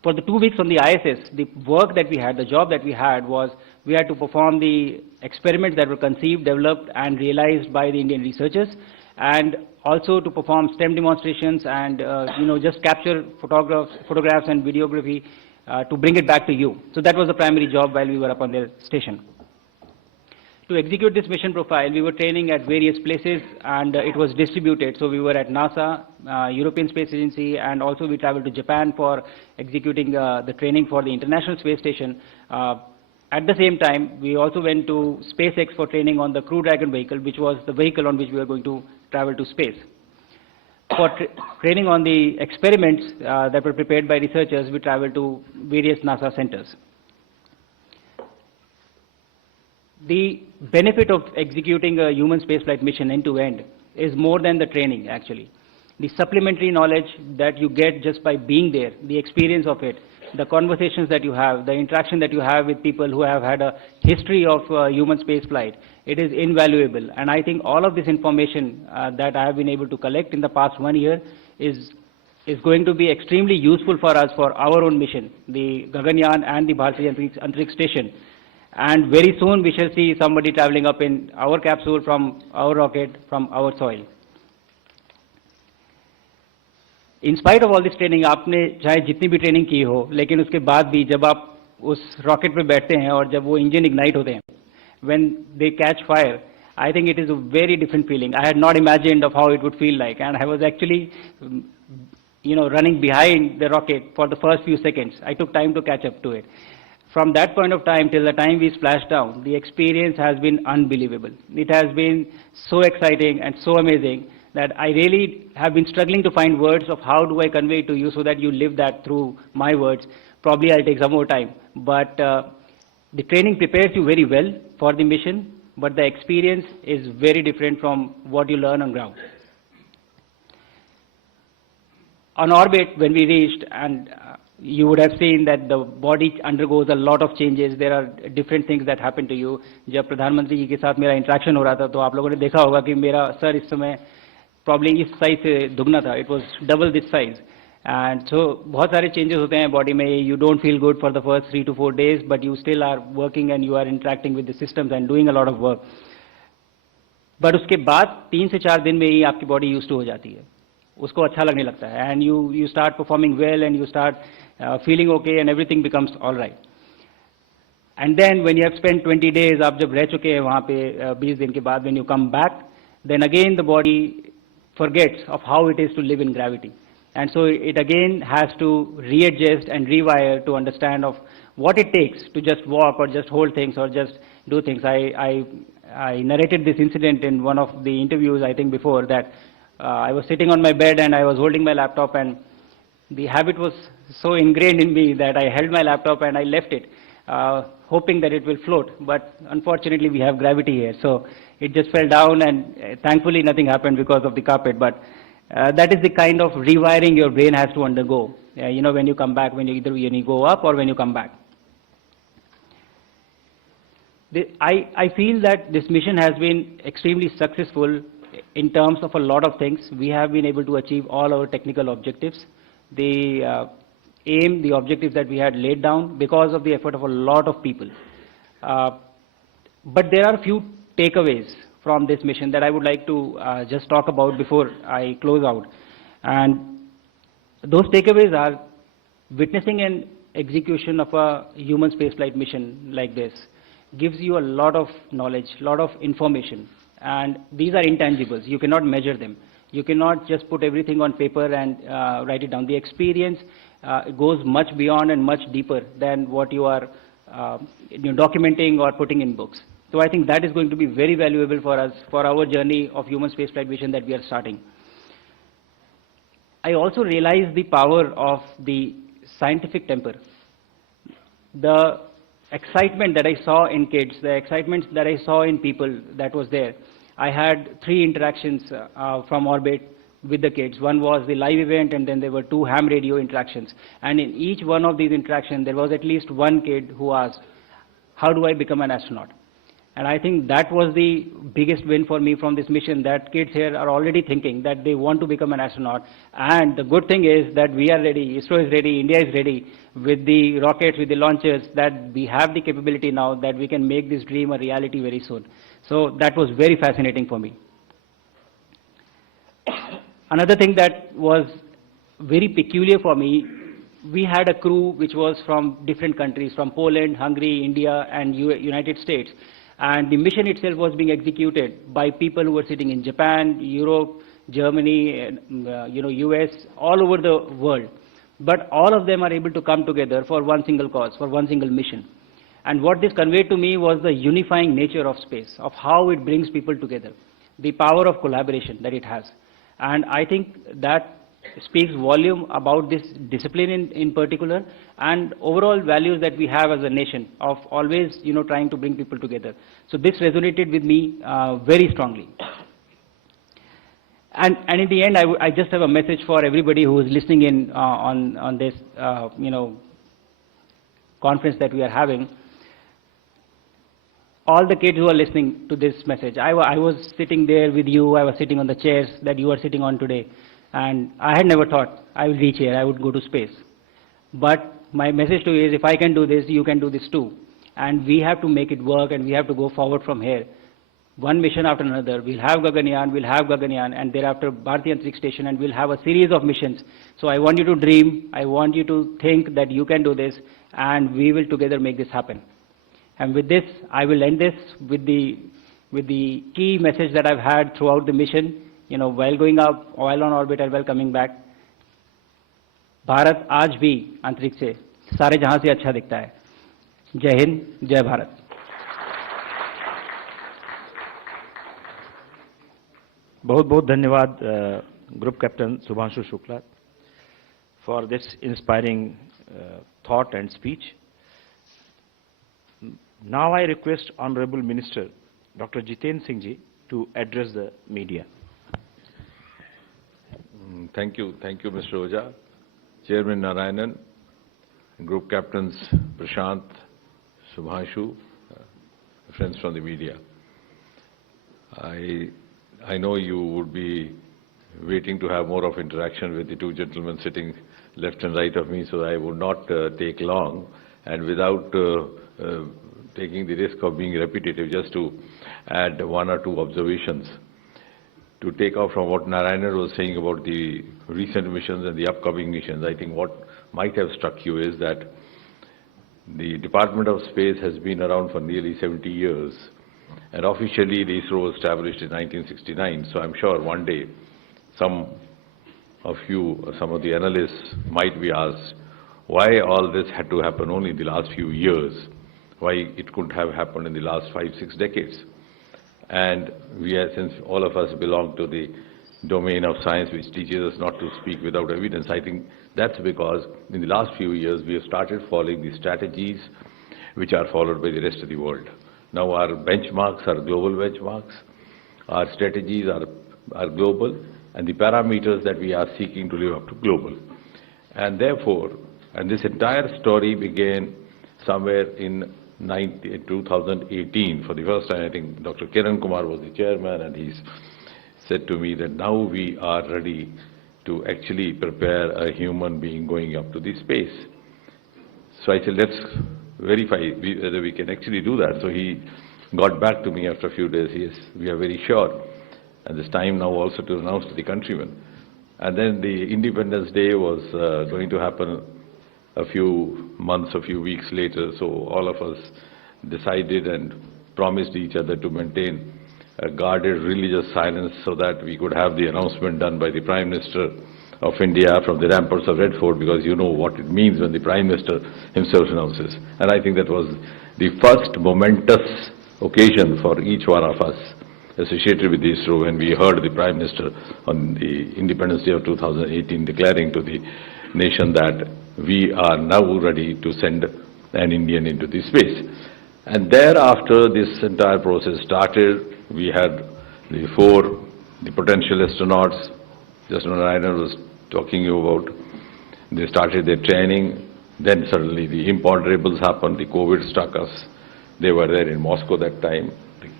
for the 2 weeks on the ISS, the work that we had, the job that we had was we had to perform the experiments that were conceived, developed and realized by the Indian researchers, and also to perform STEM demonstrations and just capture photographs and videography to bring it back to you. So that was the primary job while we were up on the station. To execute this mission profile, we were training at various places and it was distributed. So we were at NASA, European Space Agency, and also we traveled to Japan for executing the training for the International Space Station. At the same time, we also went to SpaceX for training on the Crew Dragon vehicle, which was the vehicle on which we were going to travel to space. For training on the experiments that were prepared by researchers, we traveled to various NASA centers. The benefit of executing a human spaceflight mission end-to-end is more than the training, actually. The supplementary knowledge that you get just by being there, the experience of it, the conversations that you have, the interaction that you have with people who have had a history of human spaceflight, it is invaluable. And I think all of this information that I have been able to collect in the past 1 year is going to be extremely useful for us for our own mission, the Gaganyaan and the Bharatiya Antariksh Station. And very soon we shall see somebody traveling up in our capsule from our rocket, from our soil. In spite of all this training, आपने चाहे जितनी भी training की हो, लेकिन उसके बाद भी जब आप उस रॉकेट पे बैठते हैं और जब वो इंजन इग्नाइट होते हैं, when they catch fire, I think it is a very different feeling. I had not imagined of how it would feel like, and I was actually, running behind the rocket for the first few seconds. I took time to catch up to it. From that point of time till the time we splashed down, the experience has been unbelievable. It has been so exciting and so amazing that I really have been struggling to find words of how do I convey it to you so that you live that through my words. Probably I'll take some more time. But the training prepares you very well for the mission, but the experience is very different from what you learn on ground. On orbit, when we reached, and you would have seen that the body undergoes a lot of changes. There are different things that happen to you. जब प्रधानमंत्री जी के साथ मेरा interaction हो रहा था तो आप लोगों ने देखा होगा कि मेरा सर इस समय probably इस साइज से दुगना था. It was double this size. And so बहुत सारे changes होते हैं body में. You don't feel good for the first 3 to 4 days, but you still are working and you are interacting with the systems and doing a lot of work. But उसके बाद 3 से 4 दिन में ही आपकी body used to हो जाती है. उसको अच्छा लगने लगता है. And you start performing well and you start feeling okay and everything becomes all right. And then when you have spent 20 days, आप जब रह चुके हैं वहाँ पे 20 दिन के बाद, when you come back, then again the body forgets of how it is to live in gravity. And so it again has to readjust and rewire to understand of what it takes to just walk or just hold things or just do things. I narrated this incident in one of the interviews, I think before, that I was sitting on my bed and I was holding my laptop, and the habit was so ingrained in me that I held my laptop and I left it, hoping that it will float. But unfortunately, we have gravity here. So it just fell down, and thankfully nothing happened because of the carpet. But that is the kind of rewiring your brain has to undergo, when you come back, when you go up or when you come back. I feel that this mission has been extremely successful in terms of a lot of things. We have been able to achieve all our technical objectives. The aim, the objectives that we had laid down because of the effort of a lot of people. But there are a few takeaways from this mission that I would like to just talk about before I close out. And those takeaways are witnessing an execution of a human spaceflight mission like this gives you a lot of knowledge, a lot of information. And these are intangibles. You cannot measure them. You cannot just put everything on paper and write it down. The experience goes much beyond and much deeper than what you are documenting or putting in books. So I think that is going to be very valuable for us, for our journey of human spaceflight mission that we are starting. I also realize the power of the scientific temper. The excitement that I saw in kids, the excitement that I saw in people that was there. I had 3 interactions from orbit with the kids. One was the live event, and then there were 2 ham radio interactions. And in each one of these interactions, there was at least one kid who asked, how do I become an astronaut? And I think that was the biggest win for me from this mission, that kids here are already thinking that they want to become an astronaut. And the good thing is that we are ready, ISRO is ready, India is ready with the rockets, with the launchers, that we have the capability now that we can make this dream a reality very soon. So that was very fascinating for me. Another thing that was very peculiar for me, we had a crew which was from different countries, from Poland, Hungary, India, and United States. And the mission itself was being executed by people who were sitting in Japan, Europe, Germany, US, all over the world. But all of them are able to come together for one single cause, for one single mission. And what this conveyed to me was the unifying nature of space, of how it brings people together, the power of collaboration that it has. And I think that speaks volume about this discipline in particular, and overall values that we have as a nation of always, trying to bring people together. So this resonated with me very strongly. And in the end, I just have a message for everybody who is listening in on this, conference that we are having. All the kids who are listening to this message, I was sitting there with you, I was sitting on the chairs that you are sitting on today. And I had never thought I would reach here, I would go to space. But my message to you is, if I can do this, you can do this too. And we have to make it work, and we have to go forward from here. One mission after another. We'll have Gaganyaan, and thereafter Bharatiya Antariksh Station, and we'll have a series of missions. So I want you to dream, I want you to think that you can do this, and we will together make this happen. And with this, I will end this with the key message that I've had throughout the mission. While going up, while on orbit, and while coming back, Bharat आज भी अंतरिक्ष से सारे जहां से अच्छा दिखता है. जय हिंद, जय भारत. बहुत बहुत धन्यवाद group captain Shubhanshu Shukla for this inspiring thought and speech. Now I request Honorable Minister Dr. Jiten Singh ji to address the media. Thank you, Mr. Oja. Chairman Narayanan, Group Captains Prashant, Shubhanshu, friends from the media. I know you would be waiting to have more of interaction with the two gentlemen sitting left and right of me, so I would not take long, and without taking the risk of being repetitive, just to add one or two observations. To take off from what Narayanan was saying about the recent missions and the upcoming missions, I think what might have struck you is that the Department of Space has been around for nearly 70 years, and officially the ISRO was established in 1969, so I'm sure one day some of you, some of the analysts might be asked why all this had to happen only in the last few years, why it couldn't have happened in the last 5-6 decades. And since all of us belong to the domain of science which teaches us not to speak without evidence, I think that's because in the last few years we have started following the strategies which are followed by the rest of the world. Now our benchmarks are global benchmarks, our strategies are global, and the parameters that we are seeking to live up to global. And therefore, and this entire story began somewhere in 2018. For the first time, I think Dr. Kiran Kumar was the chairman, and he said to me that now we are ready to actually prepare a human being going up to the space. So I said, let's verify whether we can actually do that. So he got back to me after a few days. Yes, we are very sure. And it's time now also to announce to the countrymen. And then the Independence Day was going to happen a few months, a few weeks later, so all of us decided and promised each other to maintain a guarded religious silence so that we could have the announcement done by the Prime Minister of India from the ramparts of Red Fort, because you know what it means when the Prime Minister himself announces. And I think that was the first momentous occasion for each one of us associated with ISRO when we heard the Prime Minister on the Independence Day of 2018 declaring to the nation that we are now ready to send an Indian into the space. And thereafter this entire process started. We had the potential astronauts, just Narayanan was talking about. They started their training. Then suddenly the imponderables happened. The COVID struck us. They were there in Moscow that time.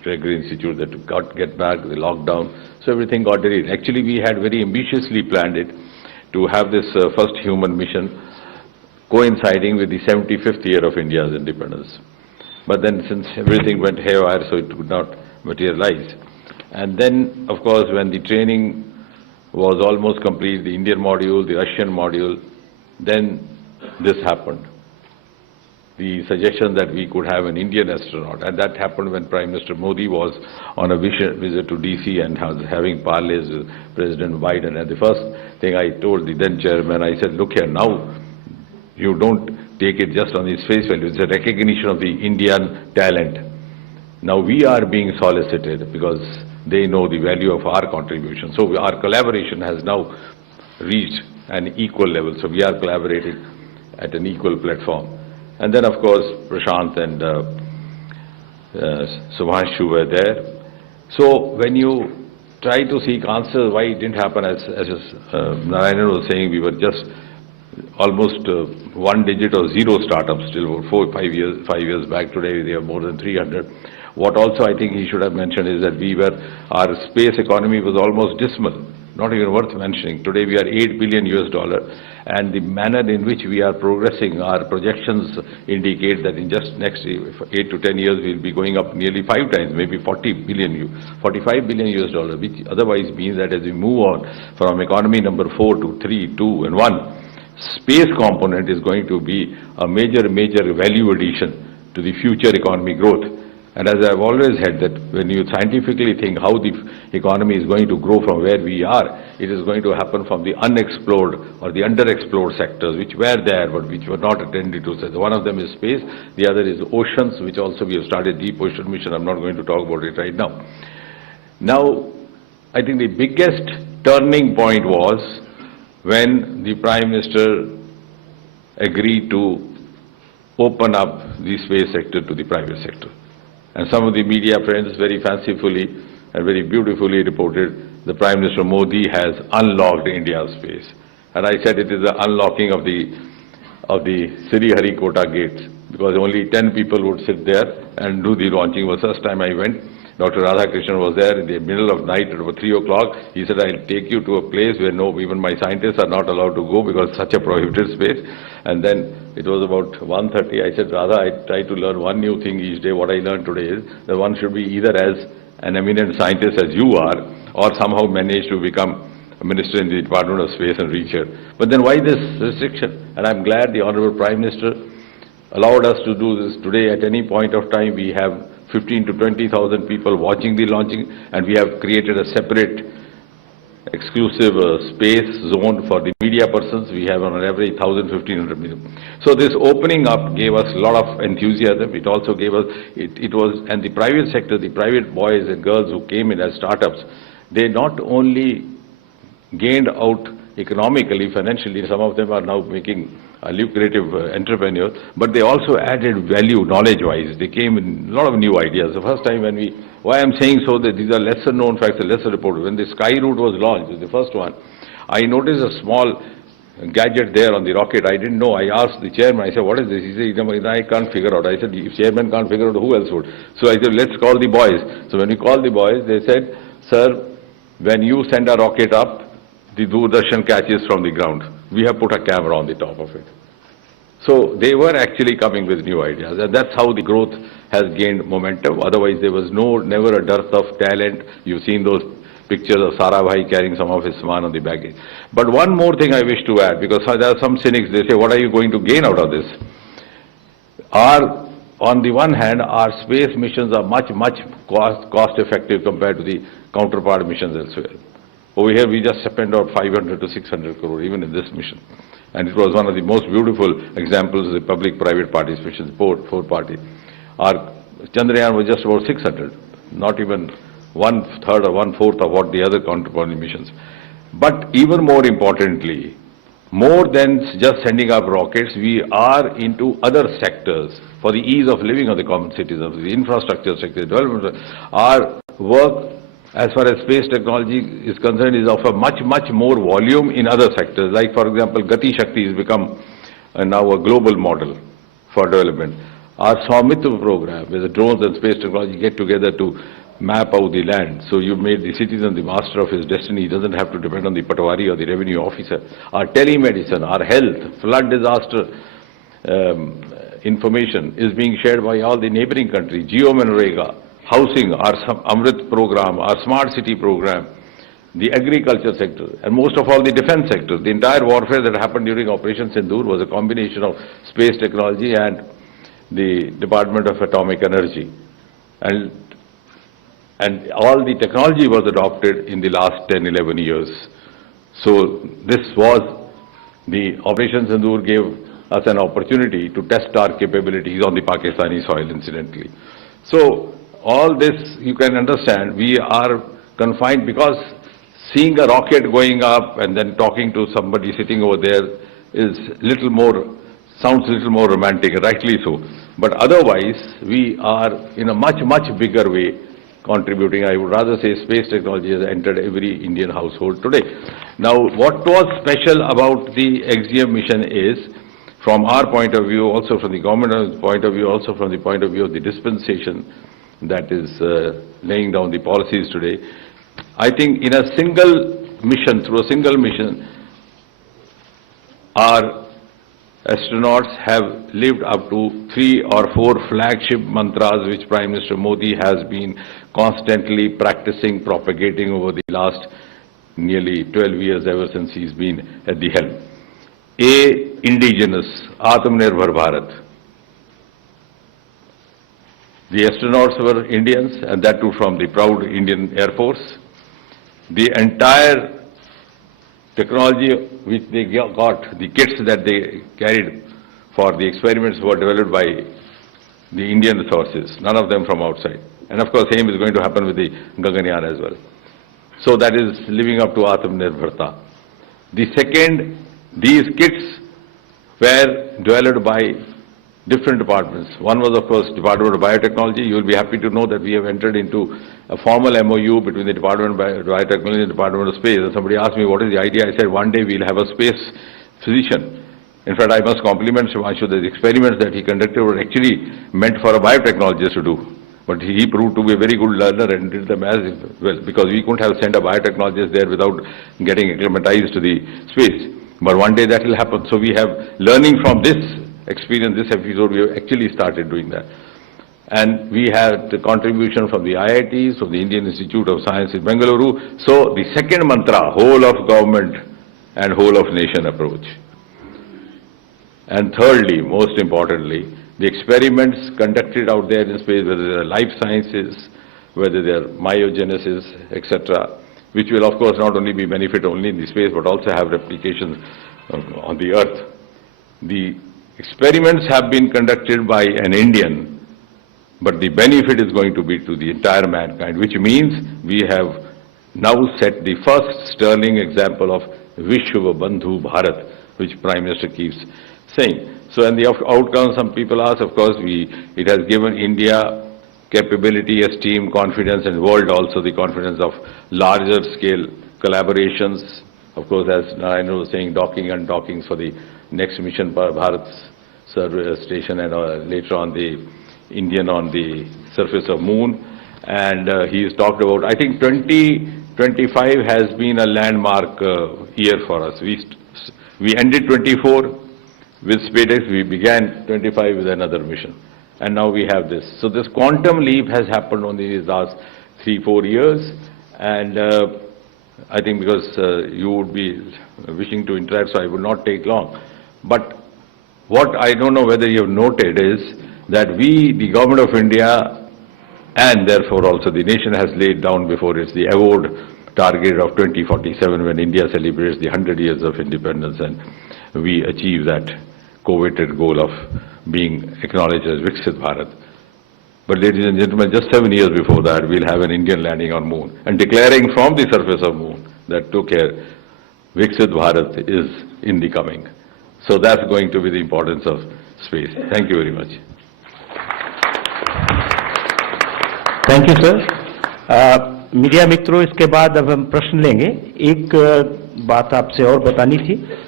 Dr. Agri Institute that got get back, the lockdown, so everything got delayed. Actually, we had very ambitiously planned it to have this first human mission coinciding with the 75th year of India's independence. But then since everything went haywire, so it could not materialize. And then, of course, when the training was almost complete, the Indian module, the Russian module, then this happened. The suggestion that we could have an Indian astronaut, and that happened when Prime Minister Modi was on a visit to DC and was having parleys with President Biden. And the first thing I told the then chairman, I said, look here, now you don't take it just on its face value, it's a recognition of the Indian talent. Now we are being solicited because they know the value of our contribution. So our collaboration has now reached an equal level. So we are collaborating at an equal platform. And then, of course, Prashant and Shubhanshu were there. So when you try to seek answers why it didn't happen, as Narayanan was saying, we were just almost one digit or zero startups till 5 years back. Today they have more than 300. What also I think he should have mentioned is that our space economy was almost dismal, not even worth mentioning. Today we are $8 billion US, and the manner in which we are progressing, our projections indicate that in just next 8 to 10 years we'll be going up nearly 5 times, maybe 45 billion US, which otherwise means that as we move on from economy number 4 to 3, 2 and 1, space component is going to be a major value addition to the future economy growth. And as I've always said, that when you scientifically think how the economy is going to grow from where we are, it is going to happen from the unexplored or the underexplored sectors which were there but which were not attended to. So one of them is space, the other is oceans, which also we have started deep ocean mission. I'm not going to talk about it right now. Now, I think the biggest turning point was when the Prime Minister agreed to open up the space sector to the private sector. And some of the media friends very fancifully and very beautifully reported the Prime Minister Modi has unlocked India's space. And I said it is the unlocking of the Sriharikota gates, because only 10 people would sit there and do the launching. The first time I went, Dr. Radhakrishnan was there in the middle of night at about 3 o'clock. He said, I'll take you to a place where even my scientists are not allowed to go because it's such a prohibited space. And then it was about 1:30. I said, Radha, I try to learn one new thing each day. What I learned today is that one should be either as an eminent scientist as you are, or somehow manage to become a minister in the Department of Space and reach here. But then why this restriction? And I'm glad the Honorable Prime Minister allowed us to do this today. At any point of time, we have 15 to 20,000 people watching the launching, and we have created a separate exclusive space zone for the media persons. We have on average 1,000, 1,500 million. So this opening up gave us a lot of enthusiasm. It also gave us, and the private sector, the private boys and girls who came in as startups, they not only gained out economically, financially, some of them are now making a lucrative entrepreneurs, but they also added value knowledge-wise. They came in a lot of new ideas. The first time why I'm saying so, that these are lesser known facts, lesser reported. When the Sky Route was launched, the first one, I noticed a small gadget there on the rocket. I didn't know. I asked the chairman, I said, what is this? He said, I can't figure out. I said, if chairman can't figure out, who else would? So I said, let's call the boys. So when we called the boys, they said, sir, when you send a rocket up, the Doordarshan catches from the ground. We have put a camera on the top of it. So they were actually coming with new ideas, and that's how the growth has gained momentum. Otherwise, there was never a dearth of talent. You've seen those pictures of Sarabhai carrying some of his saman on the baggage. But one more thing I wish to add, because there are some cynics, they say, what are you going to gain out of this? On the one hand, our space missions are much cost effective compared to the counterpart missions elsewhere. Over here, we just spent out 500 to 600 crore, even in this mission. And it was one of the most beautiful examples of the public-private participation, four party. Our Chandrayaan was just about 600, not even 1/3 or 1/4 of what the other counterpart missions. But even more importantly, more than just sending up rockets, we are into other sectors for the ease of living of the common citizens, the infrastructure sector, development. Our work as far as space technology is concerned is of a much more volume in other sectors. Like, for example, Gati Shakti has become now a global model for development. Our Swamitva program, where the drones and space technology get together to map out the land. So you made the citizen the master of his destiny. He doesn't have to depend on the patwari or the revenue officer. Our telemedicine, our health, flood disaster information is being shared by all the neighboring countries. Geo-Manrega, housing, our Amrit program, our smart city program, the agriculture sector, and most of all the defense sector. The entire warfare that happened during Operation Sindoor was a combination of space technology and the Department of Atomic Energy. And all the technology was adopted in the last 10, 11 years. So this was, the Operation Sindoor gave us an opportunity to test our capabilities on the Pakistani soil, incidentally. So all this, you can understand, we are confined because seeing a rocket going up and then talking to somebody sitting over there is little more, sounds a little more romantic, rightly so. But otherwise, we are in a much, much bigger way contributing. I would rather say space technology has entered every Indian household today. Now, what was special about the Axiom mission is, from our point of view, also from the government's point of view, also from the point of view of the dispensation that is laying down the policies today, I think in a single mission, through a single mission, our astronauts have lived up to 3 or 4 flagship mantras which Prime Minister Modi has been constantly practicing, propagating over the last nearly 12 years ever since he's been at the helm. A, indigenous, Atmanirbhar Bharat. The astronauts were Indians, and that too from the proud Indian Air Force. The entire technology which they got, the kits that they carried for the experiments were developed by the Indian resources, none of them from outside. And of course, same is going to happen with the Gaganyaan as well. So that is living up to Atmanirbharta. The second, these kits were developed by different departments. One was, of course, Department of Biotechnology. You will be happy to know that we have entered into a formal MOU between the Department of Biotechnology and the Department of Space. And somebody asked me, what is the idea? I said, one day we'll have a space physician. In fact, I must compliment Shubhanshu that the experiments that he conducted were actually meant for a biotechnologist to do. But he proved to be a very good learner and did them as well, because we couldn't have sent a biotechnologist there without getting acclimatized to the space. But one day that will happen. So we have, learning from this experience, this episode, we have actually started doing that. And we had the contribution from the IITs, from the Indian Institute of Science in Bengaluru. So the second mantra, whole of government and whole of nation approach. And thirdly, most importantly, the experiments conducted out there in space, whether they are life sciences, whether they are myogenesis, etc., which will of course not only be benefit only in the space, but also have replications on the Earth. The experiments have been conducted by an Indian, but the benefit is going to be to the entire mankind, which means we have now set the first sterling example of Vishwa Bandhu Bharat, which Prime Minister keeps saying. So, and the outcome, some people ask, of course, it has given India capability, esteem, confidence, and world also the confidence of larger scale collaborations. Of course, as Narayanan was saying, docking and dockings for the next mission, Bharat's survey station, and later on the Indian on the surface of moon. And he's talked about, I think 2025 has been a landmark year for us. We ended 24 with SpaceX, we began 25 with another mission. And now we have this. So this quantum leap has happened only in these last 3-4 years. And I think because you would be wishing to interact, so I will not take long. But what I don't know whether you have noted is that we, the Government of India, and therefore also the nation has laid down before it the award target of 2047 when India celebrates the 100 years of independence, and we achieve that coveted goal of being acknowledged as Viksit Bharat. But ladies and gentlemen, just 7 years before that, we'll have an Indian landing on moon and declaring from the surface of moon that took care, Viksit Bharat is in the coming. So that's going to be the importance of space. Thank you very much. Thank you sir. Media मित्रों, इसके बाद अब हम प्रश्न लेंगे। एक बात आपसे और बतानी थी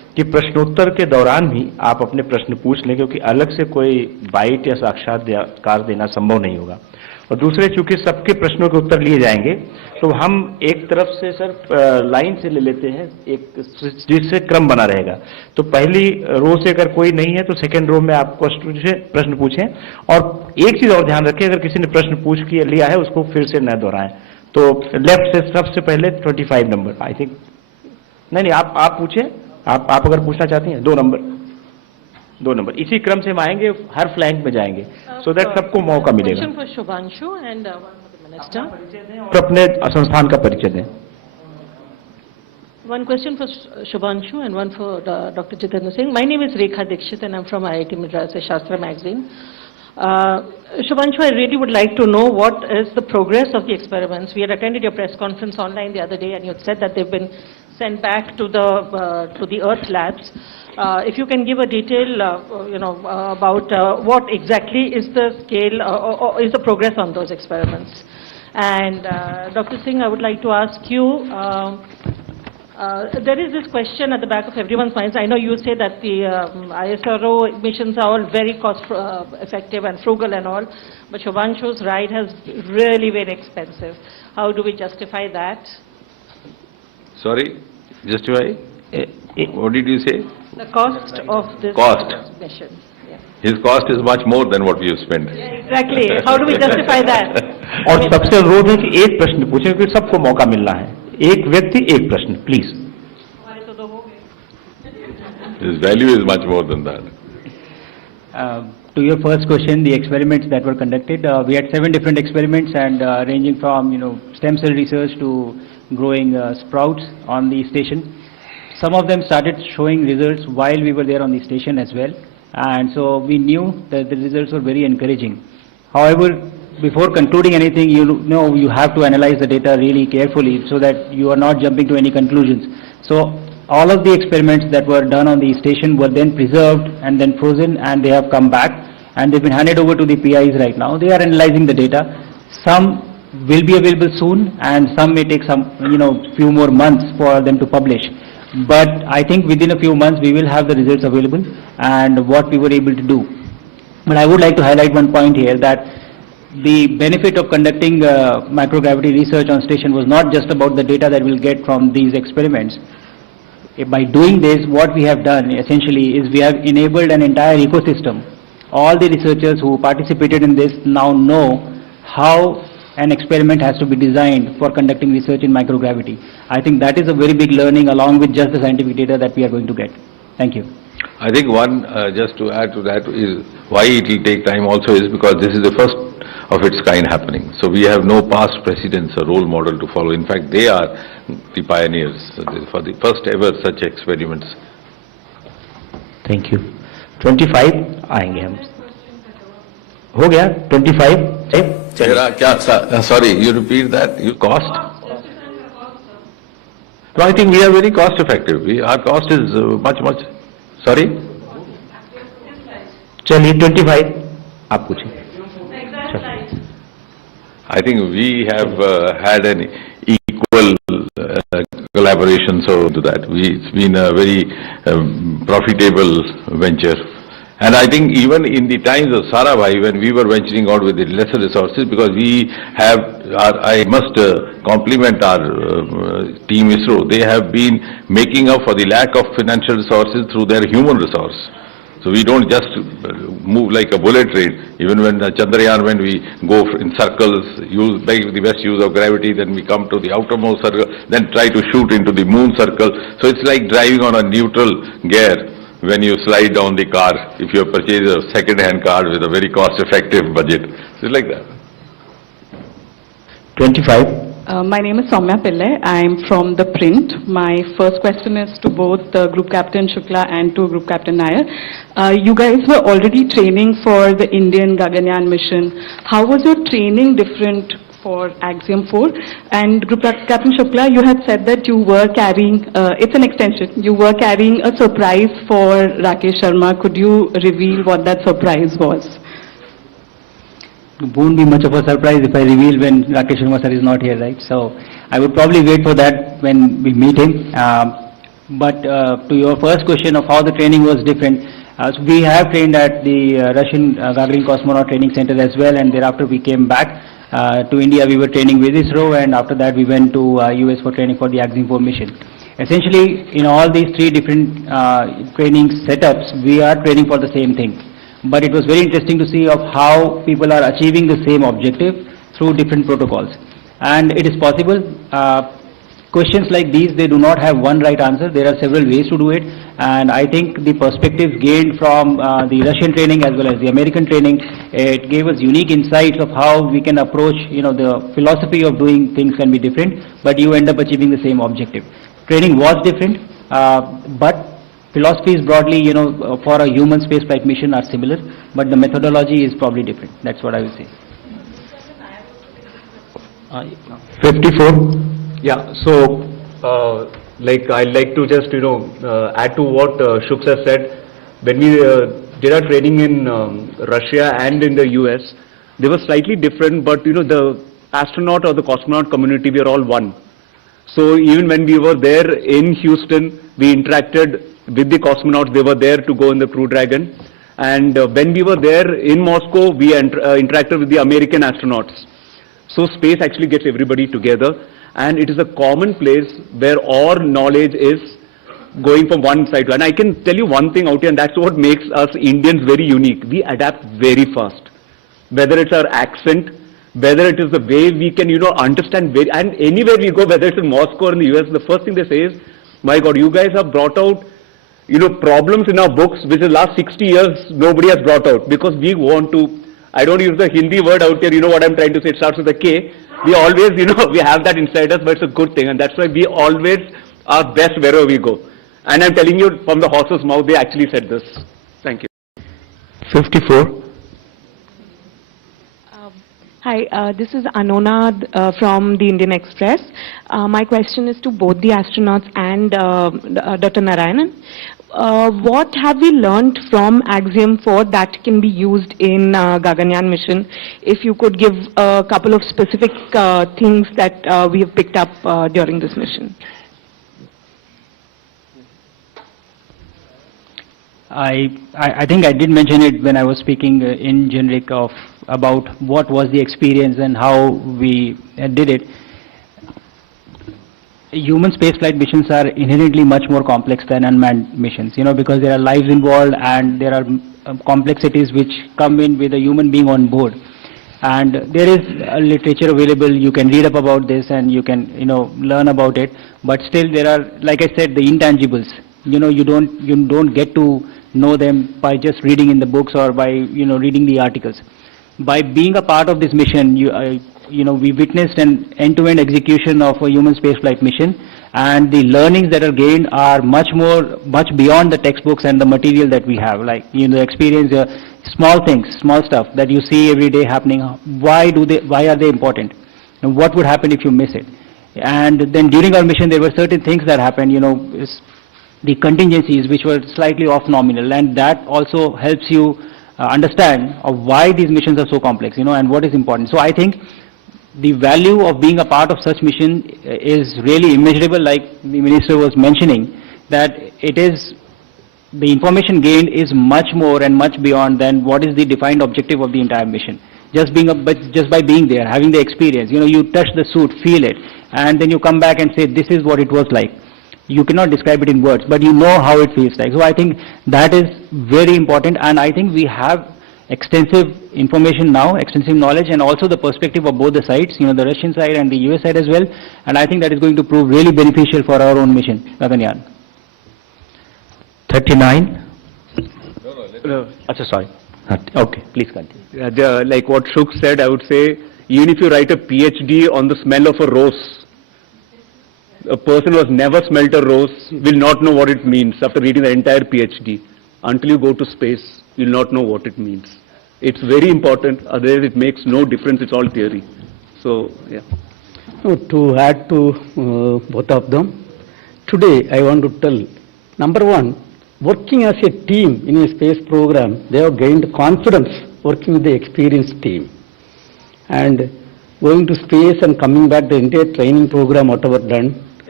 कि प्रश्नोत्तर के दौरान भी आप अपने प्रश्न पूछ लें, क्योंकि अलग से कोई बाइट या साक्षात्कार देना संभव नहीं होगा। और दूसरे, चूंकि सबके प्रश्नों के उत्तर लिए जाएंगे, तो हम एक तरफ से सर लाइन से ले लेते हैं, एक जिससे क्रम बना रहेगा। तो पहली रो से अगर कोई नहीं है तो सेकंड रो में आप प्रश्न पूछें। और एक चीज और ध्यान रखें, अगर किसी ने प्रश्न पूछ लिया है उसको फिर से न दोहराएं। तो लेफ्ट से सबसे पहले 25 नंबर, आई थिंक। नहीं, आप पूछें, आप अगर पूछना चाहती हैं। 2 नंबर इसी क्रम से हम आएंगे, हर फ्लैंक में जाएंगे, सो दैट सबको मौका मिलेगा। Question for Shubhanshu and one for the minister. और अपने संस्थान का परिचय दें। One question for Shubhanshu and one for Dr. Jitendra Singh. My name is Rekha Dikshit and I'm from IIT Madras Shastra magazine. Shubhanshu, I really would like to know what is the progress of the experiments. We had attended your press conference online the other day and you had said that they've been sent back to the Earth labs. If you can give a detail, about what exactly is the scale or is the progress on those experiments. And Dr. Singh, I would like to ask you, there is this question at the back of everyone's minds. I know you say that the ISRO missions are all very cost effective and frugal and all, but Shubhanshu's ride has really very expensive. How do we justify that? Sorry, justify? What did you say? The cost of this mission. Yeah. His cost is much more than what we have spent. Exactly. How do we justify that? और सबसे अनुरोध है कि एक प्रश्न पूछें, क्योंकि सबको मौका मिलना है। एक व्यक्ति एक प्रश्न, please. His value is much more than that. To your first question, the experiments that were conducted, we had 7 different experiments and ranging from stem cell research to growing sprouts on the station. Some of them started showing results while we were there on the station as well, and so we knew that the results were very encouraging. However, before concluding anything, you have to analyze the data really carefully so that you are not jumping to any conclusions. So all of the experiments that were done on the station were then preserved and then frozen, and they have come back and they've been handed over to the PIs right now. They are analyzing the data. Some will be available soon and some may take some few more months for them to publish. But I think within a few months we will have the results available and what we were able to do. But I would like to highlight one point here, that the benefit of conducting microgravity research on station was not just about the data that we'll get from these experiments. By doing this, what we have done essentially is we have enabled an entire ecosystem. All the researchers who participated in this now know how an experiment has to be designed for conducting research in microgravity. I think that is a very big learning along with just the scientific data that we are going to get. Thank you. I think just to add to that, is why it will take time also is because this is the first of its kind happening. So we have no past precedents or role model to follow. In fact, they are the pioneers for the first ever such experiments. Thank you. 25 आएंगे हम। हो गया 25? Sorry, you repeat that. You cost? No, I think we are very cost effective. Our cost is much. Sorry? चलिए 25 आप पूछिए। I think we have had an equal collaboration to that. It's been a very profitable venture. And I think even in the times of Sarabhai, when we were venturing out with the lesser resources, because we have, I must compliment our team ISRO, they have been making up for the lack of financial resources through their human resource. So we don't just move like a bullet train. Even when Chandrayaan, when we go in circles, make the best use of gravity, then we come to the outermost circle, then try to shoot into the moon circle. So it's like driving on a neutral gear when you slide down the car, if you purchase a second-hand car with a very cost-effective budget. So it's like that. 25. My name is Soumya Pillai. I am from the print. My first question is to both Group Captain Shukla and to Group Captain Nair. You guys were already training for the Indian Gaganyaan mission. How was your training different for Axiom-4? And Group Captain Shukla, you had said that you were carrying, it's an extension, you were carrying a surprise for Rakesh Sharma. Could you reveal what that surprise was? It won't be much of a surprise if I reveal when Rakesh Sharma sir is not here, right? So I would probably wait for that when we meet him. But to your first question of how the training was different, so we have trained at the Russian Gagarin Cosmonaut Training Center as well, and thereafter we came back to India. We were training with ISRO, and after that we went to US for training for the Axiom-4 mission. Essentially, in all these three different training setups, we are training for the same thing. But it was very interesting to see of how people are achieving the same objective through different protocols. And it is possible. Questions like these, they do not have one right answer. There are several ways to do it, and I think the perspectives gained from the Russian training as well as the American training, it gave us unique insights of how we can approach, the philosophy of doing things can be different, but you end up achieving the same objective. Training was different, but philosophies broadly, for a human spaceflight mission are similar, but the methodology is probably different. That's what I will say. 54. Yeah, so I'd like to just add to what Shubh has said. When we did our training in Russia and in the US, they were slightly different, but the astronaut or the cosmonaut community, we are all one. So even when we were there in Houston, we interacted with the cosmonauts. They were there to go in the Crew Dragon, and when we were there in Moscow, we interacted with the American astronauts. So space actually gets everybody together, and it is a common place where all knowledge is going from one side to. And I can tell you one thing out here, and that's what makes us Indians very unique. We adapt very fast. Whether it's our accent, whether it is the way we can, understand, and anywhere we go, whether it's in Moscow or in the US, the first thing they say is, my God, you guys have brought out, problems in our books, which in the last 60 years, nobody has brought out, because we want to, I don't use the Hindi word out here, what I'm trying to say, it starts with a K. We always, we have that inside us, but it's a good thing, and that's why we always are best wherever we go. And I'm telling you, from the horse's mouth, they actually said this. Thank you. 54. Hi, this is Anona from the Indian Express. My question is to both the astronauts and Dr. Narayanan. What have we learned from Axiom-4 that can be used in Gaganyaan mission? If you could give a couple of specific things that we have picked up during this mission. I think I did mention it when I was speaking in generic about what was the experience and how we did it. Human spaceflight missions are inherently much more complex than unmanned missions, because there are lives involved and there are complexities which come in with a human being on board. And there is literature available, you can read up about this and you can, learn about it, but still there are, like I said, the intangibles. You don't get to know them by just reading in the books or by, reading the articles. By being a part of this mission, we witnessed an end-to-end execution of a human spaceflight mission, and the learnings that are gained are much beyond the textbooks and the material that we have. Like, experience, small things, small stuff that you see every day happening. Why are they important? And what would happen if you miss it? And then during our mission, there were certain things that happened, the contingencies which were slightly off nominal, and that also helps you understand of why these missions are so complex, and what is important. So I think the value of being a part of such mission is really immeasurable, like the minister was mentioning, that it is, the information gained is much more and much beyond than what is the defined objective of the entire mission. Just by being there, having the experience, you touch the suit, feel it, and then you come back and say, this is what it was like. You cannot describe it in words, but you know how it feels like. So I think that is very important, and I think we have extensive information now, extensive knowledge, and also the perspective of both the sides, the Russian side and the US side as well, and I think that is going to prove really beneficial for our own mission, Gaganyaan. 39. Sorry. Okay, please continue. Like what Shubh said, I would say, even if you write a PhD on the smell of a rose, a person who has never smelled a rose will not know what it means after reading the entire PhD. Until you go to space, you will not know what it means. It's very important, otherwise it makes no difference, it's all theory. So, yeah. To add to both of them, today I want to tell, number one, working as a team in a space program, they have gained confidence working with the experienced team. And going to space and coming back, the entire training program, whatever done,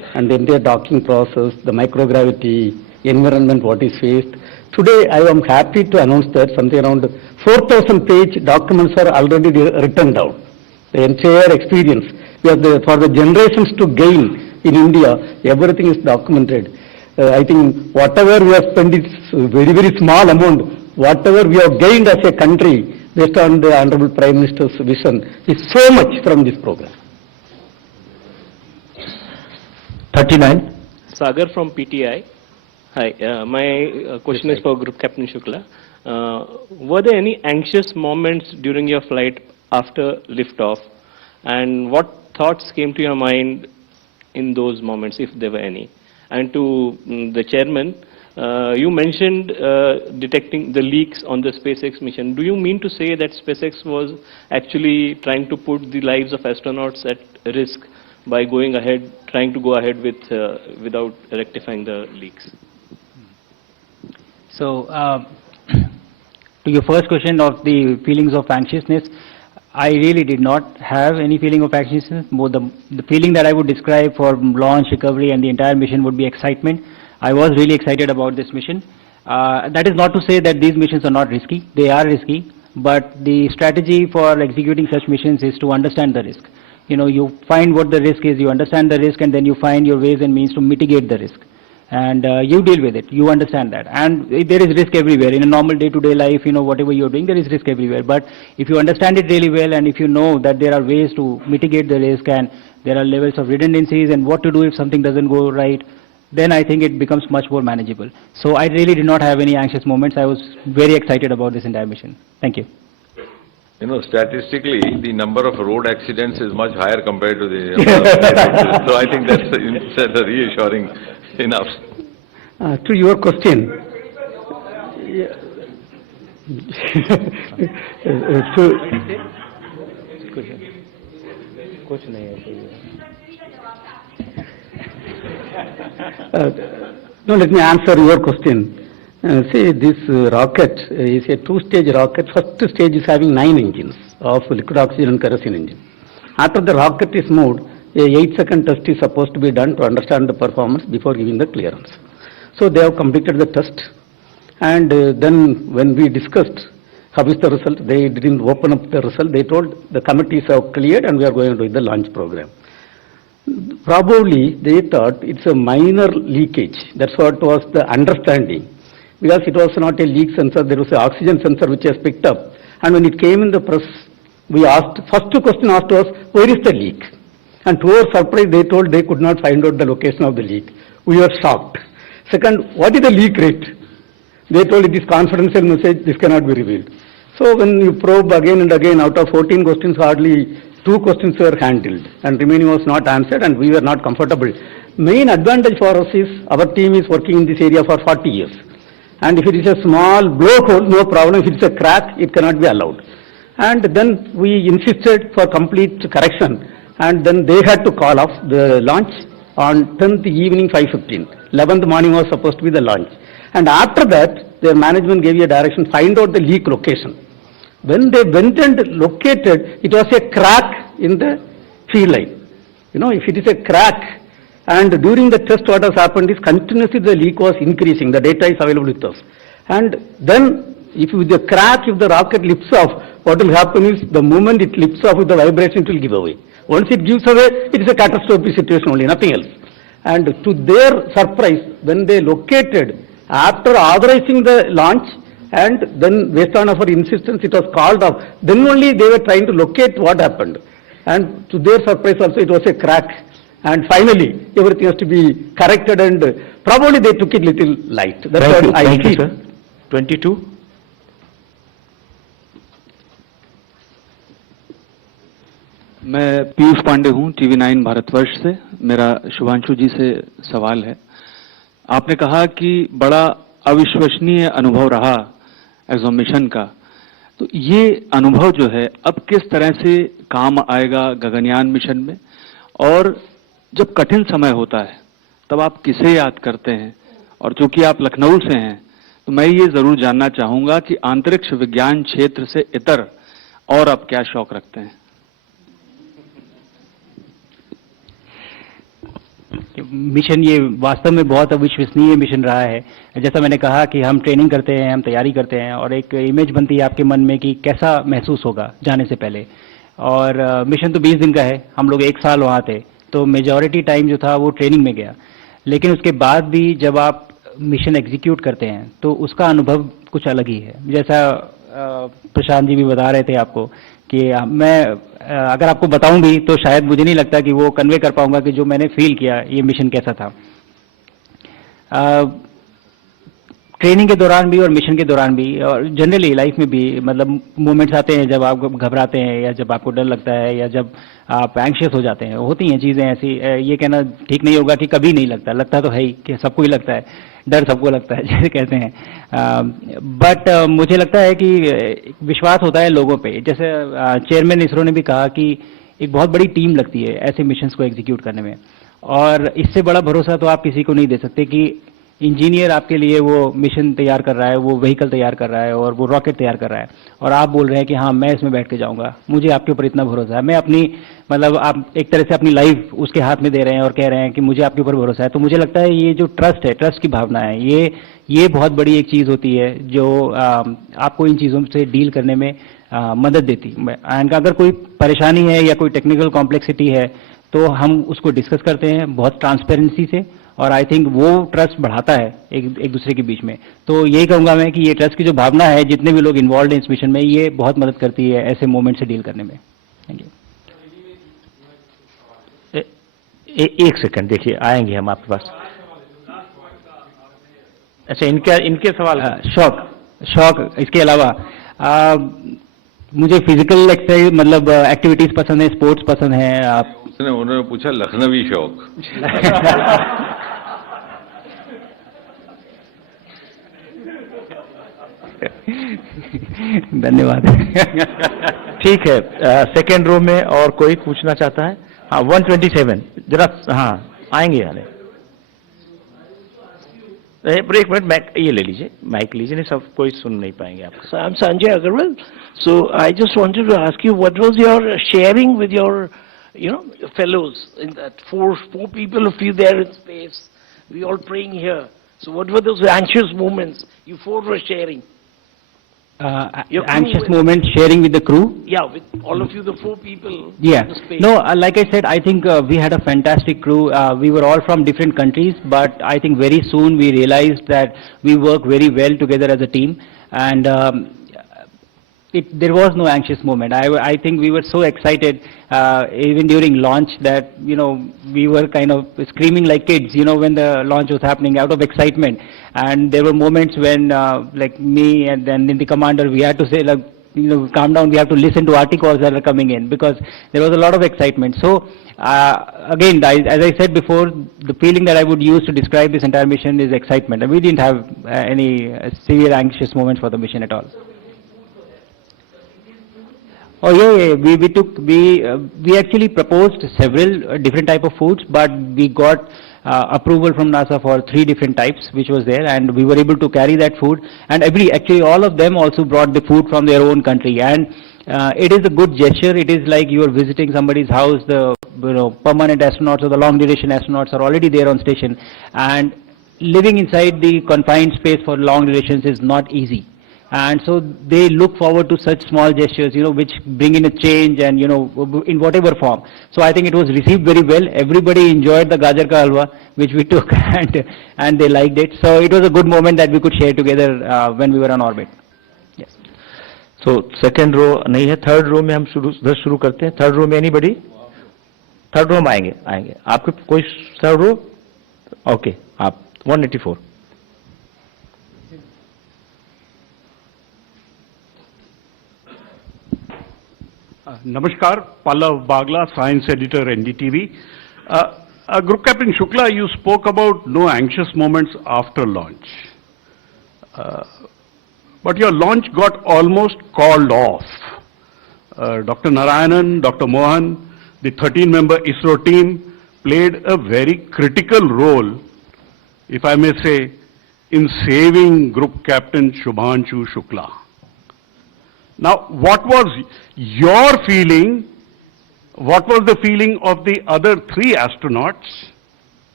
and the entire docking process, the microgravity, environment, what is faced. Today, I am happy to announce that something around 4,000-page documents are already written down. The entire experience, for the generations to gain in India, everything is documented. I think whatever we have spent is very, very small amount. Whatever we have gained as a country based on the Honorable Prime Minister's vision is so much from this program. 39. Sagar from PTI. Hi, my question is for Group Captain Shukla. Were there any anxious moments during your flight after liftoff, and what thoughts came to your mind in those moments, if there were any? And to the chairman, you mentioned detecting the leaks on the SpaceX mission. Do you mean to say that SpaceX was actually trying to put the lives of astronauts at risk by trying to go ahead with without rectifying the leaks? So, to your first question of the feelings of anxiousness, I really did not have any feeling of anxiousness. More the feeling that I would describe for launch, recovery, and the entire mission would be excitement. I was really excited about this mission. That is not to say that these missions are not risky. They are risky, but the strategy for executing such missions is to understand the risk. You know, you find what the risk is, you understand the risk, and then you find your ways and means to mitigate the risk. And you deal with it, you understand that. And there is risk everywhere. In a normal day-to-day life, you know, whatever you're doing, there is risk everywhere. But if you understand it really well, and if you know that there are ways to mitigate the risk, and there are levels of redundancies, and what to do if something doesn't go right, then I think it becomes much more manageable. So I really did not have any anxious moments. I was very excited about this entire mission. Thank you. You know, statistically, the number of road accidents is much higher compared to the number of accidents. So I think that's reassuring enough. To your question, no, let me answer your question. See, this rocket is a two-stage rocket. First stage is having 9 engines of liquid oxygen and kerosene engine. After the rocket is moved, a 8-second test is supposed to be done to understand the performance before giving the clearance. So they have completed the test, and then when we discussed how is the result, they didn't open up the result. They told the committees have cleared and we are going to do the launch program. Probably they thought it's a minor leakage. That's what was the understanding. Because it was not a leak sensor, there was an oxygen sensor which has picked up. And when it came in the press, we asked, first question asked was, where is the leak? And to our surprise, they told they could not find out the location of the leak. We were shocked. Second, what is the leak rate? They told it is confidential message, this cannot be revealed. So when you probe again and again, out of 14 questions, hardly 2 questions were handled, and remaining was not answered, and we were not comfortable. Main advantage for us is, our team is working in this area for 40 years. And if it is a small blowhole, no problem. If it is a crack, it cannot be allowed. And then we insisted for complete correction, and then they had to call off the launch on 10th evening 5:15. 11th morning was supposed to be the launch. And after that, their management gave a direction, find out the leak location. When they went and located, it was a crack in the field line. You know, if it is a crack, and during the test what has happened is continuously the leak was increasing. The data is available with us. And then if with the crack, if the rocket lifts off, what will happen is the moment it lifts off with the vibration, it will give away. Once it gives away, it is a catastrophic situation only, nothing else. And to their surprise, when they located, after authorizing the launch, and then based on our insistence, it was called off, then only they were trying to locate what happened. And to their surprise also, it was a crack. And finally, everything has to be corrected, and probably they took it little light. That's what I Thank you, feel. sir. 22. मैं पीयूष पांडे हूं, TV 9 Bharatvarsh से। मेरा शुभांशु जी से सवाल है। आपने कहा कि बड़ा अविश्वसनीय अनुभव रहा एक्सो मिशन का, तो ये अनुभव जो है अब किस तरह से काम आएगा गगनयान मिशन में, और जब कठिन समय होता है तब आप किसे याद करते हैं? और चूंकि आप लखनऊ से हैं, तो मैं ये जरूर जानना चाहूंगा कि अंतरिक्ष विज्ञान क्षेत्र से इतर और आप क्या शौक रखते हैं? मिशन ये वास्तव में बहुत अविश्वसनीय मिशन रहा है। जैसा मैंने कहा कि हम ट्रेनिंग करते हैं, हम तैयारी करते हैं और एक इमेज बनती है आपके मन में कि कैसा महसूस होगा जाने से पहले। और मिशन तो 20 दिन का है, हम लोग 1 साल वहाँ थे, तो मेजॉरिटी टाइम जो था वो ट्रेनिंग में गया। लेकिन उसके बाद भी जब आप मिशन एग्जीक्यूट करते हैं तो उसका अनुभव कुछ अलग ही है। जैसा प्रशांत जी भी बता रहे थे आपको कि मैं अगर आपको बताऊं भी तो शायद मुझे नहीं लगता कि वो कन्वे कर पाऊंगा कि जो मैंने फील किया ये मिशन कैसा था। ट्रेनिंग के दौरान भी और मिशन के दौरान भी और जनरली लाइफ में भी मतलब मोमेंट्स आते हैं जब आप घबराते हैं या जब आपको डर लगता है या जब आप एंग्शियस हो जाते हैं। होती हैं चीज़ें ऐसी, ये कहना ठीक नहीं होगा कि कभी नहीं लगता, लगता तो है ही कि सबको ही लगता है, डर सबको लगता है जैसे कहते हैं। बट मुझे लगता है कि विश्वास होता है लोगों पे। जैसे चेयरमैन इसरो ने भी कहा कि एक बहुत बड़ी टीम लगती है ऐसे मिशंस को एग्जीक्यूट करने में, और इससे बड़ा भरोसा तो आप किसी को नहीं दे सकते कि इंजीनियर आपके लिए वो मिशन तैयार कर रहा है, वो व्हीकल तैयार कर रहा है और वो रॉकेट तैयार कर रहा है और आप बोल रहे हैं कि हाँ मैं इसमें बैठ के जाऊंगा, मुझे आपके ऊपर इतना भरोसा है। मैं अपनी मतलब आप एक तरह से अपनी लाइफ उसके हाथ में दे रहे हैं और कह रहे हैं कि मुझे आपके ऊपर भरोसा है। तो मुझे लगता है ये जो ट्रस्ट है, ट्रस्ट की भावना है, ये बहुत बड़ी एक चीज़ होती है जो आपको इन चीज़ों से डील करने में मदद देती है। एंड अगर कोई परेशानी है या कोई टेक्निकल कॉम्प्लेक्सिटी है तो हम उसको डिस्कस करते हैं बहुत ट्रांसपेरेंसी से, और आई थिंक वो ट्रस्ट बढ़ाता है एक दूसरे के बीच में। तो यही कहूँगा मैं कि ये ट्रस्ट की जो भावना है, जितने भी लोग इन्वॉल्व हैं इस मिशन में, ये बहुत मदद करती है ऐसे मोमेंट से डील करने में। Thank you. एक सेकंड देखिए, आएंगे हम आपके पास। अच्छा, इनके सवाल शौक इसके अलावा मुझे फिजिकल एक्सरसाइज मतलब एक्टिविटीज पसंद है, स्पोर्ट्स पसंद है। आप उन्होंने पूछा लखनवी शौक। धन्यवाद। ठीक है, सेकेंड रो में और कोई पूछना चाहता है? हाँ 127 जरा, हाँ आएंगे यार। एक मिनट, ये ले लीजिए, माइक लीजिए, नहीं सब कोई सुन नहीं पाएंगे आप। So I'm Sanjay Agarwal. So I just wanted to ask you, what was your sharing with your, fellows in that four people of you there in space? We all praying here. So what were those anxious moments you four were sharing? Anxious moment sharing with the crew? Yeah, with all of you, the four people. Yeah. In the space. No, like I said, I think we had a fantastic crew. We were all from different countries, but I think very soon we realized that we work very well together as a team, and there was no anxious moment. I think we were so excited even during launch that we were kind of screaming like kids when the launch was happening out of excitement. And there were moments when like me and then the commander, we had to say like calm down, we have to listen to articles that are coming in, because there was a lot of excitement. So again, as I said before, the feeling that I would use to describe this entire mission is excitement, and we didn't have any severe anxious moments for the mission at all. Oh yeah. We actually proposed several different type of foods, but we got approval from NASA for 3 different types, which was there, and we were able to carry that food. And actually all of them also brought the food from their own country, and it is a good gesture. It is like you are visiting somebody's house. The permanent astronauts or the long duration astronauts are already there on station, and living inside the confined space for long durations is not easy. And so they look forward to such small gestures, which bring in a change and, in whatever form. So I think it was received very well. Everybody enjoyed the gajar ka halwa, which we took, and they liked it. So it was a good moment that we could share together when we were on orbit. Yes. So second row नहीं है, third row में हम शुरू करते हैं. Third row में anybody? Third row में आएंगे. आपके कोई third row? Okay, आप 184. Namaskar, Pallav Bagla, Science Editor, NDTV. Group Captain Shukla, you spoke about no anxious moments after launch. But your launch got almost called off. Dr. Narayanan, Dr. Mohan, the 13-member ISRO team played a very critical role, if I may say, in saving Group Captain Shubhanshu Shukla. Now, what was your feeling? What was the feeling of the other 3 astronauts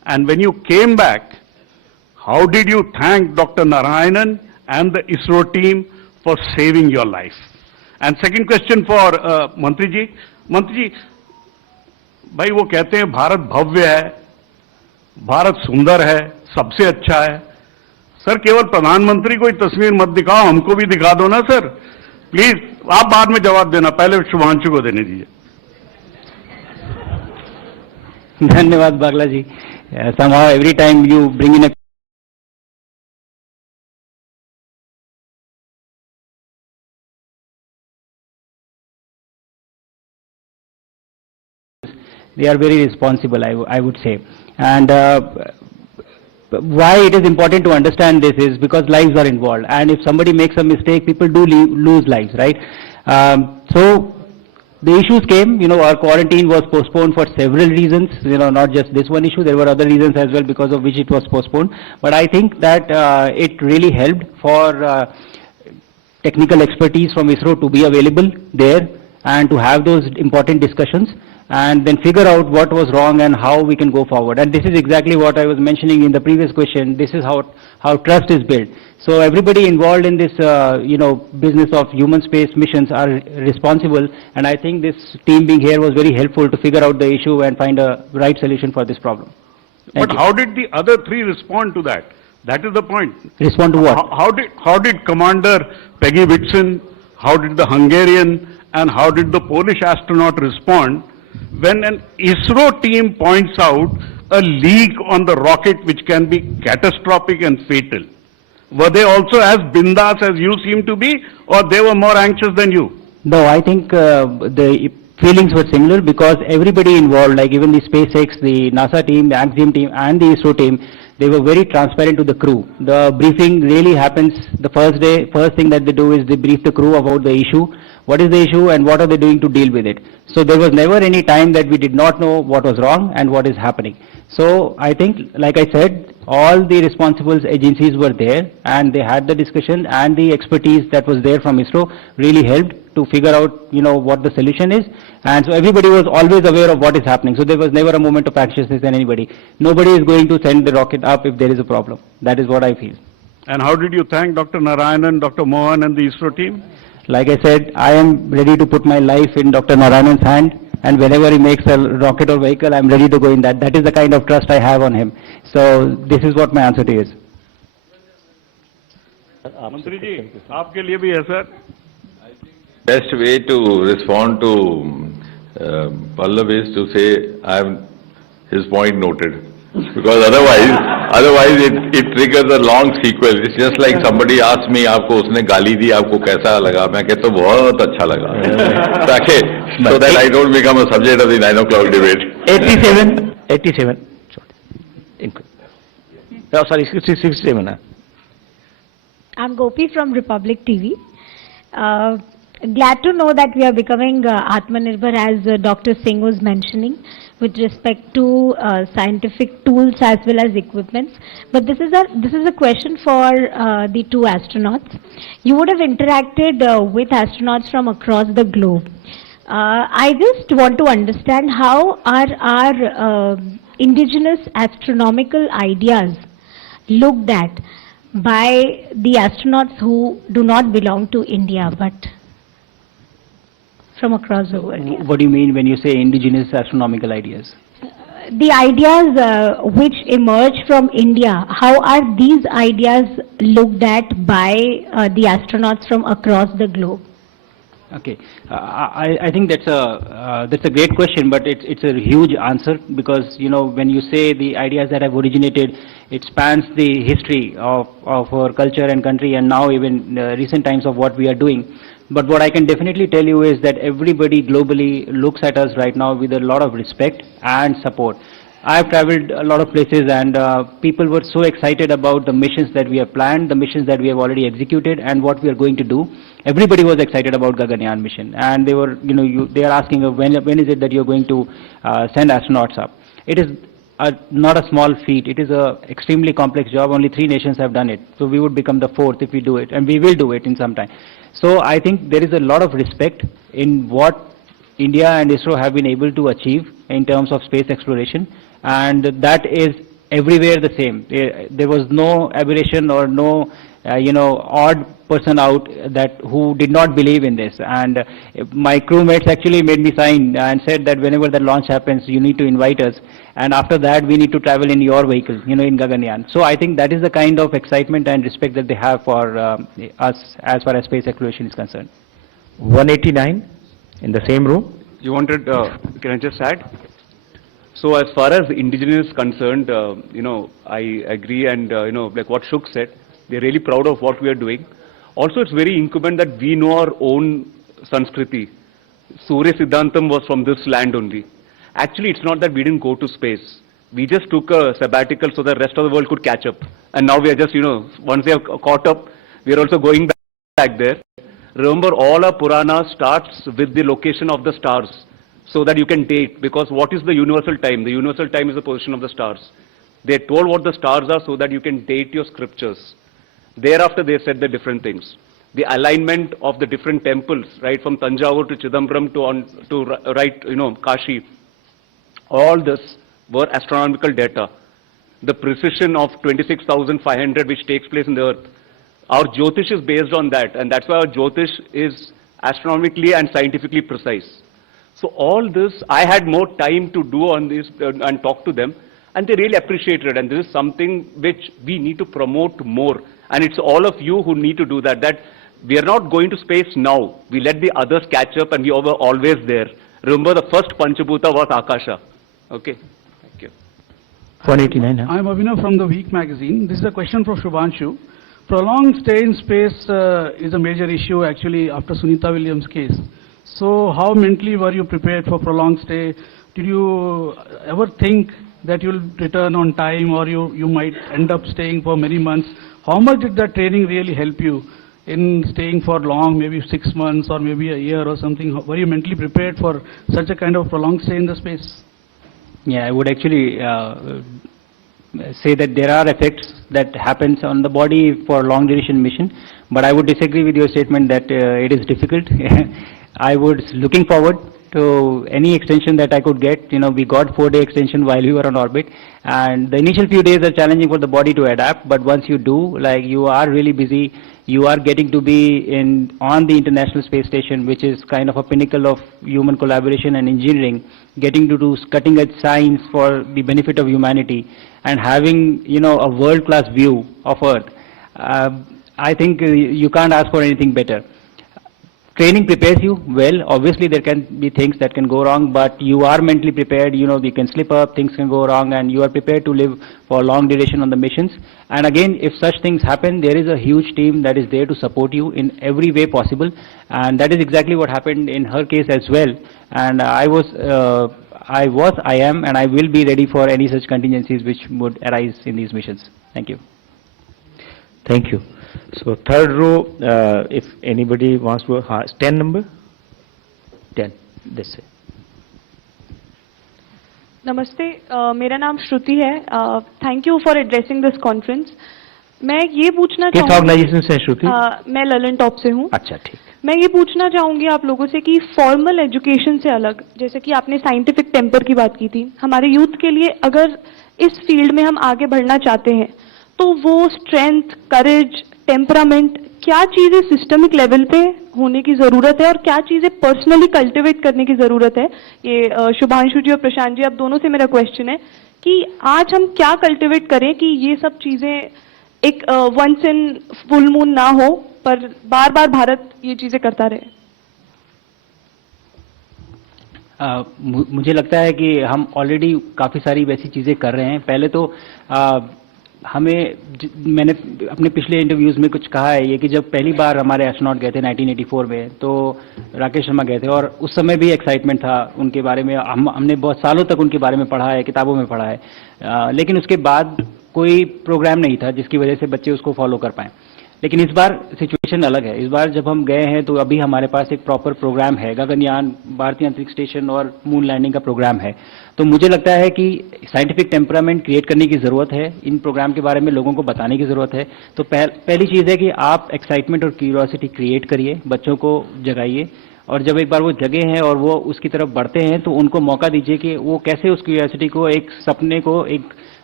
And when you came back, how did you thank Dr. Narayanan and the ISRO team for saving your life? And second question for Mantri ji. Mantri ji, भाई वो कहते हैं भारत भव्य है, भारत सुंदर है, सबसे अच्छा है. सर केवल प्रधानमंत्री को ही तस्वीर मत दिखाओ, हमको भी दिखा दो ना सर. प्लीज आप बाद में जवाब देना, पहले शुभांशु को देने दीजिए. धन्यवाद बागला जी. Somehow every time you bring in a they are very responsible, I would say. And why it is important to understand this is because lives are involved, and if somebody makes a mistake, people do lose lives, right? So the issues came, our quarantine was postponed for several reasons, not just this one issue, there were other reasons as well because of which it was postponed. But I think that it really helped for technical expertise from ISRO to be available there and to have those important discussions, and then figure out what was wrong and how we can go forward. And this is exactly what I was mentioning in the previous question. This is how trust is built. So everybody involved in this, business of human space missions are responsible, and I think this team being here was very helpful to figure out the issue and find a right solution for this problem. But how did the other three respond to that? That is the point. Respond to what? How did Commander Peggy Whitson, how did the Hungarian, and how did the Polish astronaut respond when an ISRO team points out a leak on the rocket which can be catastrophic and fatal? Were they also as bindas as you seem to be, or they were more anxious than you? No, I think the feelings were similar because everybody involved, like even the SpaceX, the NASA team, the Axiom team, and the ISRO team, they were very transparent to the crew. The briefing really happens the first day. First thing that they do is they brief the crew about the issue. What is the issue and what are they doing to deal with it? So there was never any time that we did not know what was wrong and what is happening. So I think, like I said, all the responsible agencies were there and they had the discussion, and the expertise that was there from ISRO really helped to figure out, what the solution is. And so everybody was always aware of what is happening. So there was never a moment of anxiousness in anybody. Nobody is going to send the rocket up if there is a problem. That is what I feel. And how did you thank Dr. Narayanan, Dr. Mohan and the ISRO team? Like I said, I am ready to put my life in Dr. Narayanan's hand, and whenever he makes a rocket or vehicle, I am ready to go in that. That is the kind of trust I have on him. So this is what my answer to you is. Mantri ji, aapke liye bhi hai, sir. Best way to respond to Pallav is to say, I have his point noted. Because otherwise it triggers a long sequel. It's just like somebody asks me, आपको उसने गाली दी, आपको कैसा लगा? मैं कहता हूँ बहुत अच्छा लगा. So that I don't become a subject of the 9 o'clock debate. 87. Oh, sorry, 67. I'm Gopi from Republic TV. Glad to know that we are becoming Atmanirbhar, as Dr. Singh was mentioning, with respect to scientific tools as well as equipments. But this is a question for the two astronauts. You would have interacted with astronauts from across the globe. I just want to understand how are our indigenous astronomical ideas looked at by the astronauts who do not belong to India but from across the world. Yeah. What do you mean when you say indigenous astronomical ideas? The ideas which emerge from India, how are these ideas looked at by the astronauts from across the globe? Okay, I think that's a great question, but it's a huge answer because when you say the ideas that have originated, it spans the history of our culture and country, and now even recent times of what we are doing. But what I can definitely tell you is that everybody globally looks at us right now with a lot of respect and support. I've traveled a lot of places, and people were so excited about the missions that we have planned, the missions that we have already executed, and what we are going to do. Everybody was excited about Gaganyaan mission, and they were, they are asking when is it that you're going to send astronauts up. It is not a small feat. It is a extremely complex job. Only 3 nations have done it. So we would become the 4th if we do it, and we will do it in some time. So I think there is a lot of respect in what India and ISRO have been able to achieve in terms of space exploration, and that is everywhere the same. There was no aberration or no, odd person out that who did not believe in this. And my crewmates actually made me sign and said that whenever the launch happens, you need to invite us. And after that, we need to travel in your vehicle, in Gaganyaan. So I think that is the kind of excitement and respect that they have for us as far as space exploration is concerned. 189 in the same row. You wanted, can I just add? So as far as indigenous is concerned, I agree, and like what Shuk said, they're really proud of what we are doing. Also, it's very incumbent that we know our own Sanskriti. Surya Siddhantam was from this land only. Actually, it's not that we didn't go to space. We just took a sabbatical so the rest of the world could catch up. And now we are just, once they have caught up, we are also going back there. Remember, all our Purana starts with the location of the stars, so that you can date, because what is the universal time? The universal time is the position of the stars. They told what the stars are so that you can date your scriptures. Thereafter, they said the different things. The alignment of the different temples, right, from Tanjavur to Chidambaram to Kashi, all this were astronomical data. The precision of 26,500 which takes place in the earth, our Jyotish is based on that, and that's why our Jyotish is astronomically and scientifically precise. So all this, I had more time to do on this and talk to them, and they really appreciated it. And this is something which we need to promote more. And it's all of you who need to do that. That we are not going to space now. We let the others catch up, and we were always there. Remember, the first Panchabhuta was Akasha. Okay. Thank you. 189. I'm Abhinav from the Week magazine. This is a question for Shubhanshu. Prolonged stay in space is a major issue actually after Sunita Williams' case. So how mentally were you prepared for prolonged stay? Did you ever think that you'll return on time, or you might end up staying for many months? How much did that training really help you in staying for long, maybe 6 months or maybe a year or something? Were you mentally prepared for such a kind of prolonged stay in the space? Yeah, I would actually say that there are effects that happens on the body for long duration mission, but I would disagree with your statement that it is difficult. I was looking forward to any extension that I could get. We got 4-day extension while we were on orbit, and the initial few days are challenging for the body to adapt, but once you do, like, you are really busy. You are getting to be on the International Space Station, which is kind of a pinnacle of human collaboration and engineering, getting to do cutting-edge science for the benefit of humanity, and having, a world-class view of Earth. I think you can't ask for anything better. Training prepares you well. Obviously, there can be things that can go wrong, but you are mentally prepared. We can slip up, things can go wrong, and you are prepared to live for long duration on the missions. And again, if such things happen, there is a huge team that is there to support you in every way possible. And that is exactly what happened in her case as well. And I am, and I will be ready for any such contingencies which would arise in these missions. Thank you. Thank you. So third row, if anybody wants to, 10 number? 10, this way. नमस्ते, मेरा नाम श्रुति है. Thank you for addressing this conference. मैं ये पूछना किस organisation से श्रुति? मैं ललन टॉप से हूँ. अच्छा, ठीक. मैं ये पूछना चाहूंगी आप लोगों से कि फॉर्मल एजुकेशन से अलग, जैसे कि आपने साइंटिफिक टेम्पर की बात की थी, हमारे यूथ के लिए अगर इस फील्ड में हम आगे बढ़ना चाहते हैं, तो वो स्ट्रेंथ, करेज, टेम्परामेंट, क्या चीजें सिस्टमिक लेवल पे होने की जरूरत है और क्या चीजें पर्सनली कल्टिवेट करने की जरूरत है? ये शुभांशु जी और प्रशांत जी, आप दोनों से मेरा क्वेश्चन है कि आज हम क्या कल्टिवेट करें कि ये सब चीजें एक वंस इन फुल मून ना हो, पर बार बार भारत ये चीजें करता रहे. मुझे लगता है कि हम ऑलरेडी काफ़ी सारी वैसी चीज़ें कर रहे हैं. पहले तो मैंने अपने पिछले इंटरव्यूज़ में कुछ कहा है ये कि जब पहली बार हमारे एस्ट्रोनॉट गए थे 1984 में, तो राकेश शर्मा गए थे, और उस समय भी एक्साइटमेंट था उनके बारे में. हमने बहुत सालों तक उनके बारे में पढ़ा है, किताबों में पढ़ा है, लेकिन उसके बाद कोई प्रोग्राम नहीं था जिसकी वजह से बच्चे उसको फॉलो कर पाएँ. लेकिन इस बार सिचुएशन अलग है. इस बार जब हम गए हैं तो अभी हमारे पास एक प्रॉपर प्रोग्राम है. गगनयान, भारतीय अंतरिक्ष स्टेशन और मून लैंडिंग का प्रोग्राम है. तो मुझे लगता है कि साइंटिफिक टेम्परामेंट क्रिएट करने की ज़रूरत है. इन प्रोग्राम के बारे में लोगों को बताने की ज़रूरत है. तो पहली चीज़ है कि आप एक्साइटमेंट और क्यूरियोसिटी क्रिएट करिए, बच्चों को जगाइए, और जब एक बार वो जगे हैं और वो उसकी तरफ बढ़ते हैं तो उनको मौका दीजिए कि वो कैसे उस क्यूरियोसिटी को, एक सपने को, एक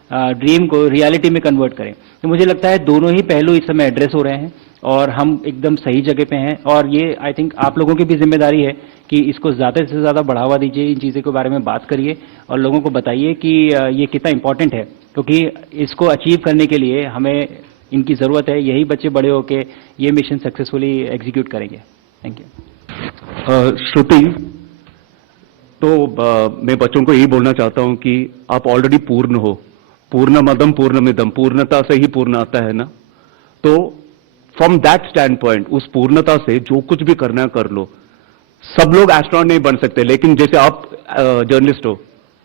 ड्रीम को रियलिटी में कन्वर्ट करें। तो मुझे लगता है दोनों ही पहलू इस समय एड्रेस हो रहे हैं और हम एकदम सही जगह पे हैं, और ये आई थिंक आप लोगों की भी जिम्मेदारी है कि इसको ज़्यादा से ज़्यादा बढ़ावा दीजिए, इन चीज़ों के बारे में बात करिए और लोगों को बताइए कि ये कितना इंपॉर्टेंट है, क्योंकि इसको अचीव करने के लिए हमें इनकी ज़रूरत है। यही बच्चे बड़े होकर ये मिशन सक्सेसफुली एग्जीक्यूट करेंगे। Thank you. श्रुति, तो मैं बच्चों को यही बोलना चाहता हूं कि आप ऑलरेडी पूर्ण हो, पूर्णमदम पूर्णमिदम, पूर्णता से ही पूर्ण आता है ना। तो फ्रॉम दैट स्टैंड पॉइंट, उस पूर्णता से जो कुछ भी करना है कर लो। सब लोग एस्ट्रोनॉट नहीं बन सकते, लेकिन जैसे आप जर्नलिस्ट हो,